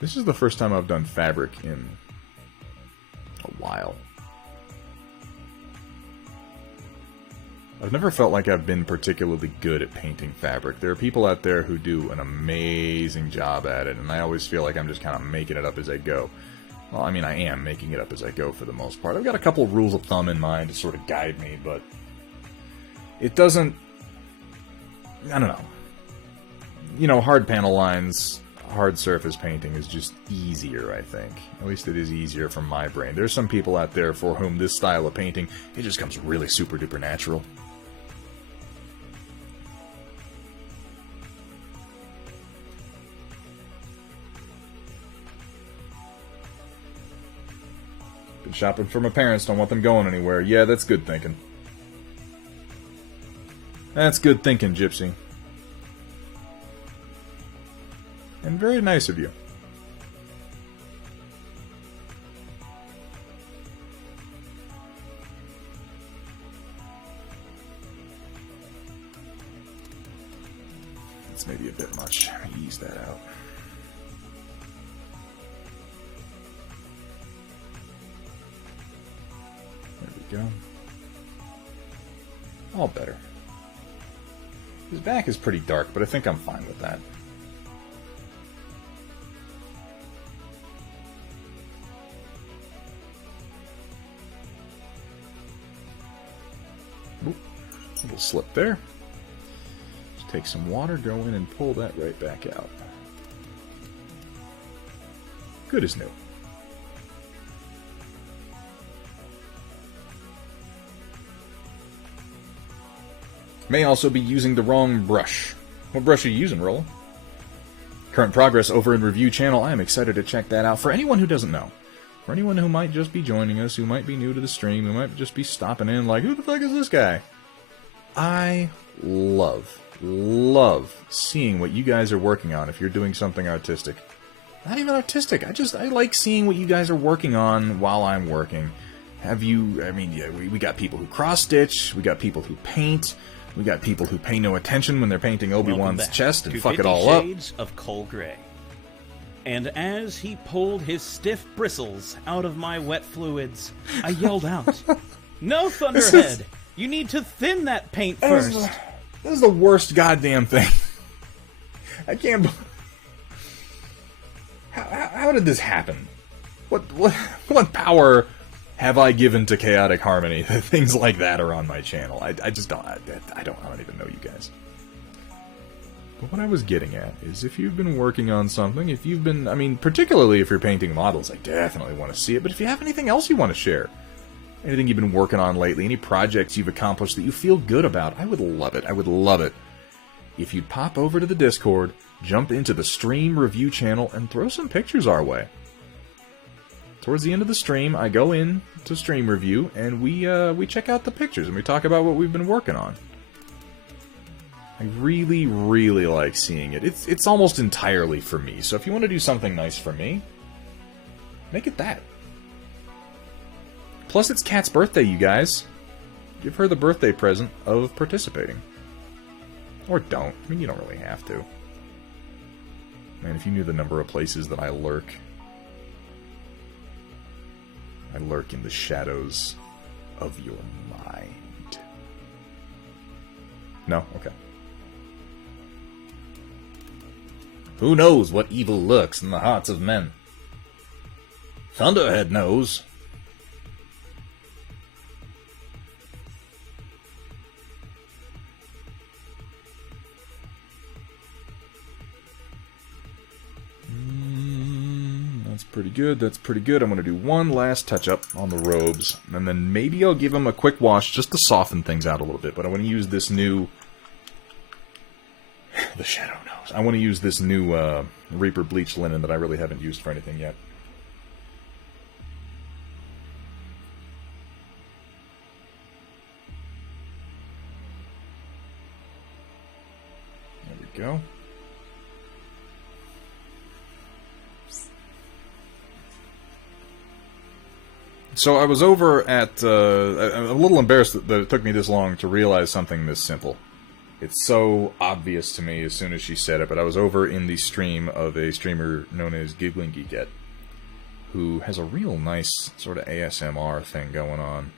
This is the first time I've done fabric in a while. I've never felt like I've been particularly good at painting fabric. There are people out there who do an amazing job at it, and I always feel like I'm just kind of making it up as I go. Well, I mean, I am making it up as I go for the most part. I've got a couple of rules of thumb in mind to sort of guide me, but it doesn't... I don't know. You know, hard panel lines, hard surface painting is just easier, I think. At least it is easier from my brain. There's some people out there for whom this style of painting, it just comes really super duper natural. Been shopping for my parents, don't want them going anywhere. Yeah, that's good thinking. That's good thinking, Gypsy. And very nice of you. That's maybe a bit much. Ease that out. There we go. All better. His back is pretty dark, but I think I'm fine with that. Oop, little slip there. Just take some water, go in and pull that right back out. Good as new. May also be using the wrong brush. What brush are you using, Rolla? Current progress over in review channel. I am excited to check that out. For anyone who doesn't know, for anyone who might just be joining us, who might be new to the stream, who might just be stopping in like, who the fuck is this guy? I love seeing what you guys are working on if you're doing something artistic. Not even artistic. I like seeing what you guys are working on while I'm working. Have you, I mean, yeah, we got people who cross-stitch, we got people who paint, we got people who pay no attention when they're painting Obi-Wan's chest and fuck it all up. 50 Shades of Coal Gray. And as he pulled his stiff bristles out of my wet fluids, I yelled out, "No, Thunderhead! You need to thin that paint first!" This is the worst goddamn thing. I can't... How did this happen? What power have I given to chaotic harmony? Things like that are on my channel. I just don't. I don't even know you guys. But what I was getting at is if you've been working on something, if you've been, I mean, particularly if you're painting models, I definitely want to see it, but if you have anything else you want to share, anything you've been working on lately, any projects you've accomplished that you feel good about, I would love it. I would love it if you'd pop over to the Discord, jump into the stream review channel, and throw some pictures our way. Towards the end of the stream, I go in to stream review, and we check out the pictures, and we talk about what we've been working on. I really, really like seeing it. It's almost entirely for me, so if you want to do something nice for me, make it that. Plus, it's Kat's birthday, you guys. Give her the birthday present of participating. Or don't. I mean, you don't really have to. Man, if you knew the number of places that I lurk. I lurk in the shadows of your mind. No? Okay. Who knows what evil lurks in the hearts of men? Thunderhead knows. That's pretty good, that's pretty good. I'm going to do one last touch-up on the robes, and then maybe I'll give them a quick wash just to soften things out a little bit, but I want to use this new... the shadow knows. I want to use this new Reaper bleach linen that I really haven't used for anything yet. There we go. So I was over at, I'm a little embarrassed that it took me this long to realize something this simple. It's so obvious to me as soon as she said it, but I was over in the stream of a streamer known as Giggling Geekette, who has a real nice sort of ASMR thing going on.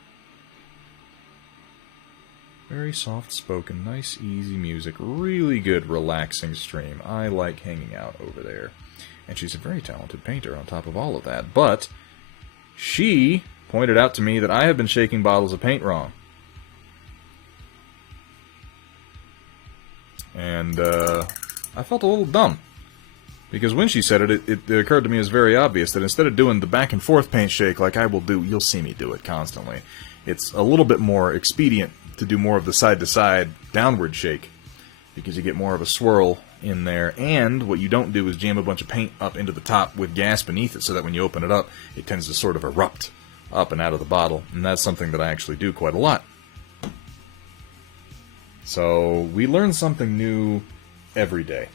Very soft-spoken, nice, easy music, really good, relaxing stream. I like hanging out over there. And she's a very talented painter on top of all of that, but... she pointed out to me that I have been shaking bottles of paint wrong. And I felt a little dumb. Because when she said it, it occurred to me as very obvious that instead of doing the back and forth paint shake like I will do, you'll see me do it constantly, it's a little bit more expedient to do more of the side-to-side downward shake. Because you get more of a swirl in there, and what you don't do is jam a bunch of paint up into the top with gas beneath it, so that when you open it up, it tends to sort of erupt up and out of the bottle, and that's something that I actually do quite a lot. So, we learn something new every day.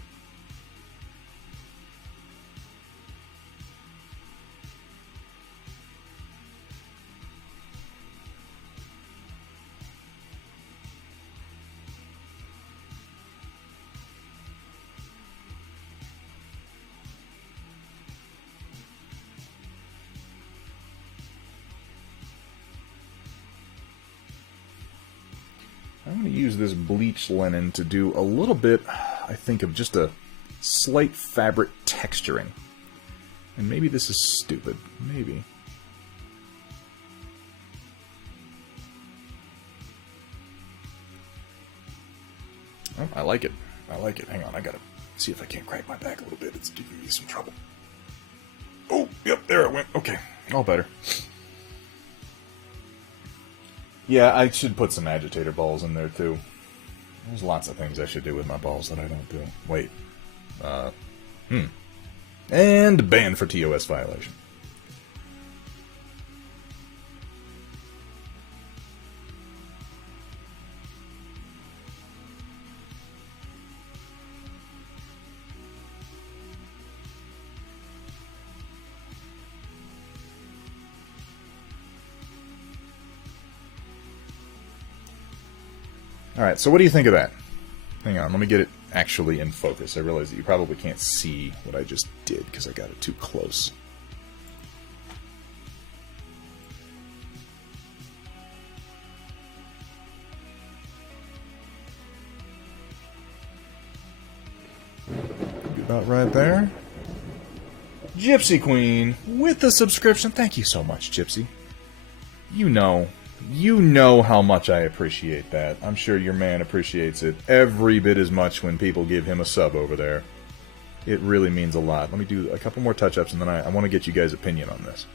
I'm going to use this bleach linen to do a little bit, I think, of just a slight fabric texturing. And maybe this is stupid. Maybe. Oh, I like it. I like it. Hang on, I gotta see if I can't crack my back a little bit. It's giving me some trouble. Oh, yep, there it went. Okay, all better. Yeah, I should put some agitator balls in there, too. There's lots of things I should do with my balls that I don't do. Wait. And banned for TOS violation. Alright, so what do you think of that? Hang on, let me get it actually in focus. I realize that you probably can't see what I just did because I got it too close. Be about right there. Gypsy Queen with the subscription. Thank you so much, Gypsy. You know You know how much I appreciate that. I'm sure your man appreciates it every bit as much when people give him a sub over there. It really means a lot. Let me do a couple more touch-ups, and then I want to get you guys' opinion on this.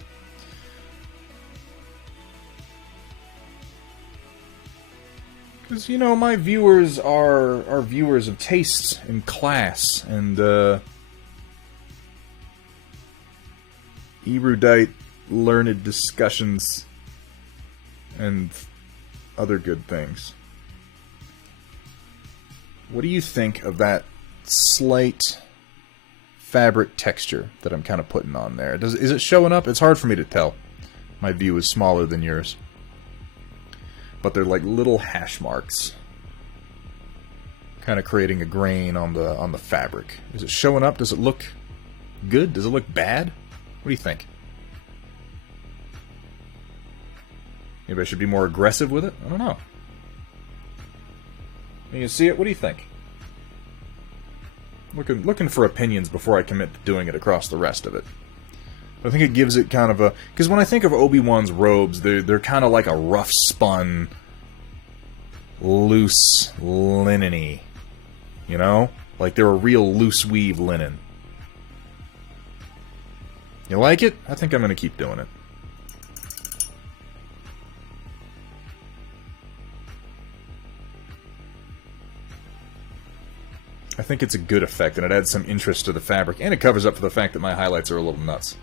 Because, you know, my viewers are viewers of taste and class and erudite, learned discussions and other good things. What do you think of that slight fabric texture that I'm kind of putting on there? Is it showing up? It's hard for me to tell. My view is smaller than yours. But they're like little hash marks, kind of creating a grain on the fabric. Is it showing up? Does it look good? Does it look bad? What do you think? Maybe I should be more aggressive with it? I don't know. You see it? What do you think? Looking for opinions before I commit to doing it across the rest of it. I think it gives it kind of a... Because when I think of Obi-Wan's robes, they're kind of like a rough spun, loose linen-y. You know? Like they're a real loose weave linen. You like it? I think I'm going to keep doing it. I think it's a good effect, and it adds some interest to the fabric, and it covers up for the fact that my highlights are a little nuts.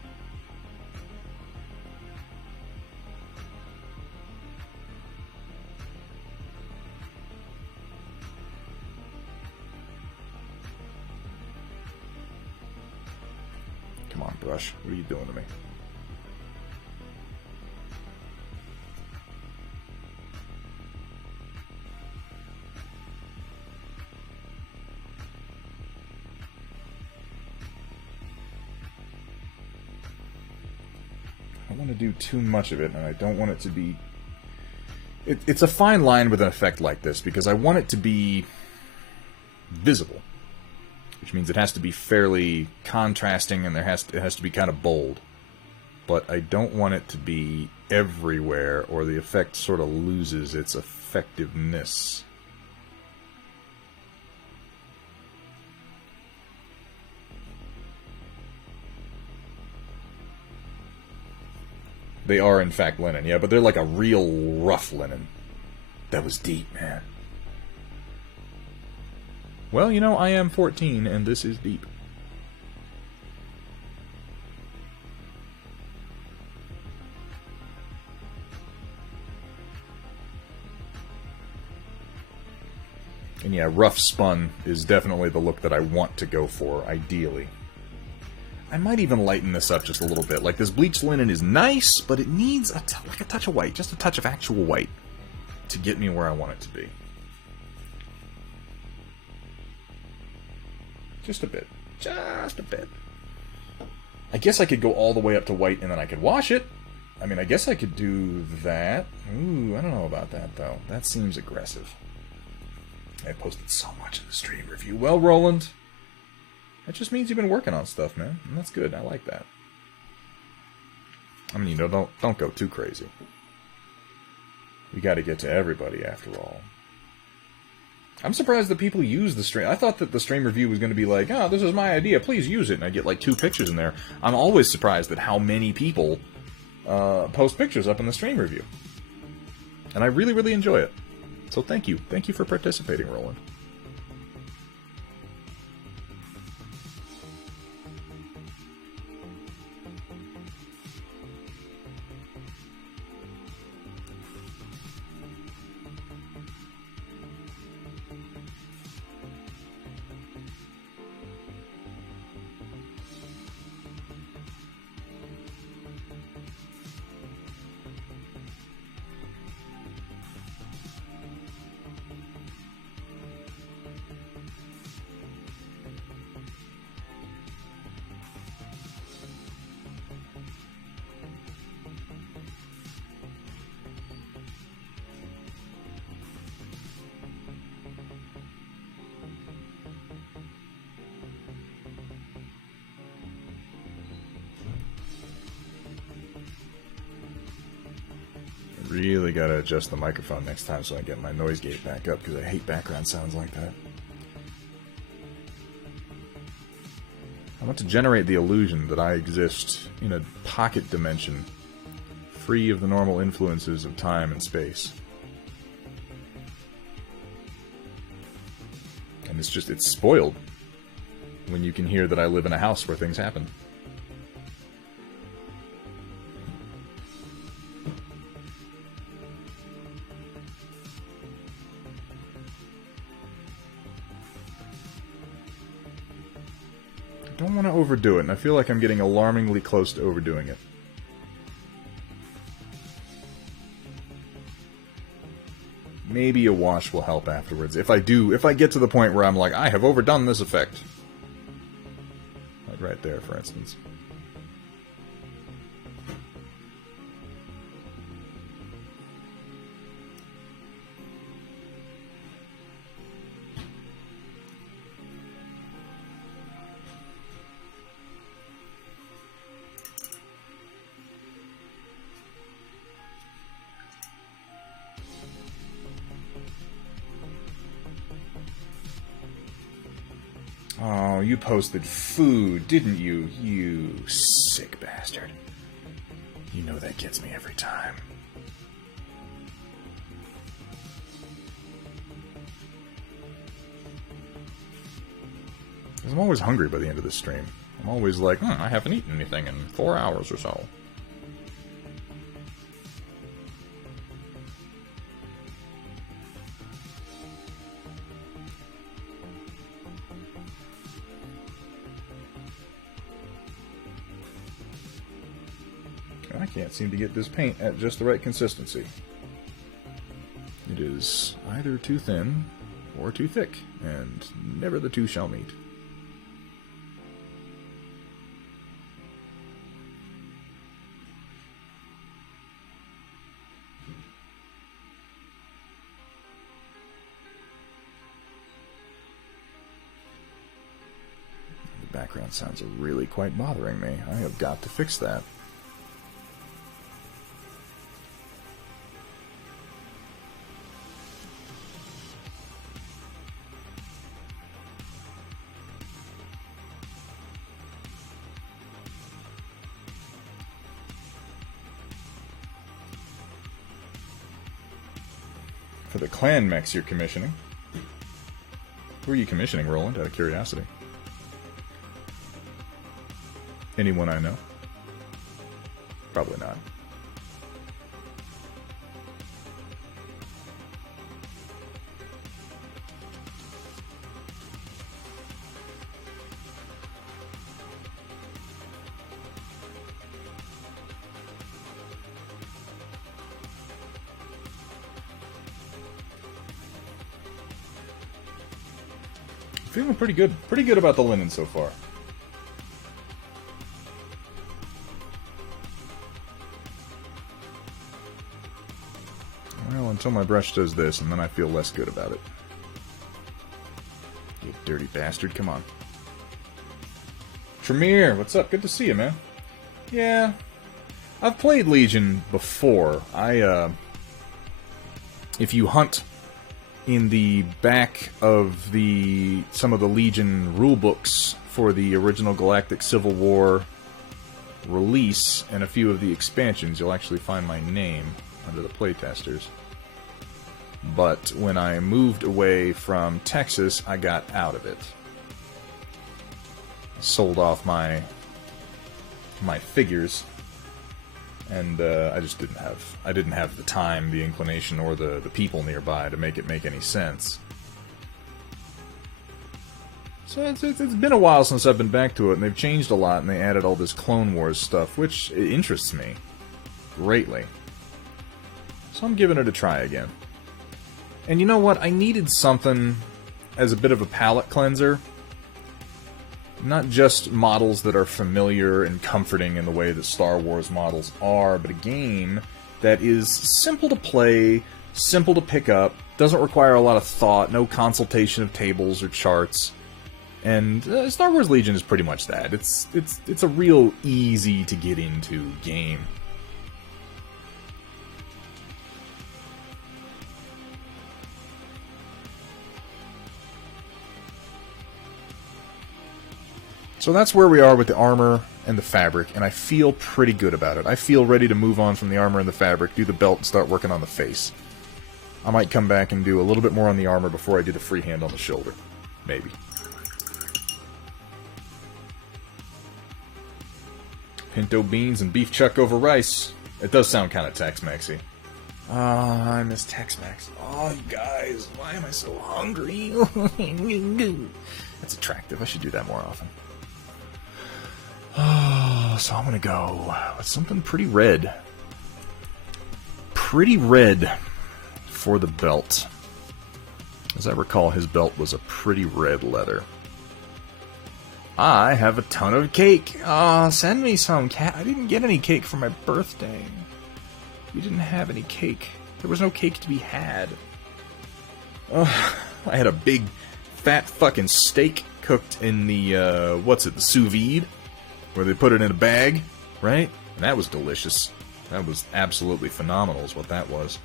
Come on, brush. What are you doing to me? I don't want to do too much of it, and I don't want it to be... It's a fine line with an effect like this, because I want it to be visible. Which means it has to be fairly contrasting, and it has to be kind of bold. But I don't want it to be everywhere, or the effect sort of loses its effectiveness. They are, in fact, linen, yeah, but they're like a real rough linen. That was deep, man. Well, you know, I am 14, and this is deep. And yeah, rough spun is definitely the look that I want to go for, ideally. I might even lighten this up just a little bit. Like, this bleached linen is nice, but it needs like a touch of white. Just a touch of actual white to get me where I want it to be. Just a bit. Just a bit. I guess I could go all the way up to white and then I could wash it. I mean, I guess I could do that. Ooh, I don't know about that, though. That seems aggressive. I posted so much in the stream review. Well, Roland... That just means you've been working on stuff, man. And that's good. I like that. I mean, you know, don't go too crazy. We got to get to everybody, after all. I'm surprised that people use the stream. I thought that the stream review was going to be like, oh, this is my idea, please use it. And I get like 2 pictures in there. I'm always surprised at how many people post pictures up in the stream review. And I really, really enjoy it. So thank you. Thank you for participating, Roland. Really gotta adjust the microphone next time so I get my noise gate back up, because I hate background sounds like that. I want to generate the illusion that I exist in a pocket dimension, free of the normal influences of time and space. And it's spoiled when you can hear that I live in a house where things happen. I don't want to overdo it, and I feel like I'm getting alarmingly close to overdoing it. Maybe a wash will help afterwards. If I get to the point where I'm like, I have overdone this effect. Like right there, for instance. Oh, you posted food, didn't you? You sick bastard. You know that gets me every time. Because I'm always hungry by the end of this stream. I'm always like, I haven't eaten anything in 4 hours or so. I can't seem to get this paint at just the right consistency. It is either too thin or too thick, and never the two shall meet. The background sounds are really quite bothering me. I have got to fix that. For the clan mechs you're commissioning. Who are you commissioning, Roland, out of curiosity? Anyone I know? Probably not. Feeling pretty good. Pretty good about the linen so far. Well, until my brush does this, and then I feel less good about it. You dirty bastard, come on. Tremere, what's up? Good to see you, man. Yeah, I've played Legion before. If you hunt in the back of some of the Legion rulebooks for the original Galactic Civil War release and a few of the expansions, you'll actually find my name under the playtesters. But when I moved away from Texas, I got out of it. Sold off my figures, and I just didn't have the time, the inclination, or the people nearby to make it make any sense. So it's been a while since I've been back to it, and they've changed a lot, and they added all this Clone Wars stuff, which interests me greatly. So I'm giving it a try again. And you know what? I needed something as a bit of a palate cleanser. Not just models that are familiar and comforting in the way that Star Wars models are, but a game that is simple to play, simple to pick up, doesn't require a lot of thought, no consultation of tables or charts. And Star Wars Legion is pretty much that. It's a real easy to get into game. So that's where we are with the armor and the fabric, and I feel pretty good about it. I feel ready to move on from the armor and the fabric, do the belt, and start working on the face. I might come back and do a little bit more on the armor before I do the freehand on the shoulder. Maybe. Pinto beans and beef chuck over rice. It does sound kind of Tex-Mexy. Ah, I miss Tex-Mex. Oh, you guys, why am I so hungry? That's attractive. I should do that more often. Oh, so I'm gonna go with something pretty red. Pretty red for the belt. As I recall, his belt was a pretty red leather. I have a ton of cake. Aw, send me some, cat. I didn't get any cake for my birthday. We didn't have any cake. There was no cake to be had. I had a big, fat fucking steak cooked in the, what's it, the sous vide? Where they put it in a bag, right? And that was delicious. That was absolutely phenomenal is what that was.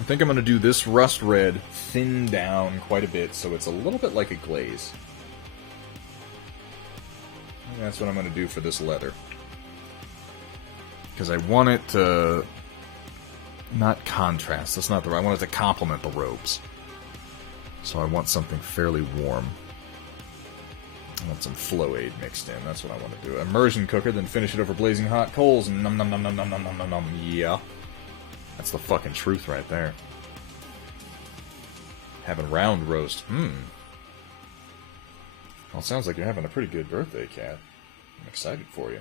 I think I'm going to do this rust red thin down quite a bit so it's a little bit like a glaze. And that's what I'm going to do for this leather. Because I want it to not contrast. That's not the right. I want it to complement the robes. So I want something fairly warm. I want some flow aid mixed in. That's what I want to do. Immersion cooker, then finish it over blazing hot coals. Num num num num num num num num num. Yeah. That's the fucking truth right there. Having round roast. Well, it sounds like you're having a pretty good birthday, Cat. I'm excited for you.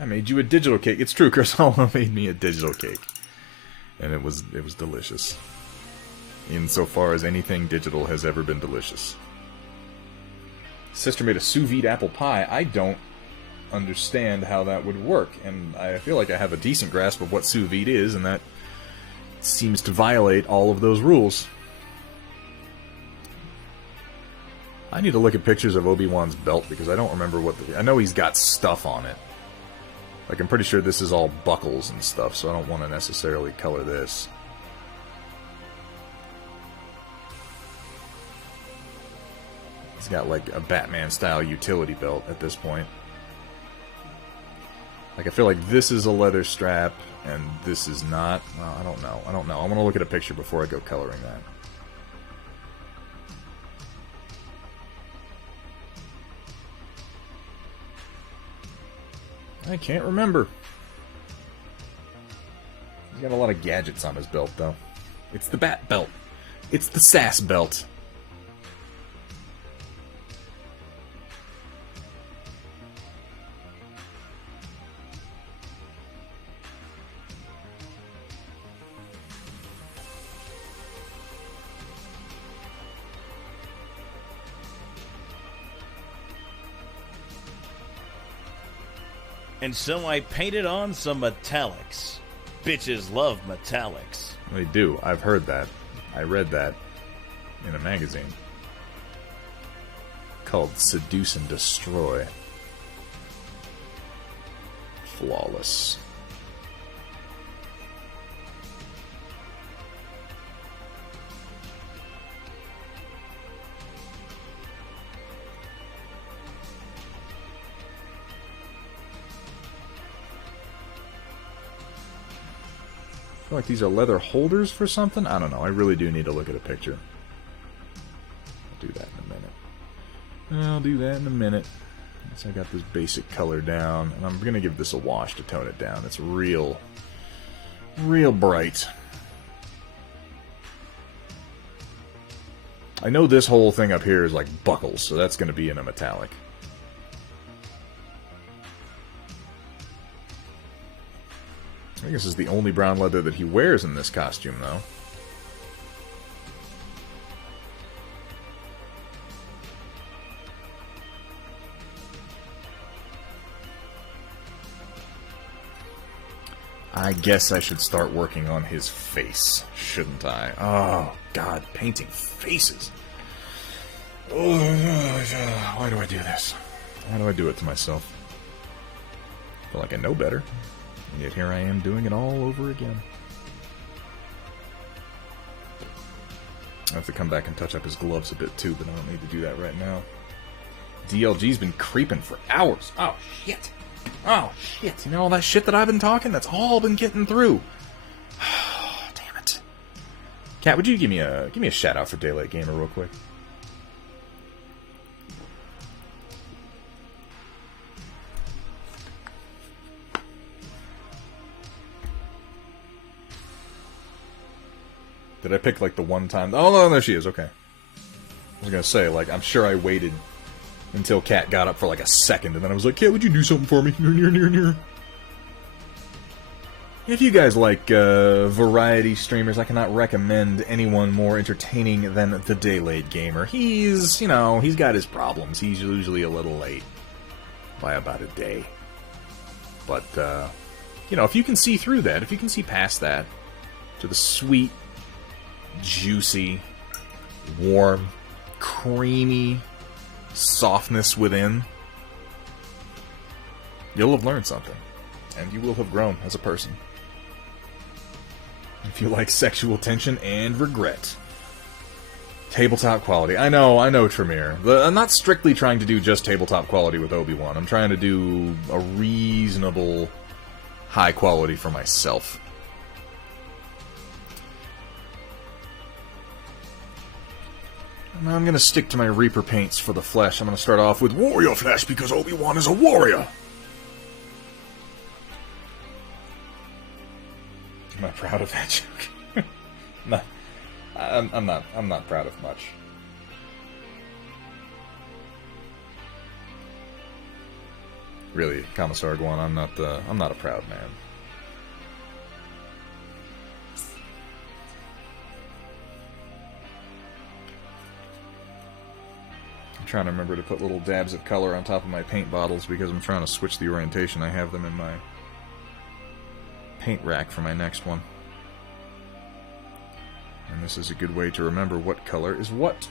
I made you a digital cake. It's true, Chris Hollow made me a digital cake. And it was delicious. Insofar as anything digital has ever been delicious. Sister made a sous vide apple pie. I don't understand how that would work, and I feel like I have a decent grasp of what sous vide is, and that seems to violate all of those rules. I need to look at pictures of Obi-Wan's belt, because I don't remember what I know he's got stuff on it. Like, I'm pretty sure this is all buckles and stuff, so I don't want to necessarily color this. He's got, like, a Batman-style utility belt at this point. Like, I feel like this is a leather strap, and this is not. Well, I don't know. I don't know. I want to look at a picture before I go coloring that. I can't remember. He's got a lot of gadgets on his belt, though. It's the Bat belt. It's the Sass belt. And so I painted on some metallics. Bitches love metallics. They do. I've heard that. I read that in a magazine called Seduce and Destroy. Flawless. I feel like these are leather holders for something? I don't know. I really do need to look at a picture. I'll do that in a minute. I'll do that in a minute. So I got this basic color down, and I'm going to give this a wash to tone it down. It's real bright. I know this whole thing up here is like buckles, so that's going to be in a metallic. I think this is the only brown leather that he wears in this costume, though. I guess I should start working on his face, shouldn't I? Oh, God, painting faces. Oh, why do I do this? Why do I do it to myself? feel like I know better. And yet here I am doing it all over again. I have to come back and touch up his gloves a bit too, but I don't need to do that right now. DLG's been creeping for hours. Oh, shit. Oh, shit. You know all that shit that I've been talking? That's all been getting through. Damn it. Kat, would you give me a shout out for Daylight Gamer real quick? Did I pick, like, the one time? Oh, no, there she is. Okay. I was gonna say, like, I'm sure I waited until Kat got up for, like, a second, and then I was like, Kat, would you do something for me? Near. If you guys like variety streamers, I cannot recommend anyone more entertaining than the Daylight Gamer. He's, you know, he's got his problems. He's usually a little late by about a day. But, you know, if you can see through that, if you can see past that, to the sweet, juicy, warm, creamy softness within, you'll have learned something, and you will have grown as a person. If you like sexual tension and regret, tabletop quality. I know, Tremere. I'm not strictly trying to do just tabletop quality with Obi-Wan. I'm trying to do a reasonable high quality for myself. I'm going to stick to my Reaper paints for the flesh. I'm going to start off with Warrior Flesh because Obi-Wan is a warrior. Am I proud of that joke? No, I'm not proud of much. Really, Commissar Guan, I'm not a proud man. I'm trying to remember to put little dabs of color on top of my paint bottles because I'm trying to switch the orientation. I have them in my paint rack for my next one. And this is a good way to remember what color is what.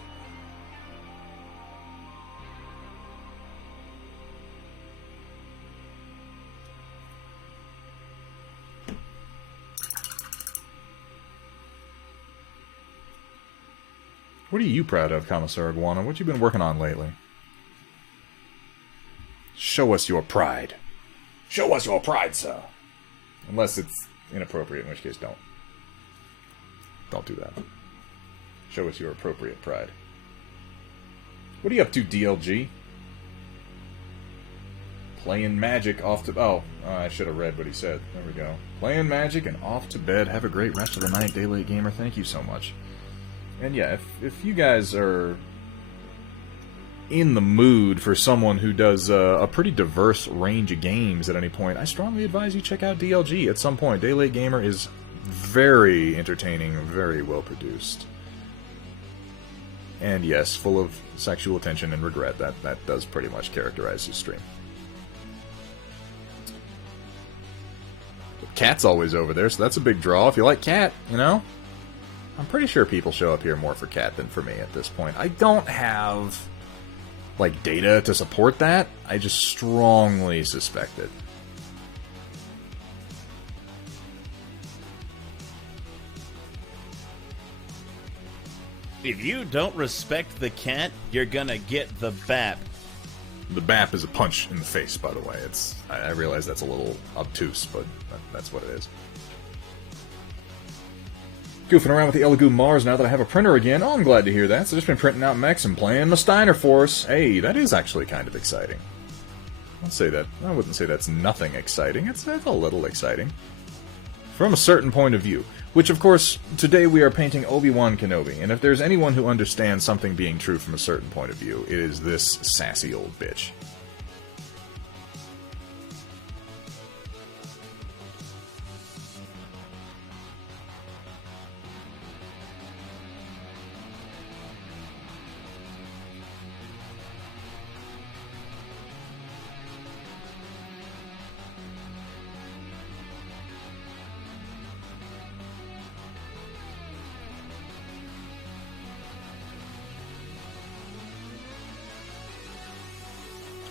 What are you proud of, Commissar Iguana? What you been working on lately? Show us your pride. Show us your pride, sir. Unless it's inappropriate, in which case don't. Don't do that. Show us your appropriate pride. What are you up to, DLG? Playing Magic off to... Oh, I should have read what he said. There we go. Playing Magic and off to bed. Have a great rest of the night, Daylight Gamer. Thank you so much. And yeah, if you guys are in the mood for someone who does a pretty diverse range of games at any point, I strongly advise you check out DLG at some point. Daylight Gamer is very entertaining, very well produced. And yes, full of sexual tension and regret. That does pretty much characterize his stream. But Cat's always over there, so that's a big draw. If you like Cat, you know? I'm pretty sure people show up here more for Cat than for me at this point. I don't have, like, data to support that. I just strongly suspect it. If you don't respect the cat, you're gonna get the bap. The bap is a punch in the face, by the way. I realize that's a little obtuse, but that's what it is. Goofing around with the Elegoo Mars now that I have a printer again. Oh, I'm glad to hear that. So I've just been printing out mechs and playing my Steiner Force. Hey, that is actually kind of exciting. I wouldn't say that's nothing exciting. It's a little exciting. From a certain point of view. Which, of course, today we are painting Obi-Wan Kenobi. And if there's anyone who understands something being true from a certain point of view, it is this sassy old bitch.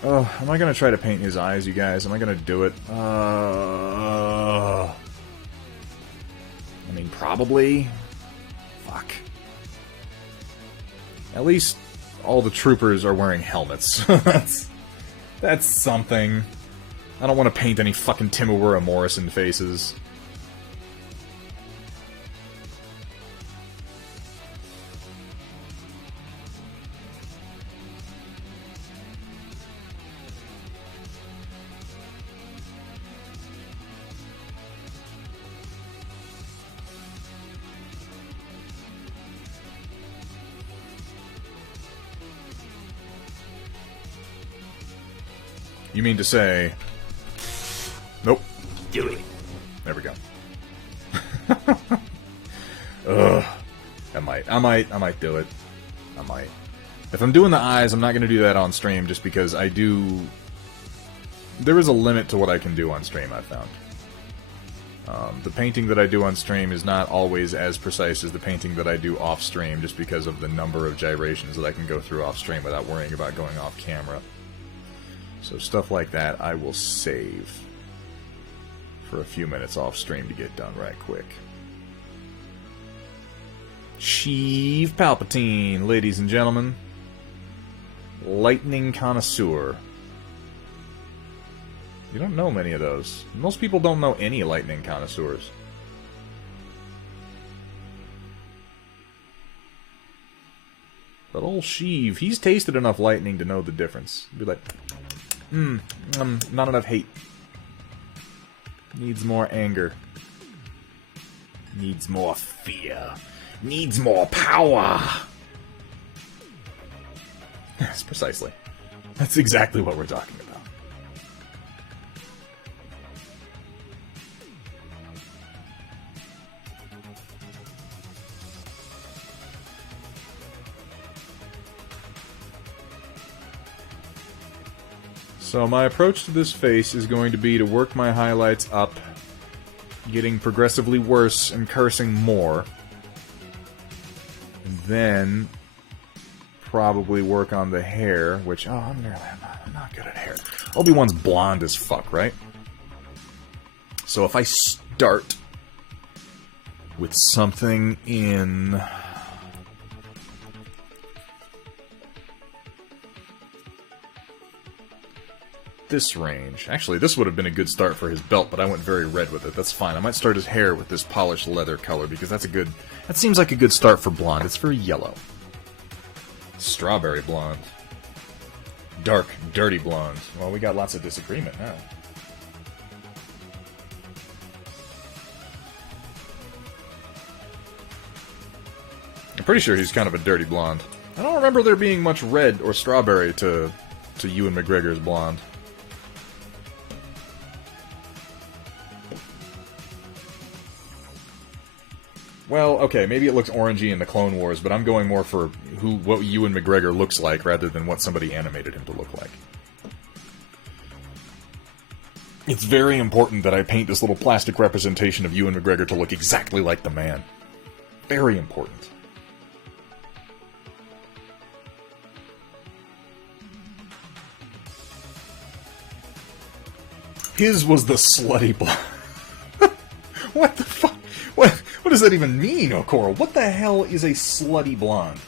Oh, am I gonna try to paint his eyes, you guys? Am I gonna do it? I mean, probably. Fuck. At least all the troopers are wearing helmets. That's something. I don't want to paint any fucking Timura Morrison faces. You mean to say... Nope. Do it. There we go. Ugh. I might do it. I might. If I'm doing the eyes, I'm not going to do that on stream just because I do... There is a limit to what I can do on stream, I've found. The painting that I do on stream is not always as precise as the painting that I do off stream just because of the number of gyrations that I can go through off stream without worrying about going off camera. So stuff like that I will save for a few minutes off stream to get done right quick. Sheev Palpatine, ladies and gentlemen. Lightning Connoisseur. You don't know many of those. Most people don't know any Lightning Connoisseurs. But old Sheev, he's tasted enough lightning to know the difference. He'd be like, not enough hate. Needs more anger. Needs more fear. Needs more power. Yes, precisely. That's exactly what we're talking about. So my approach to this face is going to be to work my highlights up, getting progressively worse and cursing more. And then probably work on the hair, which, I'm not good at hair. Obi-Wan's blonde as fuck, right? So if I start with something in... this range. Actually, this would have been a good start for his belt, but I went very red with it. That's fine. I might start his hair with this polished leather color, because that's a good... that seems like a good start for blonde. It's very yellow. Strawberry blonde. Dark, dirty blonde. Well, we got lots of disagreement now. I'm pretty sure he's kind of a dirty blonde. I don't remember there being much red or strawberry to Ewan McGregor's blonde. Well, okay, maybe it looks orangey in the Clone Wars, but I'm going more for what Ewan McGregor looks like rather than what somebody animated him to look like. It's very important that I paint this little plastic representation of Ewan McGregor to look exactly like the man. Very important. His was the slutty blonde. What the fuck? What does that even mean, Okoro? What the hell is a slutty blonde?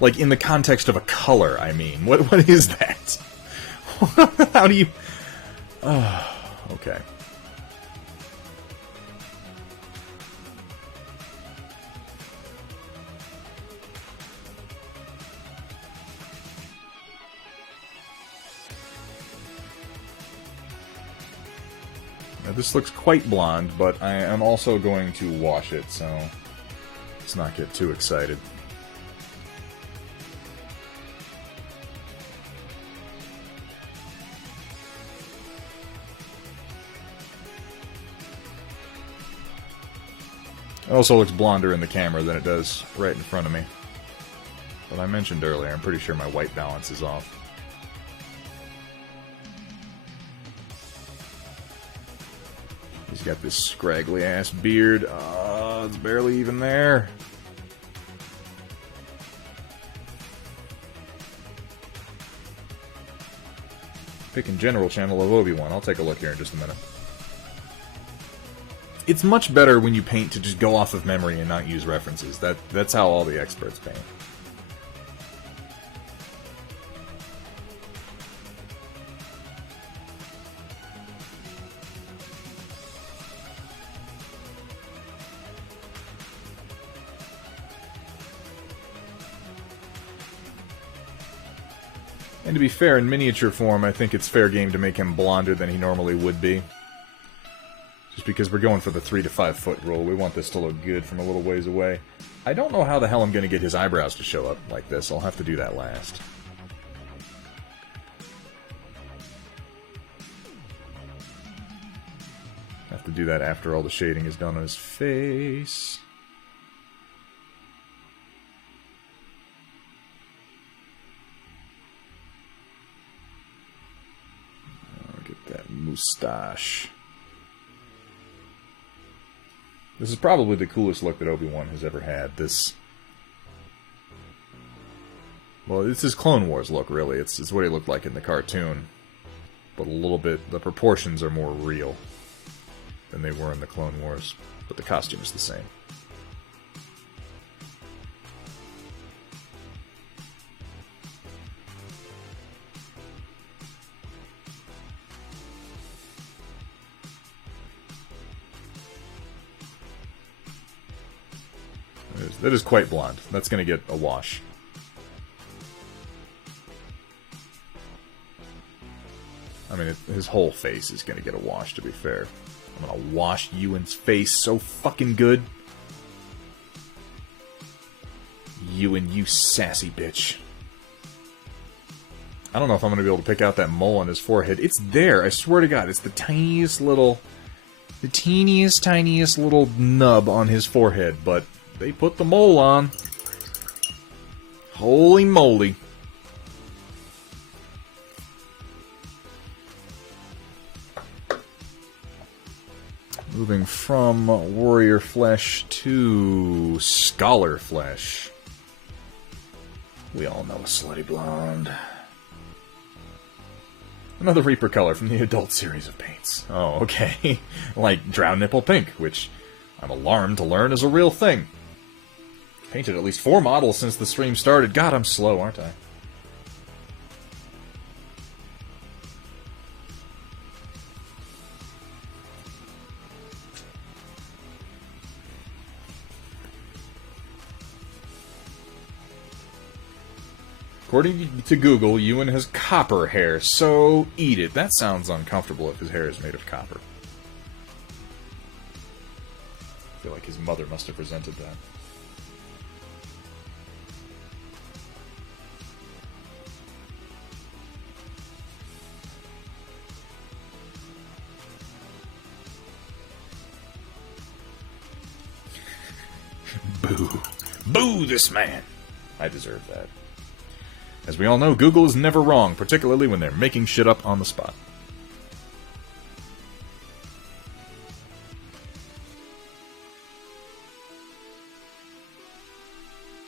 Like, in the context of a color, I mean. What is that? How do you... okay. Now, this looks quite blonde, but I am also going to wash it, so let's not get too excited. It also looks blonder in the camera than it does right in front of me. But I mentioned earlier, I'm pretty sure my white balance is off. He's got this scraggly-ass beard. It's barely even there. Picking general channel of Obi-Wan. I'll take a look here in just a minute. It's much better when you paint to just go off of memory and not use references. That's how all the experts paint. And to be fair, in miniature form, I think it's fair game to make him blonder than he normally would be. Just because we're going for the 3 to 5 foot rule, we want this to look good from a little ways away. I don't know how the hell I'm going to get his eyebrows to show up like this. I'll have to do that last. Have to do that after all the shading is done on his face. Get that moustache. This is probably the coolest look that Obi-Wan has ever had. Well, it's his Clone Wars look, really. It's what he looked like in the cartoon. But a little bit, the proportions are more real than they were in the Clone Wars. But the costume is the same. That is quite blonde. That's going to get a wash. I mean, his whole face is going to get a wash, to be fair. I'm going to wash Ewan's face so fucking good. Ewan, you sassy bitch. I don't know if I'm going to be able to pick out that mole on his forehead. It's there, I swear to God. It's the tiniest little... The tiniest little nub on his forehead, but... They put the mole on. Holy moly. Moving from warrior flesh to scholar flesh. We all know a slutty blonde. Another Reaper color from the adult series of paints. Oh, okay. Like Drow Nipple Pink, which I'm alarmed to learn is a real thing. Painted at least 4 models since the stream started. God, I'm slow, aren't I? According to Google, Ewan has copper hair, so eat it. That sounds uncomfortable if his hair is made of copper. I feel like his mother must have resented that. Boo. Boo this man! I deserve that. As we all know, Google is never wrong, particularly when they're making shit up on the spot.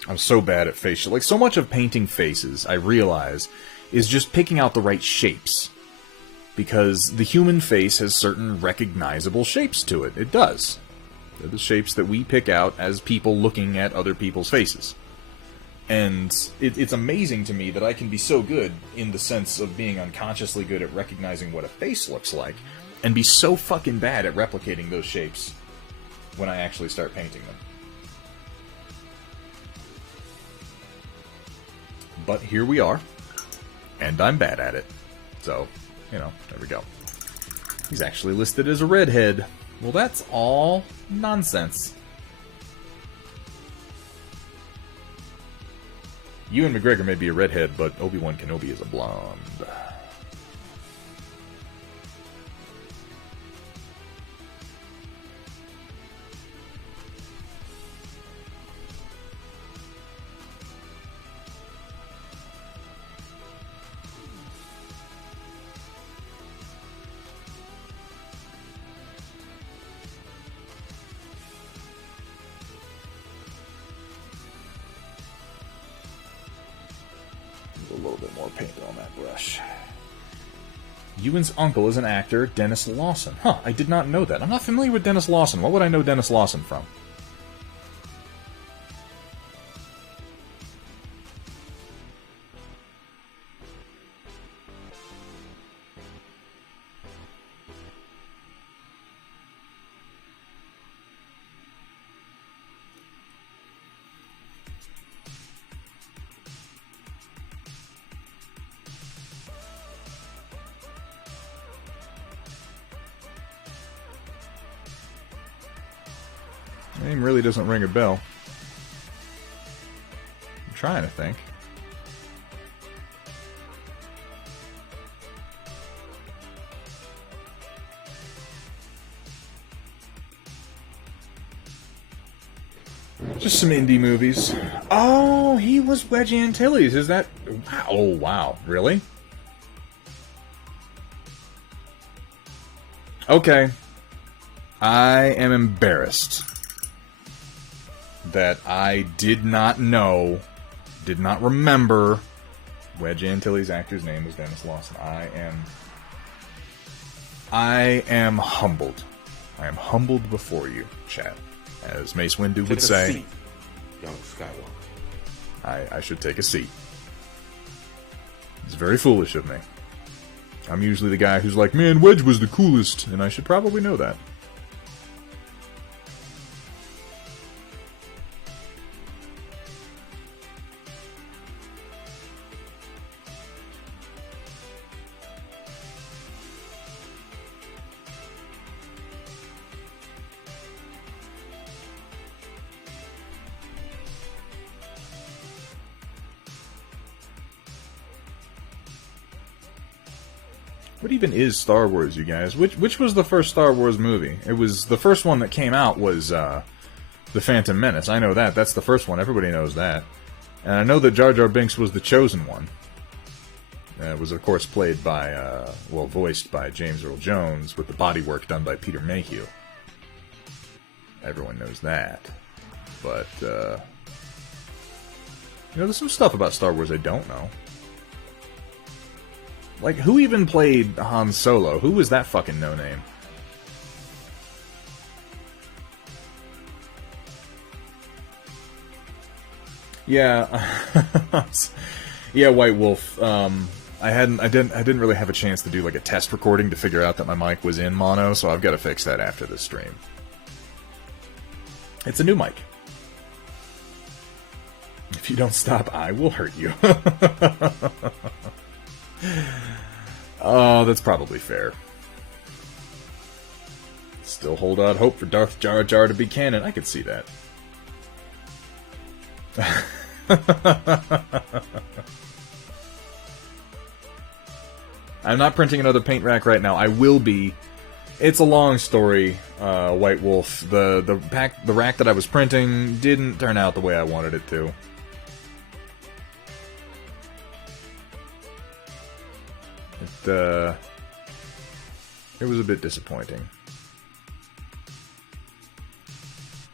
I'm so bad at facial. Like, so much of painting faces, I realize, is just picking out the right shapes. Because the human face has certain recognizable shapes to it. It does. They're the shapes that we pick out as people looking at other people's faces. And it's amazing to me that I can be so good in the sense of being unconsciously good at recognizing what a face looks like, and be so fucking bad at replicating those shapes when I actually start painting them. But here we are, and I'm bad at it. So, you know, there we go. He's actually listed as a redhead. Well, that's all nonsense. Ewan McGregor may be a redhead, but Obi-Wan Kenobi is a blonde. A little bit more paint on that brush. Ewan's uncle is an actor, Dennis Lawson. Huh, I did not know that. I'm not familiar with Dennis Lawson. What would I know Dennis Lawson from? Name really doesn't ring a bell. I'm trying to think. Just some indie movies. Oh, he was Wedge Antilles. Is that... Wow. Oh, wow. Really? Okay. I am embarrassed that I did not know, did not remember Wedge Antilles' actor's name was Dennis Lawson. I am humbled. I am humbled before you, chat. As Mace Windu would say, seat, young Skywalker. I should take a seat. It's very foolish of me. I'm usually the guy who's like, man, Wedge was the coolest, and I should probably know that. What even is Star Wars, you guys? Which was the first Star Wars movie? It was the first one that came out was The Phantom Menace. I know that. That's the first one. Everybody knows that. And I know that Jar Jar Binks was the chosen one. It was, of course, played by, voiced by James Earl Jones, with the bodywork done by Peter Mayhew. Everyone knows that. But, there's some stuff about Star Wars I don't know. Like, who even played Han Solo? Who was that fucking no-name? Yeah. Yeah, White Wolf. I didn't really have a chance to do like a test recording to figure out that my mic was in mono, so I've got to fix that after this stream. It's a new mic. If you don't stop, I will hurt you. Oh, that's probably fair. Still hold out hope for Darth Jar Jar to be canon. I could see that. I'm not printing another paint rack right now. I will be. It's a long story, White Wolf. The rack that I was printing didn't turn out the way I wanted it to. It was a bit disappointing.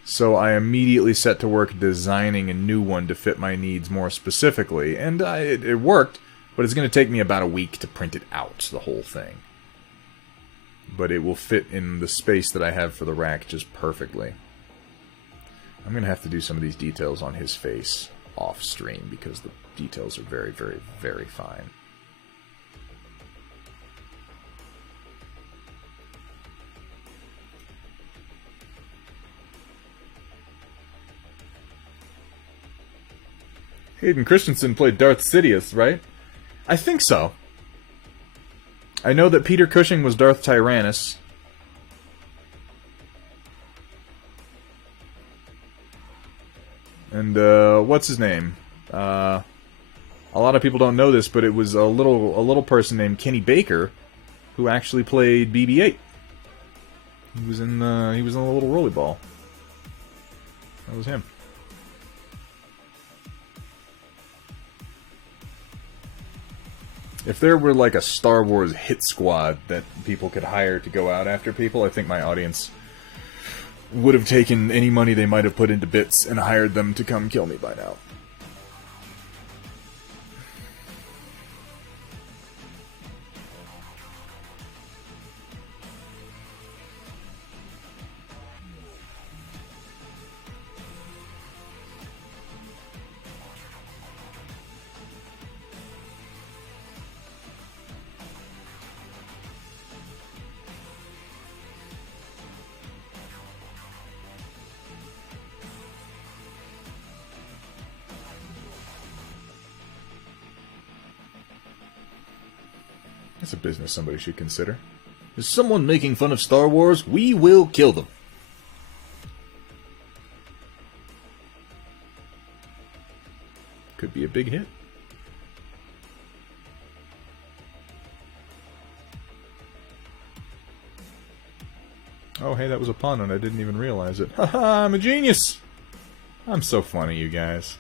So I immediately set to work designing a new one to fit my needs more specifically, and it worked, but it's going to take me about a week to print it out, the whole thing. But it will fit in the space that I have for the rack just perfectly. I'm going to have to do some of these details on his face off stream, because the details are very, very, very fine. Hayden Christensen played Darth Sidious, right? I think so. I know that Peter Cushing was Darth Tyrannus. And, what's his name? A lot of people don't know this, but it was a little person named Kenny Baker who actually played BB-8. He was in the little rollerball. That was him. If there were like a Star Wars hit squad that people could hire to go out after people, I think my audience would have taken any money they might have put into bits and hired them to come kill me by now. That's a business somebody should consider. Is someone making fun of Star Wars? We will kill them. Could be a big hit. Oh, hey, that was a pun and I didn't even realize it. Haha, I'm a genius! I'm so funny, you guys.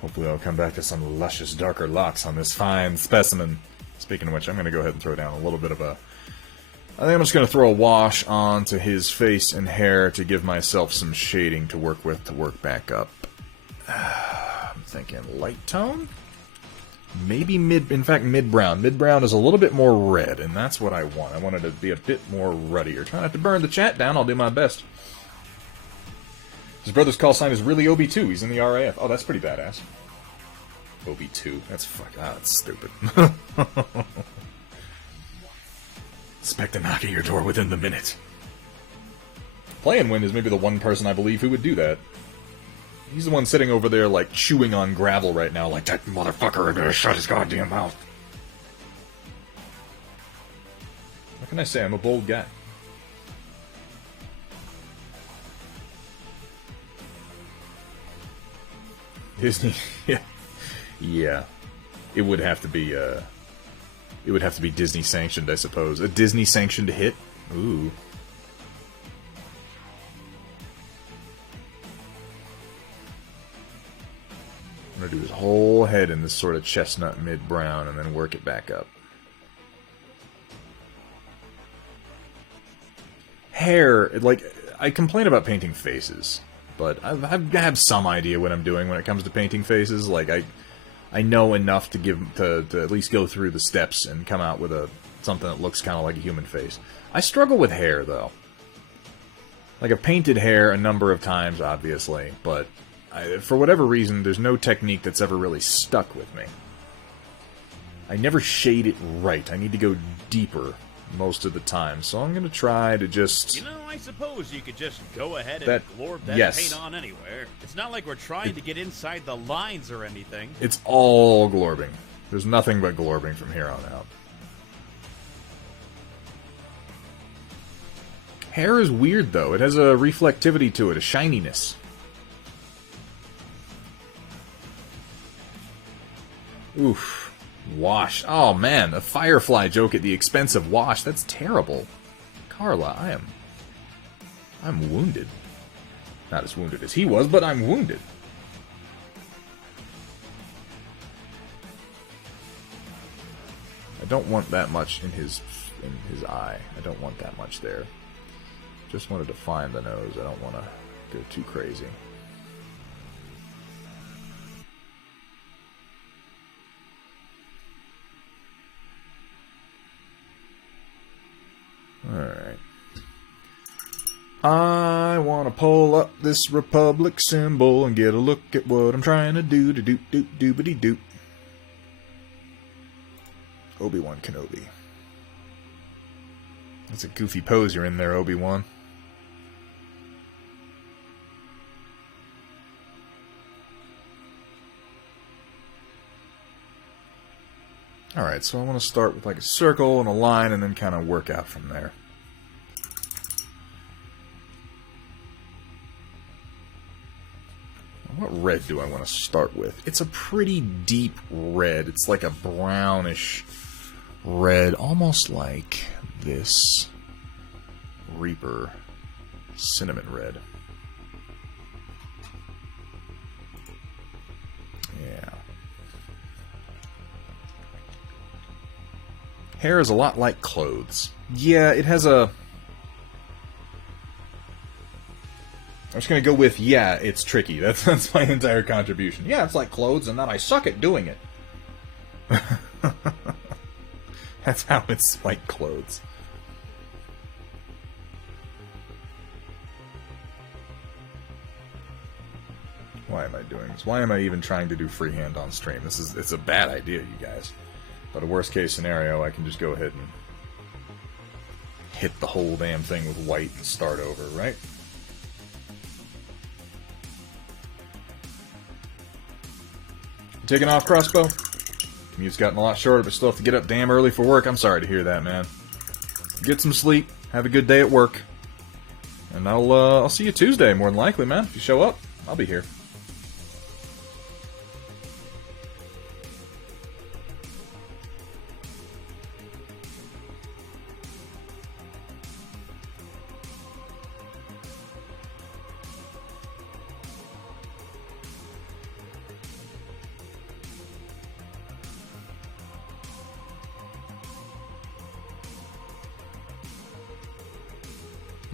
Hopefully I'll come back to some luscious darker locks on this fine specimen. Speaking of which, I'm going to go ahead and throw down a little bit of a... I think I'm just going to throw a wash onto his face and hair to give myself some shading to work with to work back up. I'm thinking light tone? Maybe in fact mid-brown. Mid-brown is a little bit more red, and that's what I want. I want it to be a bit more ruddier. Try not to burn the chat down, I'll do my best. His brother's call sign is really Obi-2. He's in the RAF. Oh, that's pretty badass. Obi-2. That's that's stupid. Expect a knock at your door within the minute. Playing Wind is maybe the one person I believe who would do that. He's the one sitting over there, like, chewing on gravel right now, like, that motherfucker, I'm gonna shut his goddamn mouth. What can I say? I'm a bold guy. Disney, yeah. It would have to be, Disney sanctioned, I suppose. A Disney sanctioned hit? Ooh. I'm gonna do his whole head in this sort of chestnut mid-brown and then work it back up. Hair, like, I complain about painting faces, but I have some idea what I'm doing when it comes to painting faces. Like, I know enough to at least go through the steps and come out with something that looks kind of like a human face. I struggle with hair, though. Like, I've painted hair a number of times, obviously, but for whatever reason, there's no technique that's ever really stuck with me. I never shade it right. I need to go deeper most of the time, so I'm going to try to just... You know, I suppose you could just go ahead and glorb that paint on anywhere. It's not like we're trying to get inside the lines or anything. It's all glorbing. There's nothing but glorbing from here on out. Hair is weird, though. It has a reflectivity to it, a shininess. Oof. Wash. Oh, man. A Firefly joke at the expense of Wash. That's terrible. Carla, I'm wounded. Not as wounded as he was, but I'm wounded. I don't want that much in his eye. I don't want that much there. Just want to define the nose. I don't want to go too crazy. Alright. I want to pull up this Republic symbol and get a look at what I'm trying to do. Doop-doop-doop-doobity-doop. Obi-Wan Kenobi. That's a goofy pose you're in there, Obi-Wan. Alright, so I want to start with like a circle and a line and then kind of work out from there. What red do I want to start with? It's a pretty deep red. It's like a brownish red, almost like this Reaper cinnamon red. Yeah. Hair is a lot like clothes. Yeah, it has a... I'm just going to go with, yeah, it's tricky. That's my entire contribution. Yeah, it's like clothes, and that I suck at doing it. That's how it's like clothes. Why am I doing this? Why am I even trying to do freehand on stream? It's a bad idea, you guys. But a worst case scenario, I can just go ahead and hit the whole damn thing with white and start over, right? taking off, crossbow? Commute's gotten a lot shorter, but still have to get up damn early for work. I'm sorry to hear that, man. Get some sleep. Have a good day at work. And I'll see you Tuesday, more than likely, man. If you show up, I'll be here.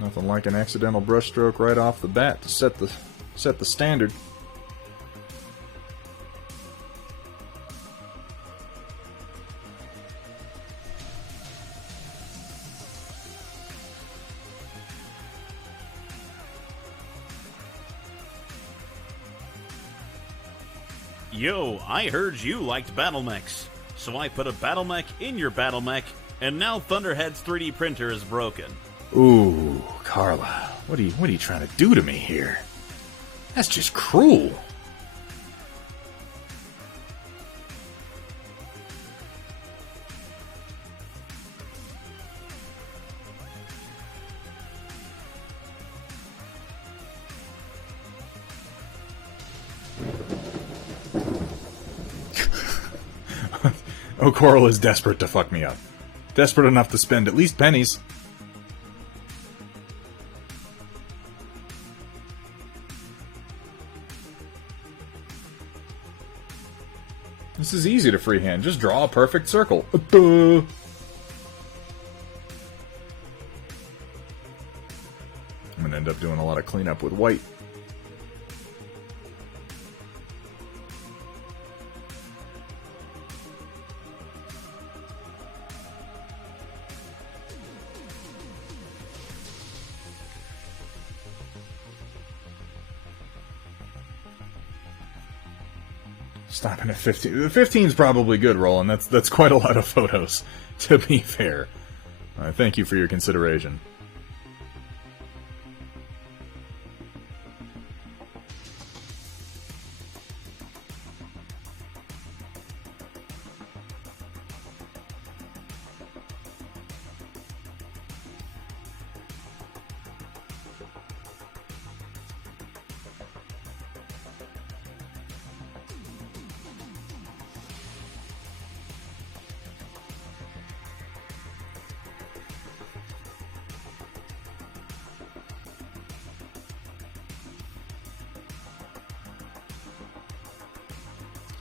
Nothing like an accidental brushstroke right off the bat to set the standard. Yo, I heard you liked battle mechs, so I put a battle mech in your battle mech, and now Thunderhead's 3D printer is broken. Ooh, Carla, what are you trying to do to me here? That's just cruel. Oh, Coral is desperate to fuck me up. Desperate enough to spend at least pennies. This is easy to freehand. Just draw a perfect circle. I'm gonna end up doing a lot of cleanup with white. Stopping at 15. The 15's probably good, Roland. That's quite a lot of photos, to be fair. Thank you for your consideration.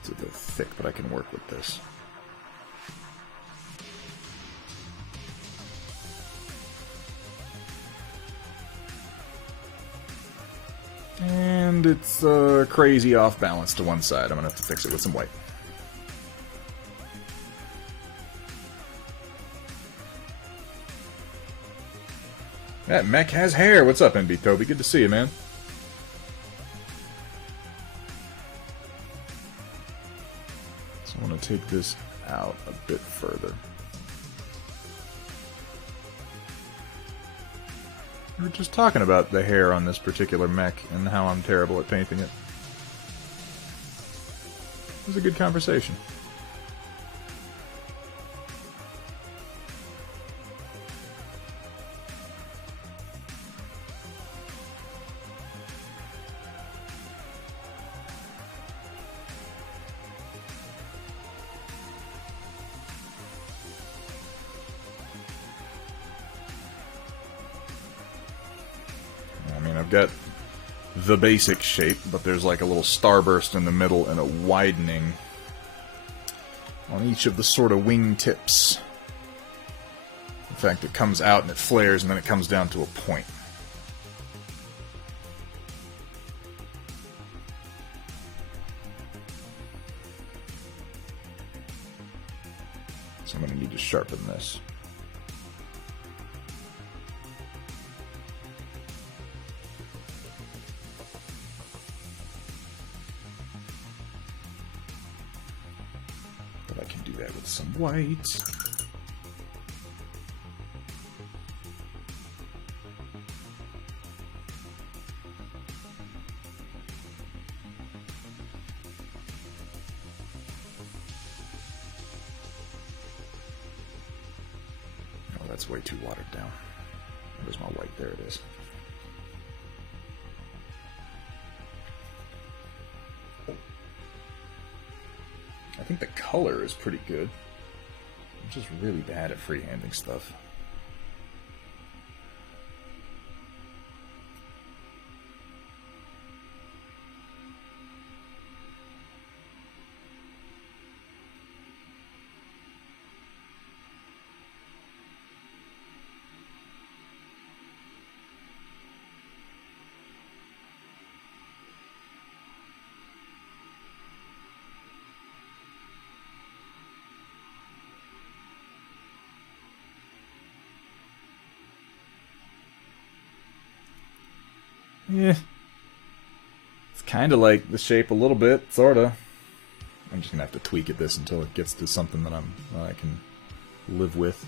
It's a bit thick, but I can work with this. And it's crazy off balance to one side. I'm gonna have to fix it with some white. That mech has hair. What's up, NB Toby? Good to see you, man. So I want to take this out a bit further. We were just talking about the hair on this particular mech and how I'm terrible at painting it. It was a good conversation. I've got the basic shape, but there's like a little starburst in the middle and a widening on each of the sort of wing tips. In fact, it comes out and it flares and then it comes down to a point. So I'm going to need to sharpen this. With some white. that's way too watered down. Where's my white? There it is. I think the color is pretty good. I'm just really bad at freehanding stuff. Yeah. It's kind of like the shape a little bit, sort of. I'm just going to have to tweak at this until it gets to something that I can live with.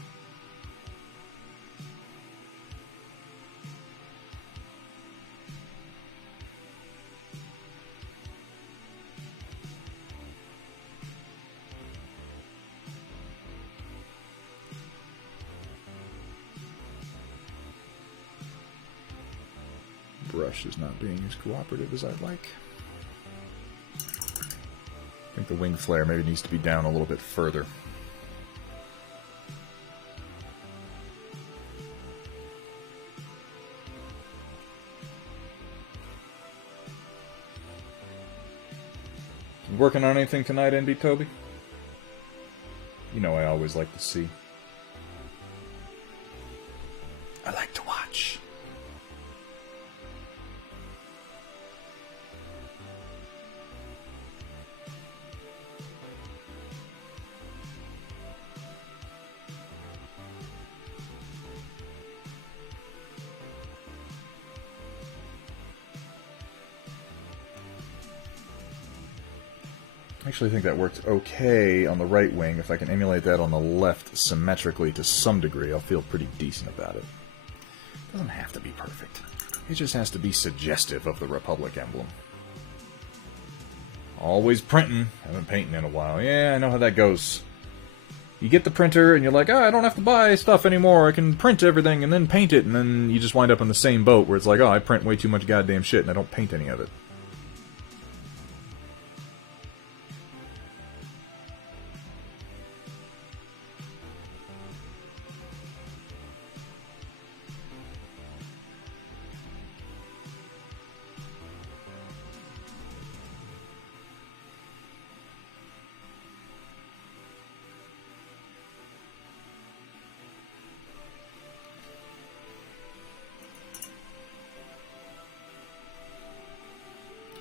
Brush is not being as cooperative as I'd like. I think the wing flare maybe needs to be down a little bit further. You working on anything tonight, NB Toby? You know I always like to see. I like to watch. I actually think that worked okay on the right wing. If I can emulate that on the left symmetrically to some degree, I'll feel pretty decent about it. It doesn't have to be perfect. It just has to be suggestive of the Republic emblem. Always printing. Haven't painting in a while. Yeah, I know how that goes. You get the printer and you're like, I don't have to buy stuff anymore. I can print everything and then paint it. And then you just wind up in the same boat where it's like, I print way too much goddamn shit and I don't paint any of it.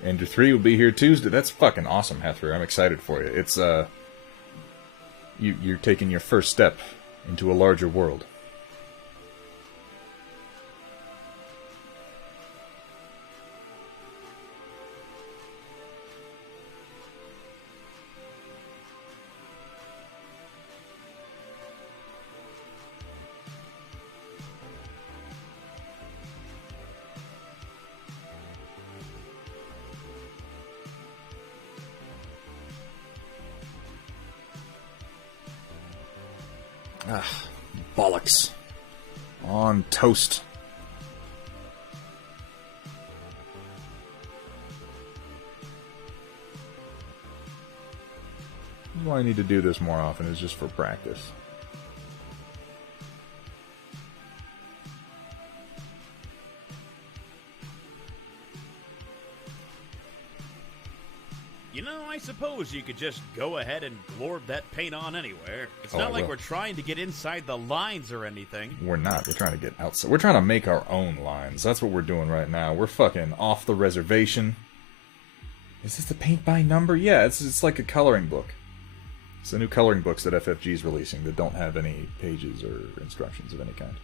Ender 3 will be here Tuesday. That's fucking awesome, Hethra. I'm excited for you. It's, you're taking your first step into a larger world. Ah, bollocks. On toast. This is why I need to do this more often, is just for practice. You know, I suppose you could just go ahead and glorb that paint on anywhere. It's not like we're trying to get inside the lines or anything. We're not. We're trying to get outside. We're trying to make our own lines. That's what we're doing right now. We're fucking off the reservation. Is this the paint by number? Yeah, it's like a coloring book. It's the new coloring books that FFG is releasing that don't have any pages or instructions of any kind.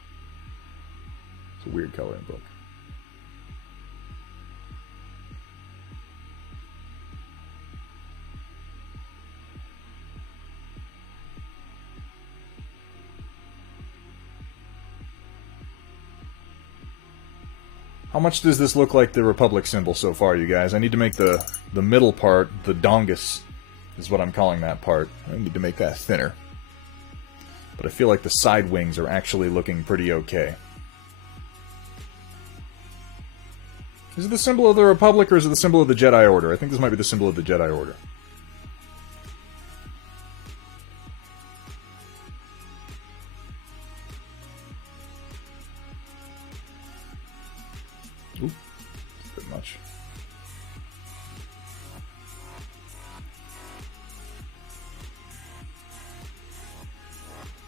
It's a weird coloring book. How much does this look like the Republic symbol so far, you guys? I need to make the middle part, the dongus, is what I'm calling that part. I need to make that thinner. But I feel like the side wings are actually looking pretty okay. Is it the symbol of the Republic, or is it the symbol of the Jedi Order? I think this might be the symbol of the Jedi Order. Ooh, that's a bit much.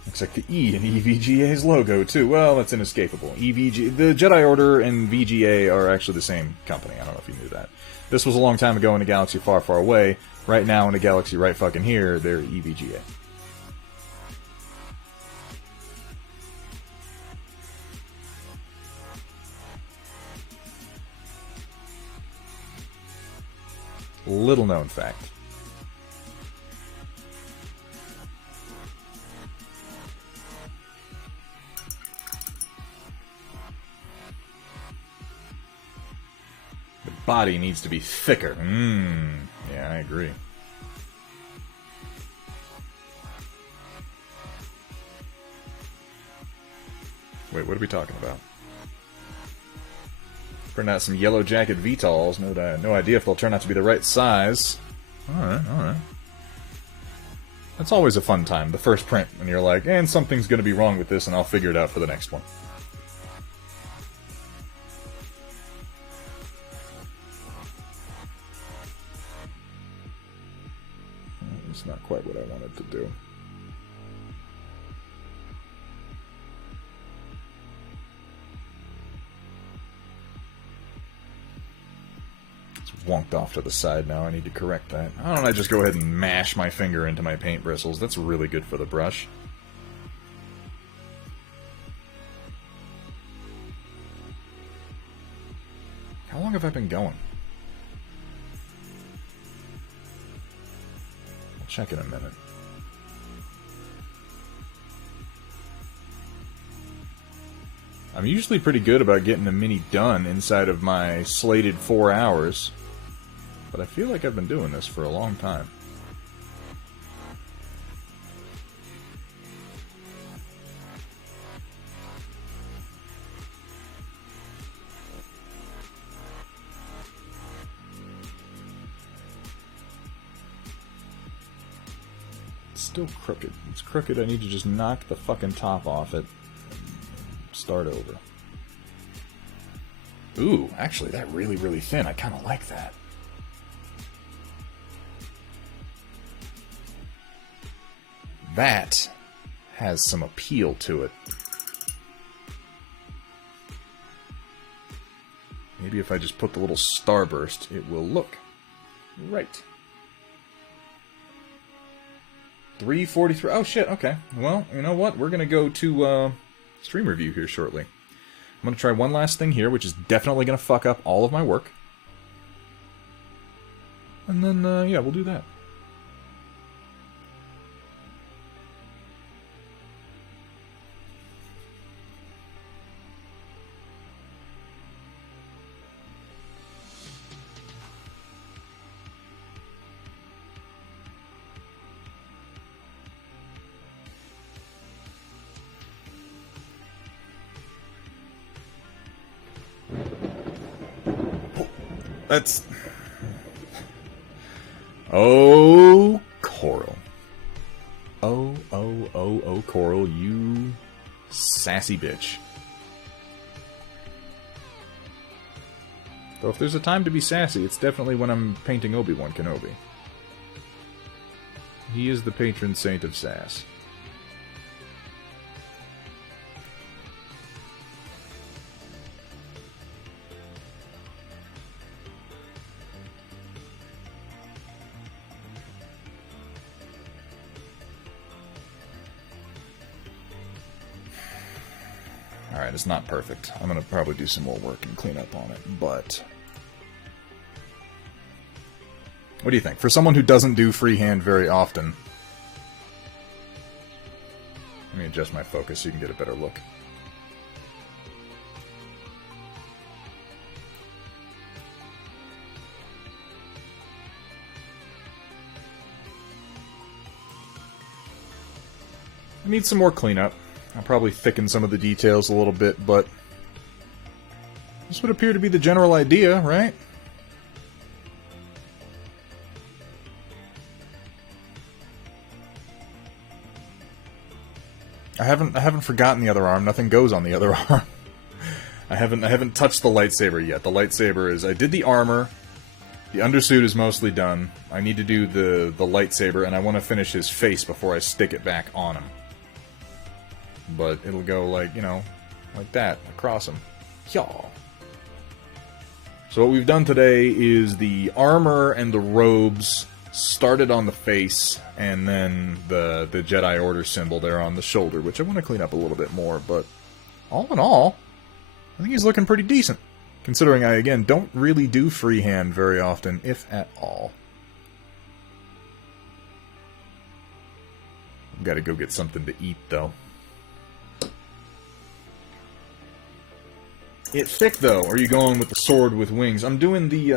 Looks like the E in EVGA's logo, too. Well, that's inescapable. The Jedi Order and VGA are actually the same company. I don't know if you knew that. This was a long time ago in a galaxy far, far away. Right now in a galaxy right fucking here, they're EVGA. Little known fact. Body needs to be thicker. Yeah, I agree. Wait, what are we talking about? Print out some Yellow Jacket VTOLs. No idea if they'll turn out to be the right size. Alright, alright. That's always a fun time, the first print, when you're like, and something's gonna be wrong with this, and I'll figure it out for the next one. It's not quite what I wanted to do. It's wonked off to the side now. I need to correct that. Why don't I just go ahead and mash my finger into my paint bristles? That's really good for the brush. How long have I been going? Check in a minute. I'm usually pretty good about getting a mini done inside of my slated 4 hours, but I feel like I've been doing this for a long time. Still crooked. It's crooked. I need to just knock the fucking top off it and start over. Ooh, actually, that really, really thin. I kind of like that. That has some appeal to it. Maybe if I just put the little starburst, it will look right. 343. Oh shit, okay. Well, you know what? We're gonna go to stream review here shortly. I'm gonna try one last thing here, which is definitely gonna fuck up all of my work. And then, yeah, we'll do that. That's... Oh, Coral. Oh, Coral, you sassy bitch. Though if there's a time to be sassy, it's definitely when I'm painting Obi-Wan Kenobi. He is the patron saint of sass. Alright, it's not perfect. I'm gonna probably do some more work and clean up on it, but... What do you think? For someone who doesn't do freehand very often... Let me adjust my focus so you can get a better look. It needs some more cleanup. I'll probably thicken some of the details a little bit, but this would appear to be the general idea, right? I haven't forgotten the other arm. Nothing goes on the other arm. I haven't touched the lightsaber yet. The lightsaber is... I did the armor. The undersuit is mostly done. I need to do the lightsaber, and I want to finish his face before I stick it back on him. But it'll go like, you know, like that, across him. Y'all. So what we've done today is the armor and the robes started on the face, and then the Jedi Order symbol there on the shoulder, which I want to clean up a little bit more, but all in all, I think he's looking pretty decent. Considering I, again, don't really do freehand very often, if at all. I've got to go get something to eat, though. It's thick, though. Or are you going with the sword with wings? I'm doing the,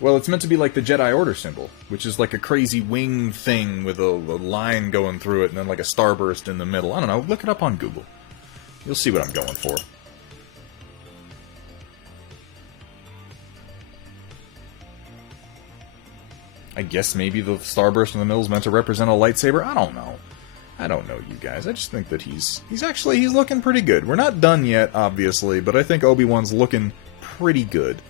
well, it's meant to be like the Jedi Order symbol, which is like a crazy wing thing with a line going through it, and then like a starburst in the middle. I don't know. Look it up on Google. You'll see what I'm going for. I guess maybe the starburst in the middle is meant to represent a lightsaber? I don't know. I don't know, you guys. I just think that he's looking pretty good. We're not done yet, obviously, but I think Obi-Wan's looking pretty good.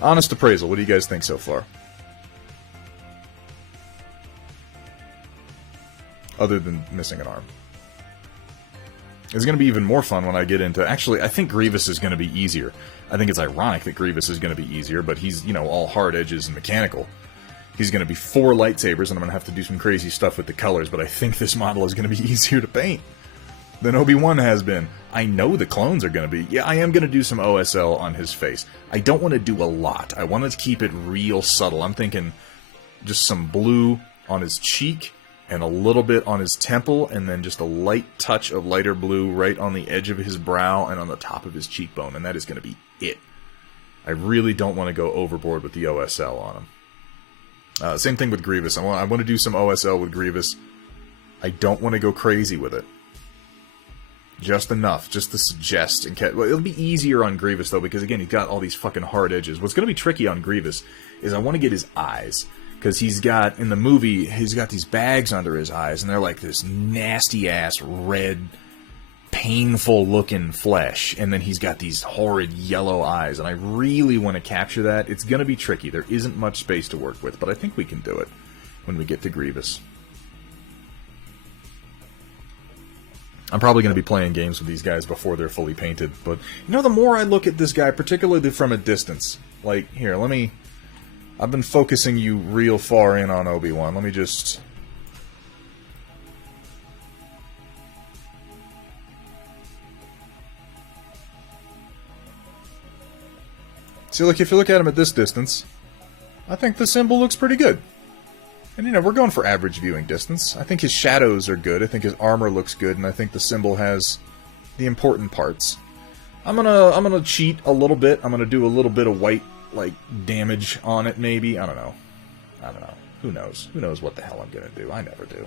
Honest appraisal, what do you guys think so far? Other than missing an arm. It's going to be even more fun when I get into... Actually, I think Grievous is going to be easier. I think it's ironic that Grievous is going to be easier, but he's, you know, all hard edges and mechanical. He's going to be 4 lightsabers, and I'm going to have to do some crazy stuff with the colors, but I think this model is going to be easier to paint than Obi-Wan has been. I know the clones are going to be... Yeah, I am going to do some OSL on his face. I don't want to do a lot. I want to keep it real subtle. I'm thinking just some blue on his cheek, and a little bit on his temple, and then just a light touch of lighter blue right on the edge of his brow and on the top of his cheekbone, and that is going to be it. I really don't want to go overboard with the OSL on him. Same thing with Grievous. I want to do some OSL with Grievous. I don't want to go crazy with it. Just enough, just to suggest. Well, it'll be easier on Grievous, though, because, again, he's got all these fucking hard edges. What's going to be tricky on Grievous is I want to get his eyes. Because he's got, in the movie, he's got these bags under his eyes, and they're like this nasty-ass, red, painful-looking flesh. And then he's got these horrid yellow eyes, and I really want to capture that. It's going to be tricky. There isn't much space to work with, but I think we can do it when we get to Grievous. I'm probably going to be playing games with these guys before they're fully painted, but, you know, the more I look at this guy, particularly from a distance, like, here, let me... I've been focusing you real far in on Obi-Wan. Let me just... See, look, if you look at him at this distance, I think the symbol looks pretty good. And, you know, we're going for average viewing distance. I think his shadows are good. I think his armor looks good, and I think the symbol has the important parts. I'm gonna cheat a little bit. I'm gonna do a little bit of white, like, damage on it, maybe. I don't know. Who knows? Who knows what the hell I'm gonna do? I never do.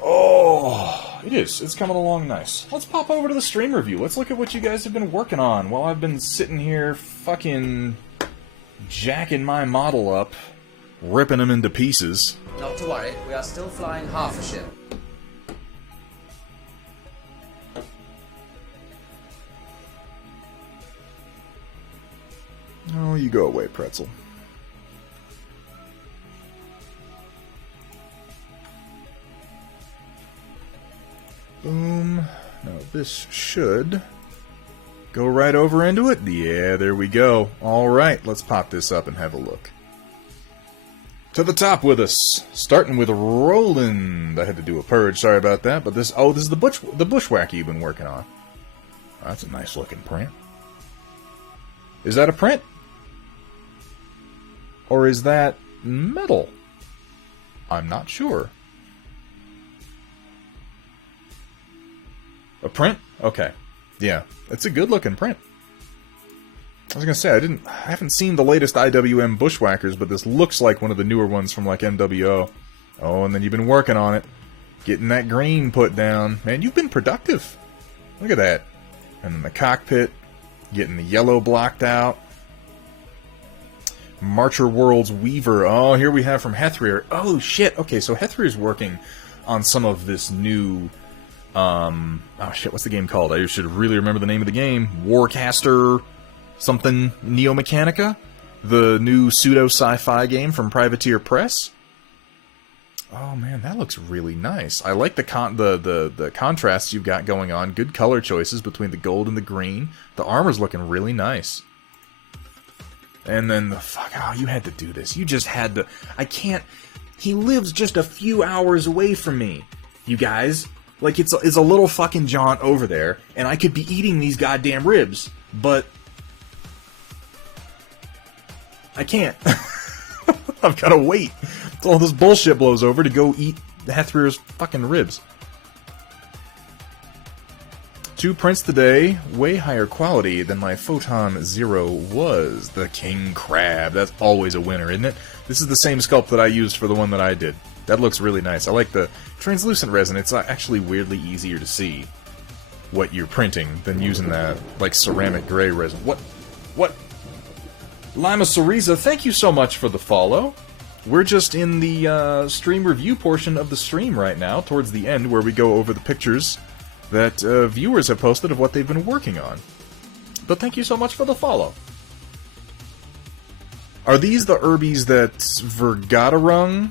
Oh, it is. It's coming along nice. Let's pop over to the stream review. Let's look at what you guys have been working on while I've been sitting here fucking jacking my model up, ripping him into pieces. Not to worry, we are still flying half a ship. Oh, you go away, pretzel. Boom. Now this should go right over into it. Yeah, there we go. Alright, let's pop this up and have a look. To the top with us. Starting with Roland. I had to do a purge, sorry about that. But this is the bushwhack you've been working on. Oh, that's a nice looking print. Is that a print? Or is that metal? I'm not sure. A print? Okay. Yeah, it's a good looking print. I was gonna say, I haven't seen the latest IWM Bushwhackers, but this looks like one of the newer ones from, like, MWO. Oh, and then you've been working on it. Getting that green put down. Man, you've been productive. Look at that. And then the cockpit. Getting the yellow blocked out. Marcher World's Weaver. Oh, here we have from Hethrir. Oh, shit. Okay, so Hethrir's working on some of this new... oh, shit, what's the game called? I should really remember the name of the game. Warcaster... something Neo Mechanica? The new pseudo-sci-fi game from Privateer Press? Oh man, that looks really nice. I like the contrasts you've got going on. Good color choices between the gold and the green. The armor's looking really nice. And then the fuck, oh, you had to do this. You just had to. I can't. He lives just a few hours away from me, you guys. Like it's a little fucking jaunt over there, and I could be eating these goddamn ribs, but I can't. I've got to wait till all this bullshit blows over to go eat Hethrir's fucking ribs. 2 prints today, way higher quality than my Photon Zero was. The King Crab, that's always a winner, isn't it? This is the same sculpt that I used for the one that I did. That looks really nice. I like the translucent resin. It's actually weirdly easier to see what you're printing than using that, like, ceramic gray resin. What? Lima Cereza, thank you so much for the follow. We're just in the stream review portion of the stream right now, towards the end, where we go over the pictures that viewers have posted of what they've been working on. But thank you so much for the follow. Are these the Urbies that Vergadarung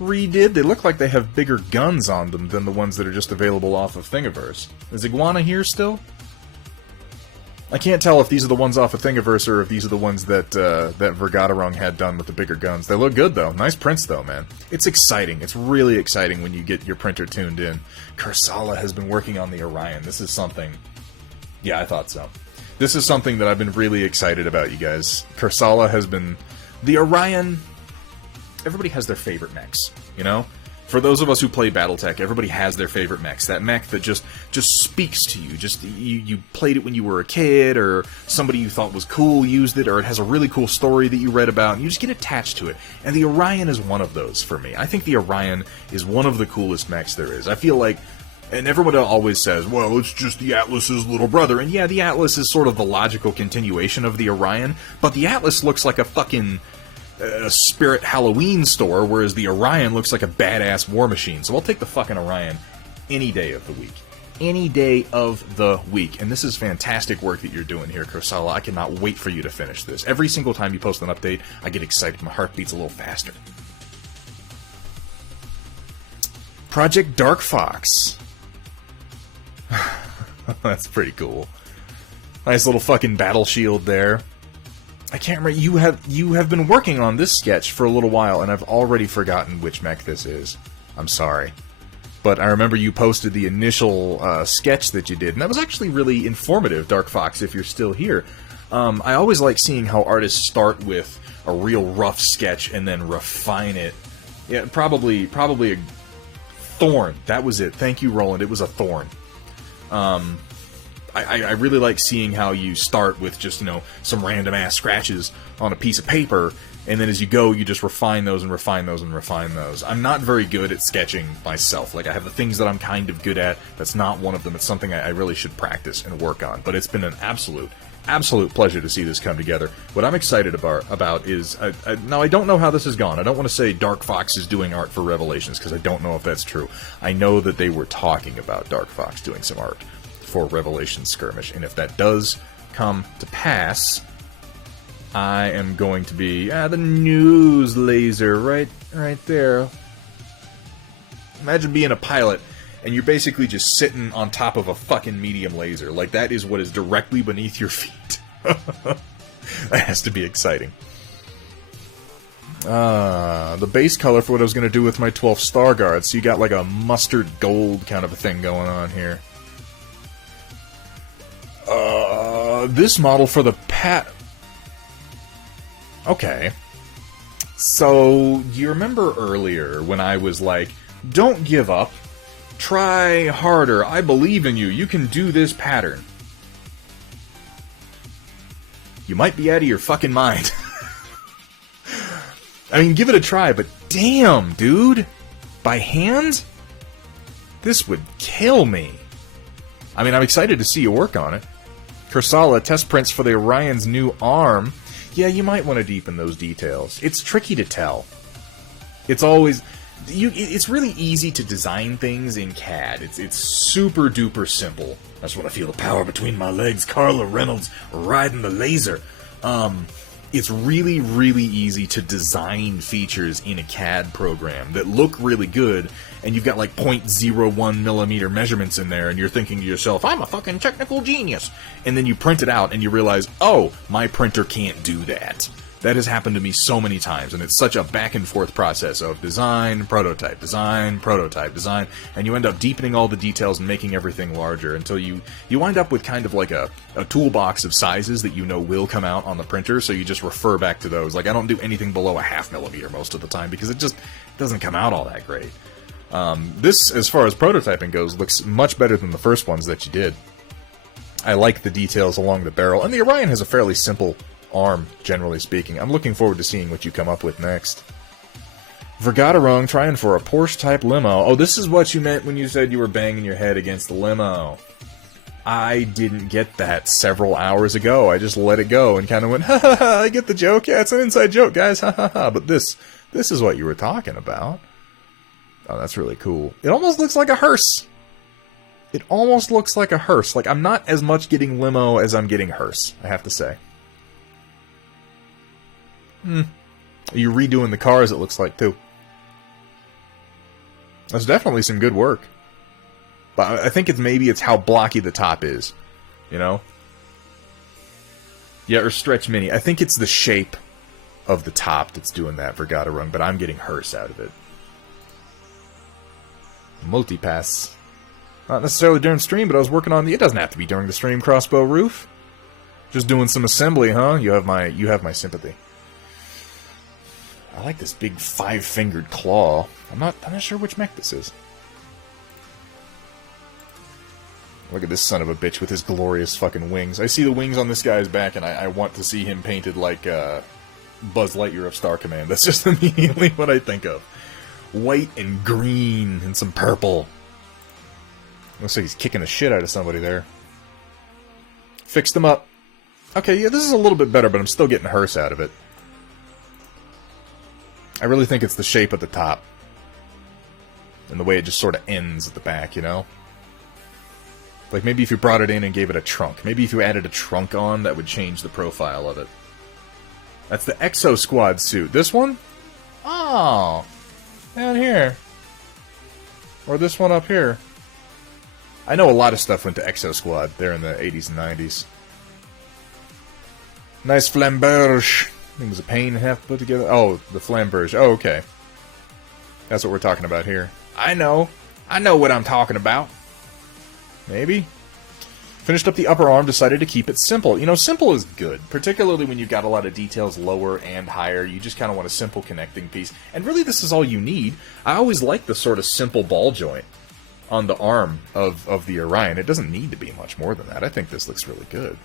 redid? They look like they have bigger guns on them than the ones that are just available off of Thingiverse. Is Iguana here still? I can't tell if these are the ones off of Thingiverse or if these are the ones that that Vergadarung had done with the bigger guns. They look good, though. Nice prints, though, man. It's exciting. It's really exciting when you get your printer tuned in. Kursala has been working on the Orion. This is something... Yeah, I thought so. This is something that I've been really excited about, you guys. Kursala has been... The Orion... Everybody has their favorite mechs, you know? For those of us who play BattleTech, everybody has their favorite mechs. That mech that just speaks to you. Just you played it when you were a kid, or somebody you thought was cool used it, or it has a really cool story that you read about, and you just get attached to it. And the Orion is one of those for me. I think the Orion is one of the coolest mechs there is. I feel like, and everyone always says, well, it's just the Atlas's little brother. And yeah, the Atlas is sort of the logical continuation of the Orion, but the Atlas looks like a fucking... a Spirit Halloween store, whereas the Orion looks like a badass war machine. So I'll take the fucking Orion any day of the week. Any day of the week. And this is fantastic work that you're doing here, Kursala. I cannot wait for you to finish this. Every single time you post an update, I get excited. My heart beats a little faster. Project Dark Fox. That's pretty cool. Nice little fucking battle shield there. I can't remember. You have been working on this sketch for a little while, and I've already forgotten which mech this is. I'm sorry. But I remember you posted the initial sketch that you did, and that was actually really informative, Dark Fox, if you're still here. I always like seeing how artists start with a real rough sketch and then refine it. Yeah, probably a thorn. That was it. Thank you, Roland. It was a thorn. I really like seeing how you start with just, you know, some random-ass scratches on a piece of paper, and then as you go, you just refine those and refine those and refine those. I'm not very good at sketching myself. Like, I have the things that I'm kind of good at. That's not one of them. It's something I really should practice and work on. But it's been an absolute pleasure to see this come together. What I'm excited about is... now, I don't know how this has gone. I don't want to say Dark Fox is doing art for Revelations, because I don't know if that's true. I know that they were talking about Dark Fox doing some art for Revelation Skirmish, and if that does come to pass, I am going to be the news laser right there. Imagine being a pilot and you're basically just sitting on top of a fucking medium laser. Like, that is what is directly beneath your feet. That has to be exciting. The base color for what I was going to do with my 12 Star Guards. So you got like a mustard gold kind of a thing going on here. This model for the Okay. So, do you remember earlier when I was like, don't give up, try harder, I believe in you, you can do this pattern. you might be out of your fucking mind. I mean, give it a try, but damn, dude. By hand? This would kill me. I mean, I'm excited to see you work on it. Kursala, test prints for the Orion's new arm. Yeah, you might want to deepen those details. It's tricky to tell. It's always... it's really easy to design things in CAD. It's super duper simple. That's when I feel the power between my legs. Carla Reynolds riding the laser. It's really, really easy to design features in a CAD program that look really good, and you've got like 0.01 millimeter measurements in there, and you're thinking to yourself, I'm a fucking technical genius. And then you print it out, and you realize, oh, my printer can't do that. That has happened to me so many times, and it's such a back-and-forth process of design, prototype, and you end up deepening all the details and making everything larger until you wind up with kind of like a toolbox of sizes that you know will come out on the printer, so you just refer back to those. Like, I don't do anything below a 0.5 millimeter most of the time, because it just doesn't come out all that great. This, as far as prototyping goes, looks much better than the first ones that you did. I like the details along the barrel, and the Orion has a fairly simple arm, generally speaking. I'm looking forward to seeing what you come up with next. Vergaderung trying for a Porsche-type limo. Oh, this is what you meant when you said you were banging your head against the limo. I didn't get that several hours ago. I just let it go and kind of went, ha ha ha, I get the joke. Yeah, it's an inside joke, guys. Ha ha ha. But this is what you were talking about. Oh, that's really cool. It almost looks like a hearse. It almost looks like a hearse. Like, I'm not as much getting limo as I'm getting hearse, I have to say. You're redoing the cars, it looks like, too. That's definitely some good work. But I think it's how blocky the top is. You know? Yeah, or Stretch Mini. I think it's the shape of the top that's doing that for Vergaderung, but I'm getting hearse out of it. Multipass. Not necessarily during stream, but I was working on it doesn't have to be during the stream, Crossbow Roof. Just doing some assembly, huh? You have my sympathy. I like this big 5-fingered claw. I'm not sure which mech this is. Look at this son of a bitch with his glorious fucking wings. I see the wings on this guy's back, and I want to see him painted like Buzz Lightyear of Star Command. That's just immediately what I think of. White and green and some purple. Looks like he's kicking the shit out of somebody there. Fixed him up. Okay, yeah, this is a little bit better, but I'm still getting hearse out of it. I really think it's the shape of the top. And the way it just sort of ends at the back, you know? Like, maybe if you brought it in and gave it a trunk. Maybe if you added a trunk on, that would change the profile of it. That's the Exo Squad suit. This one? Oh! Down here. Or this one up here. I know a lot of stuff went to Exo Squad there in the 80s and 90s. Nice flamberge. I think it was a pane and a half put together. Oh, the flamberge. Oh, okay. That's what we're talking about here. I know what I'm talking about. Maybe. Finished up the upper arm, decided to keep it simple. You know, simple is good, particularly when you've got a lot of details lower and higher. You just kind of want a simple connecting piece. And really, this is all you need. I always like the sort of simple ball joint on the arm of the Orion. It doesn't need to be much more than that. I think this looks really good.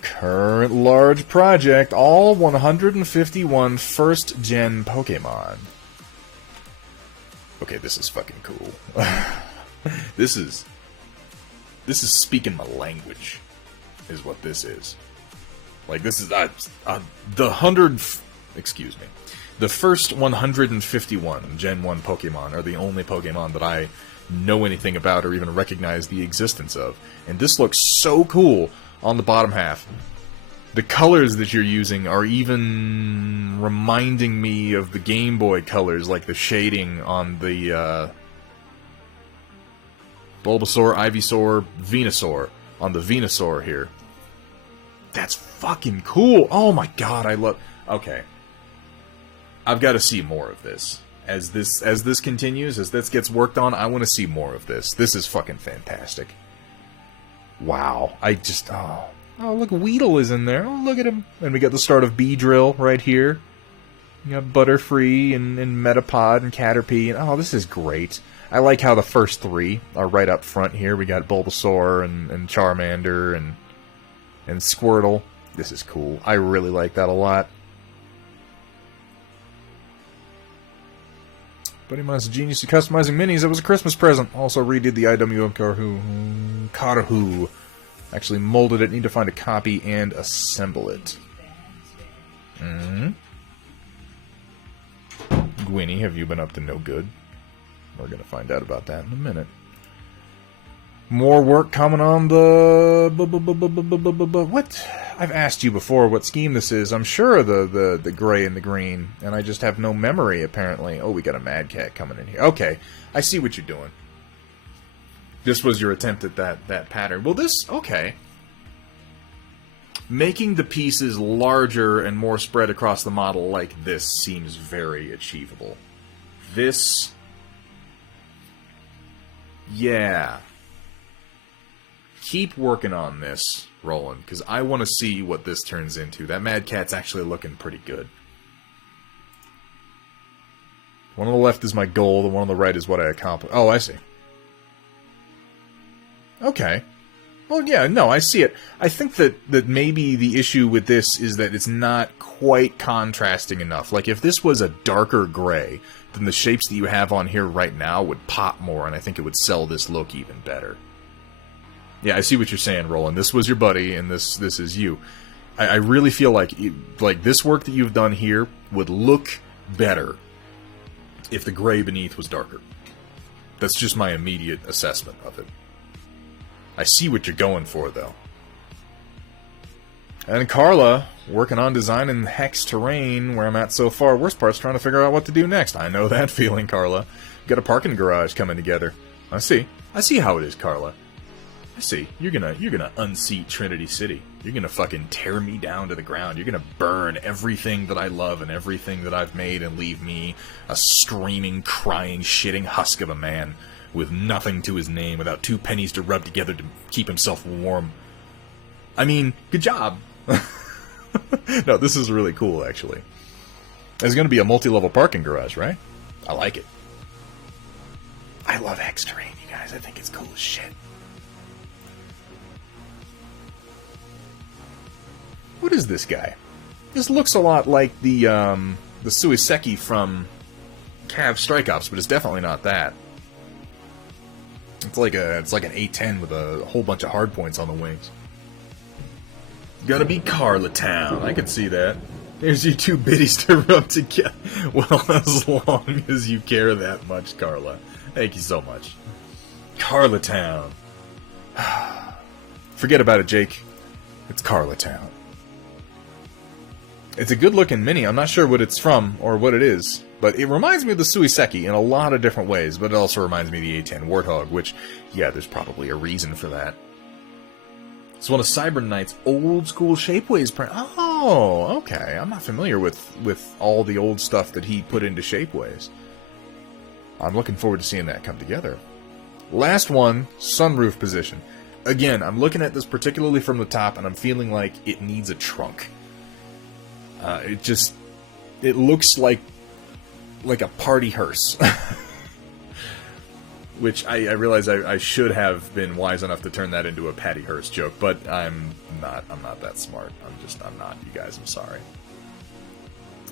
Current large project, all 151 first-gen Pokemon. Okay, this is fucking cool. This is speaking my language, is what this is. Like, this is the first 151 Gen 1 Pokemon are the only Pokemon that I know anything about or even recognize the existence of. And this looks so cool on the bottom half. The colors that you're using are even reminding me of the Game Boy colors, like the shading on the Bulbasaur, Ivysaur, Venusaur, on the Venusaur here. That's fucking cool! Oh my god, I love... Okay. I've got to see more of this. As this continues, as this gets worked on, I want to see more of this. This is fucking fantastic. Wow. Oh, look, Weedle is in there. Oh, look at him. And we got the start of Beedrill right here. You got Butterfree and Metapod and Caterpie. And, oh, this is great. I like how the first three are right up front here. We got Bulbasaur and Charmander and and Squirtle. This is cool. I really like that a lot. Buddy Mine's a genius at customizing minis. That was a Christmas present. Also redid the IWM Karahu. Actually molded it. Need to find a copy and assemble it. Gwynny, have you been up to no good? We're going to find out about that in a minute. More work coming on the... What? I've asked you before what scheme this is. I'm sure the gray and the green, and I just have no memory, apparently. Oh, we got a Mad Cat coming in here. Okay, I see what you're doing. This was your attempt at that pattern. Well, this... Okay. Making the pieces larger and more spread across the model like this seems very achievable. This... Yeah. Keep working on this, Roland, because I want to see what this turns into. That Mad Cat's actually looking pretty good. One on the left is my goal, the one on the right is what I accomplished. Oh, I see. Okay. Well, yeah, no, I see it. I think that maybe the issue with this is that it's not quite contrasting enough. Like, if this was a darker gray, then the shapes that you have on here right now would pop more, and I think it would sell this look even better. Yeah, I see what you're saying, Roland. This was your buddy, and this is you. I really feel like this work that you've done here would look better if the gray beneath was darker. That's just my immediate assessment of it. I see what you're going for, though. And Carla, working on designing Hex terrain, where I'm at so far. Worst part's trying to figure out what to do next. I know that feeling, Carla. Got a parking garage coming together. I see how it is, Carla. I see. You're gonna unseat Trinity City. You're gonna fucking tear me down to the ground. You're gonna burn everything that I love and everything that I've made and leave me a screaming, crying, shitting husk of a man with nothing to his name, without 2 pennies to rub together to keep himself warm. I mean, good job. No, this is really cool, actually. There's gonna be a multi-level parking garage, right? I like it. I love Hex terrain, you guys. I think it's cool as shit. What is this guy? This looks a lot like the Suiseki from Cav Strike Ops, but it's definitely not that. It's like an A10 with a whole bunch of hardpoints on the wings. Gotta be Carla Town. I can see that. There's you 2 biddies to rub together. Well, as long as you care that much, Carla. Thank you so much. Carla Town. Forget about it, Jake. It's Carla Town. It's a good-looking mini. I'm not sure what it's from or what it is, but it reminds me of the Suiseki in a lot of different ways, but it also reminds me of the A10 Warthog, which, yeah, there's probably a reason for that. It's one of Cybern Knight's old-school Shapeways print. Oh, okay. I'm not familiar with all the old stuff that he put into Shapeways. I'm looking forward to seeing that come together. Last one, sunroof position. Again, I'm looking at this particularly from the top, and I'm feeling like it needs a trunk. It looks like a party hearse. Which I realize I should have been wise enough to turn that into a Patty Hearst joke, but I'm not that smart. I'm not, you guys, I'm sorry.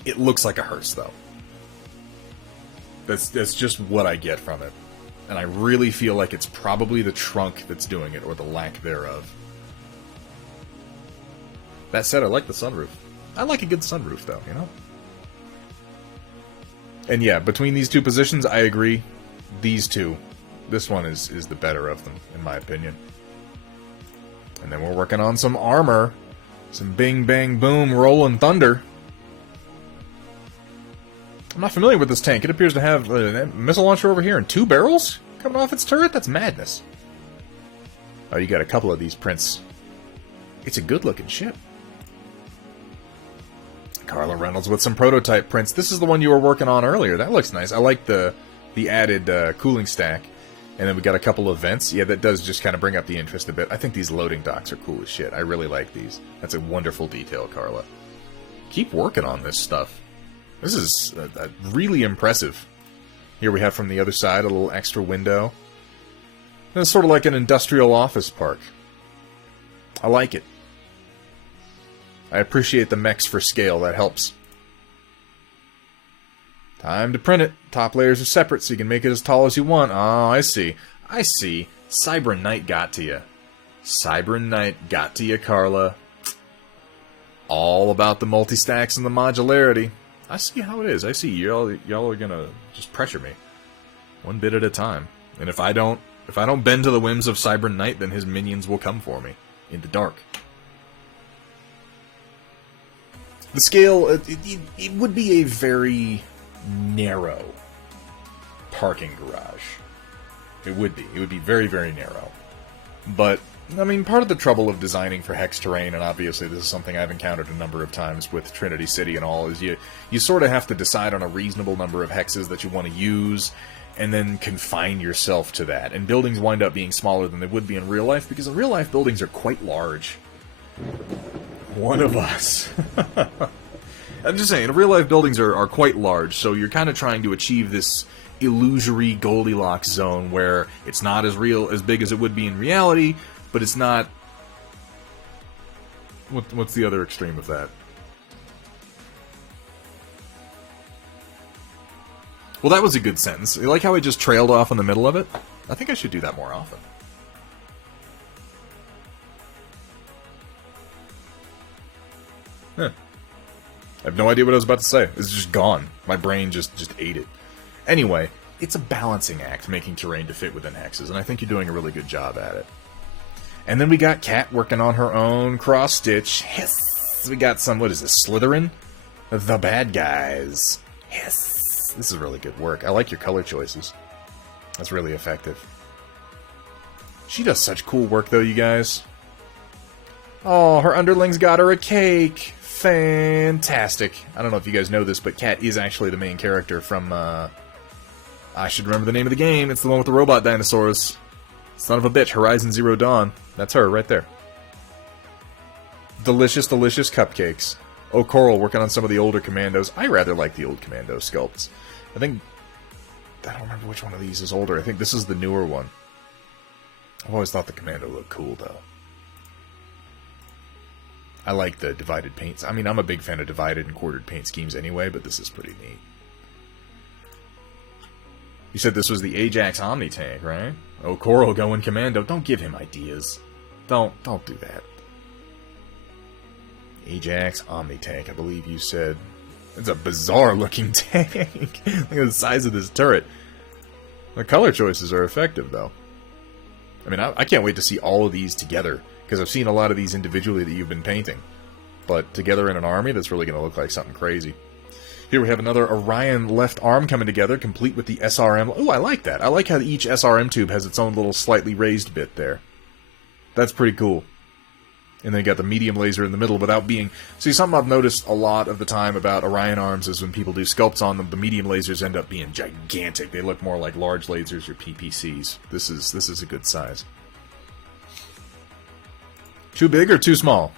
It looks like a hearse, though. That's just what I get from it. And I really feel like it's probably the trunk that's doing it, or the lack thereof. That said, I like the sunroof. I like a good sunroof, though, you know? And yeah, between these 2 positions, I agree. These 2. This one is the better of them, in my opinion. And then we're working on some armor. Some bing, bang, boom, rolling thunder. I'm not familiar with this tank. It appears to have a missile launcher over here and 2 barrels coming off its turret? That's madness. Oh, you got a couple of these prints. It's a good-looking ship. Carla Reynolds with some prototype prints. This is the one you were working on earlier. That looks nice. I like the added cooling stack. And then we got a couple of vents. Yeah, that does just kind of bring up the interest a bit. I think these loading docks are cool as shit. I really like these. That's a wonderful detail, Carla. Keep working on this stuff. This is really impressive. Here we have from the other side a little extra window. And it's sort of like an industrial office park. I like it. I appreciate the mechs for scale. That helps. Time to print it. Top layers are separate, so you can make it as tall as you want. Oh, I see. I see. Cyber Knight got to you. Cyber Knight got to you, Carla. All about the multi-stacks and the modularity. I see how it is. I see. Y'all are gonna just pressure me. One bit at a time. And if I don't bend to the whims of Cyber Knight, then his minions will come for me. In the dark. The scale, it would be a very narrow parking garage. It would be. It would be very, very narrow. But, I mean, part of the trouble of designing for hex terrain, and obviously this is something I've encountered a number of times with Trinity City and all, is you sort of have to decide on a reasonable number of hexes that you want to use, and then confine yourself to that. And buildings wind up being smaller than they would be in real life, because in real life buildings are quite large. One of us. I'm just saying, real life buildings are quite large, so you're kind of trying to achieve this illusory Goldilocks zone where it's not as big as it would be in reality, but it's not... What's the other extreme of that? Well, that was a good sentence. You like how I just trailed off in the middle of it? I think I should do that more often. Huh. I have no idea what I was about to say. It's just gone. My brain just ate it. Anyway, it's a balancing act making terrain to fit within hexes, and I think you're doing a really good job at it. And then we got Kat working on her own cross-stitch. Hiss! We got some, what is this, Slytherin? The bad guys. Hiss! This is really good work. I like your color choices. That's really effective. She does such cool work, though, you guys. Oh, her underlings got her a cake. Fantastic. I don't know if you guys know this, but Kat is actually the main character from, I should remember the name of the game. It's the one with the robot dinosaurs. Son of a bitch, Horizon Zero Dawn. That's her, right there. Delicious, delicious cupcakes. Oh, Coral working on some of the older Commandos. I rather like the old Commando sculpts. I don't remember which one of these is older. I think this is the newer one. I've always thought the Commando looked cool, though. I like the divided paints. I mean, I'm a big fan of divided and quartered paint schemes anyway, but this is pretty neat. You said this was the Ajax Omni tank, right? Oh, Coral going Commando. Don't give him ideas. Don't do that. Ajax Omni tank, I believe you said. It's a bizarre looking tank. Look at the size of this turret. The color choices are effective, though. I mean, I can't wait to see all of these together, because I've seen a lot of these individually that you've been painting. But together in an army, that's really going to look like something crazy. Here we have another Orion left arm coming together, complete with the SRM. Oh, I like that. I like how each SRM tube has its own little slightly raised bit there. That's pretty cool. And then you got the medium laser in the middle without being... See, something I've noticed a lot of the time about Orion arms is when people do sculpts on them, the medium lasers end up being gigantic. They look more like large lasers or PPCs. This is a good size. Too big or too small?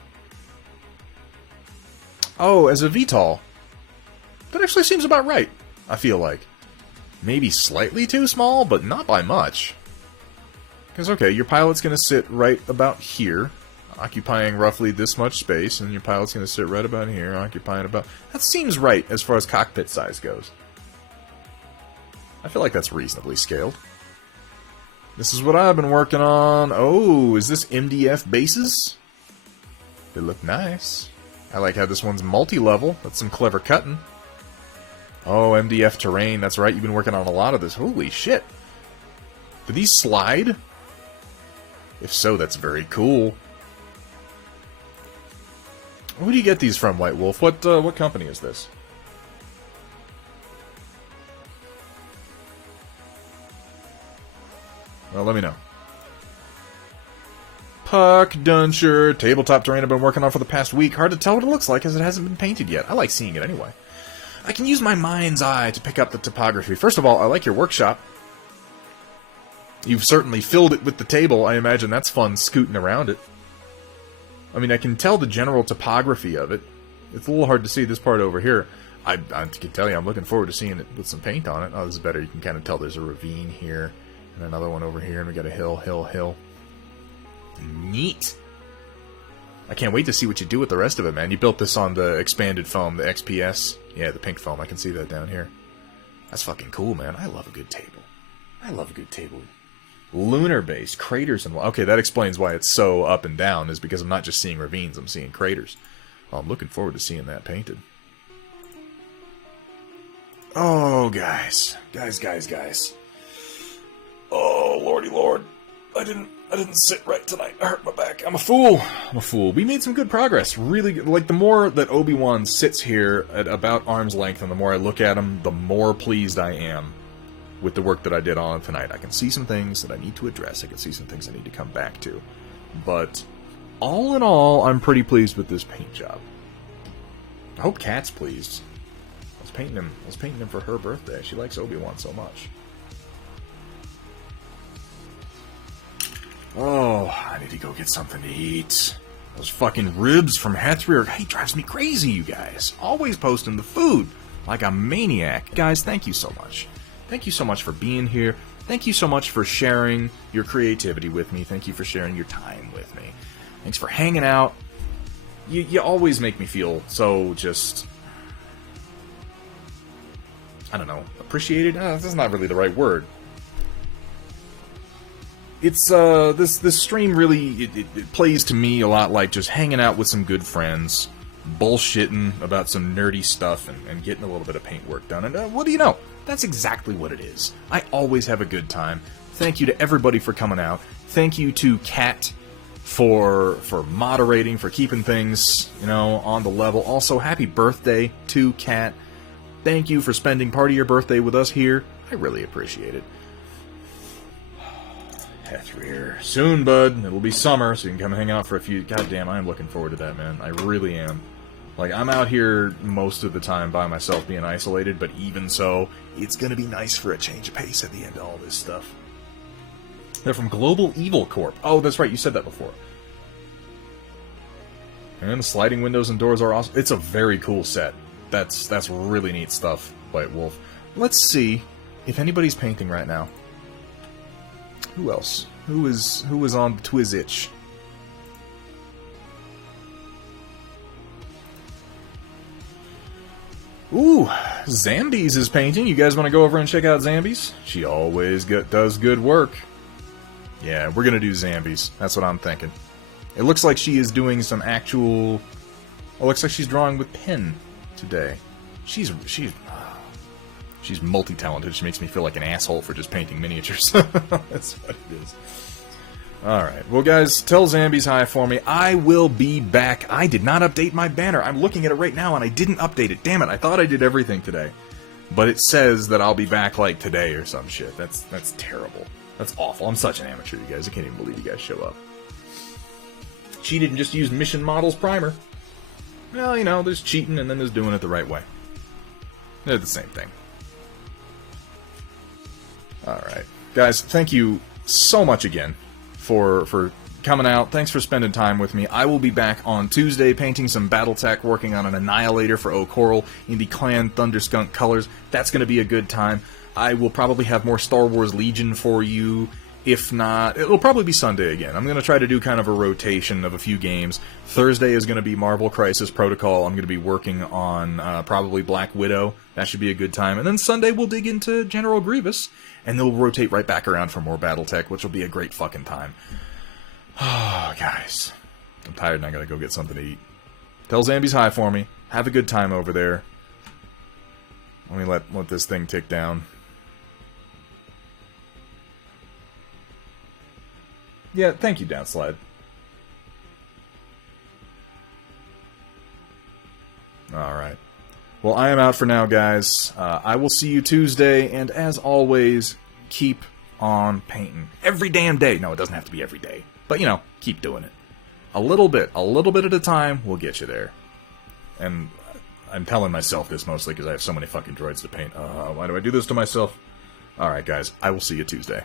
Oh, as a VTOL. That actually seems about right, I feel like. Maybe slightly too small, but not by much. Because, okay, your pilot's going to sit right about here, occupying roughly this much space, and your pilot's going to sit right about here, occupying about... That seems right as far as cockpit size goes. I feel like that's reasonably scaled. This is what I've been working on. Oh, is this MDF bases? They look nice. I like how this one's multi-level. That's some clever cutting. Oh, MDF terrain. That's right, you've been working on a lot of this. Holy shit. Do these slide? If so, that's very cool. Who do you get these from, White Wolf? What company is this? Well, let me know. Puck, Duncher, tabletop terrain I've been working on for the past week. Hard to tell what it looks like as it hasn't been painted yet. I like seeing it anyway. I can use my mind's eye to pick up the topography. First of all, I like your workshop. You've certainly filled it with the table. I imagine that's fun scooting around it. I mean, I can tell the general topography of it. It's a little hard to see this part over here. I can tell you, I'm looking forward to seeing it with some paint on it. Oh, this is better. You can kind of tell there's a ravine here. And another one over here. And we got a hill, hill, hill. Neat. I can't wait to see what you do with the rest of it, man. You built this on the expanded foam, the XPS. Yeah, the pink foam. I can see that down here. That's fucking cool, man. I love a good table. I love a good table. Lunar base, craters, and... Okay, that explains why it's so up and down, is because I'm not just seeing ravines, I'm seeing craters. Well, I'm looking forward to seeing that painted. Oh, guys. Guys. Oh, lordy lord. I didn't sit right tonight. I hurt my back. I'm a fool. We made some good progress. Really good. Like, the more that Obi-Wan sits here at about arm's length, and the more I look at him, the more pleased I am with the work that I did on tonight. I can see some things that I need to address. I can see some things I need to come back to. But, all in all, I'm pretty pleased with this paint job. I hope Kat's pleased. I was painting him for her birthday. She likes Obi-Wan so much. Oh, I need to go get something to eat. Those fucking ribs from Hathrir, he drives me crazy, you guys. Always posting the food like a maniac. Guys, thank you so much. Thank you so much for being here. Thank you so much for sharing your creativity with me. Thank you for sharing your time with me. Thanks for hanging out. You always make me feel so just... I don't know. Appreciated? That's not really the right word. It's, this stream really, it plays to me a lot like just hanging out with some good friends, bullshitting about some nerdy stuff, and getting a little bit of paint work done. And what do you know? That's exactly what it is. I always have a good time. Thank you to everybody for coming out. Thank you to Kat for moderating, for keeping things, you know, on the level. Also, happy birthday to Kat. Thank you for spending part of your birthday with us here. I really appreciate it. Hathrir. Soon, bud. It'll be summer, so you can come hang out for a few... Goddamn, I am looking forward to that, man. I really am. Like, I'm out here most of the time by myself being isolated, but even so, it's gonna be nice for a change of pace at the end of all this stuff. They're from Global Evil Corp. Oh, that's right, you said that before. And the sliding windows and doors are awesome. It's a very cool set. That's really neat stuff, White Wolf. Let's see if anybody's painting right now. Who else? Who is on the Twizzitch? Ooh, Zambies is painting. You guys want to go over and check out Zambies? She always does good work. Yeah, we're gonna do Zambies. That's what I'm thinking. It looks like she is doing some actual... Oh, looks like she's drawing with pen today. She's multi-talented. She makes me feel like an asshole for just painting miniatures. That's what it is. Alright, well guys, tell Zambies hi for me. I will be back. I did not update my banner. I'm looking at it right now and I didn't update it. Damn it, I thought I did everything today. But it says that I'll be back like today or some shit. That's terrible. That's awful. I'm such an amateur, you guys. I can't even believe you guys show up. Cheated and just used Mission Models Primer. Well, you know, there's cheating and then there's doing it the right way. They're the same thing. Alright. Guys, thank you so much again for coming out. Thanks for spending time with me. I will be back on Tuesday painting some Battletech, working on an Annihilator for O'Coral in the Clan Thunderskunk colors. That's going to be a good time. I will probably have more Star Wars Legion for you. If not, it'll probably be Sunday again. I'm going to try to do kind of a rotation of a few games. Thursday is going to be Marvel Crisis Protocol. I'm going to be working on probably Black Widow. That should be a good time. And then Sunday we'll dig into General Grievous. And then we'll rotate right back around for more Battletech, which will be a great fucking time. Oh, guys. I'm tired and I gotta go get something to eat. Tell Zambies hi for me. Have a good time over there. Let me let this thing tick down. Yeah, thank you, Downslide. Alright. Well, I am out for now, guys. I will see you Tuesday, and as always, keep on painting. Every damn day. No, it doesn't have to be every day. But, you know, keep doing it. A little bit at a time will get you there. And I'm telling myself this mostly because I have so many fucking droids to paint. Why do I do this to myself? Alright, guys. I will see you Tuesday.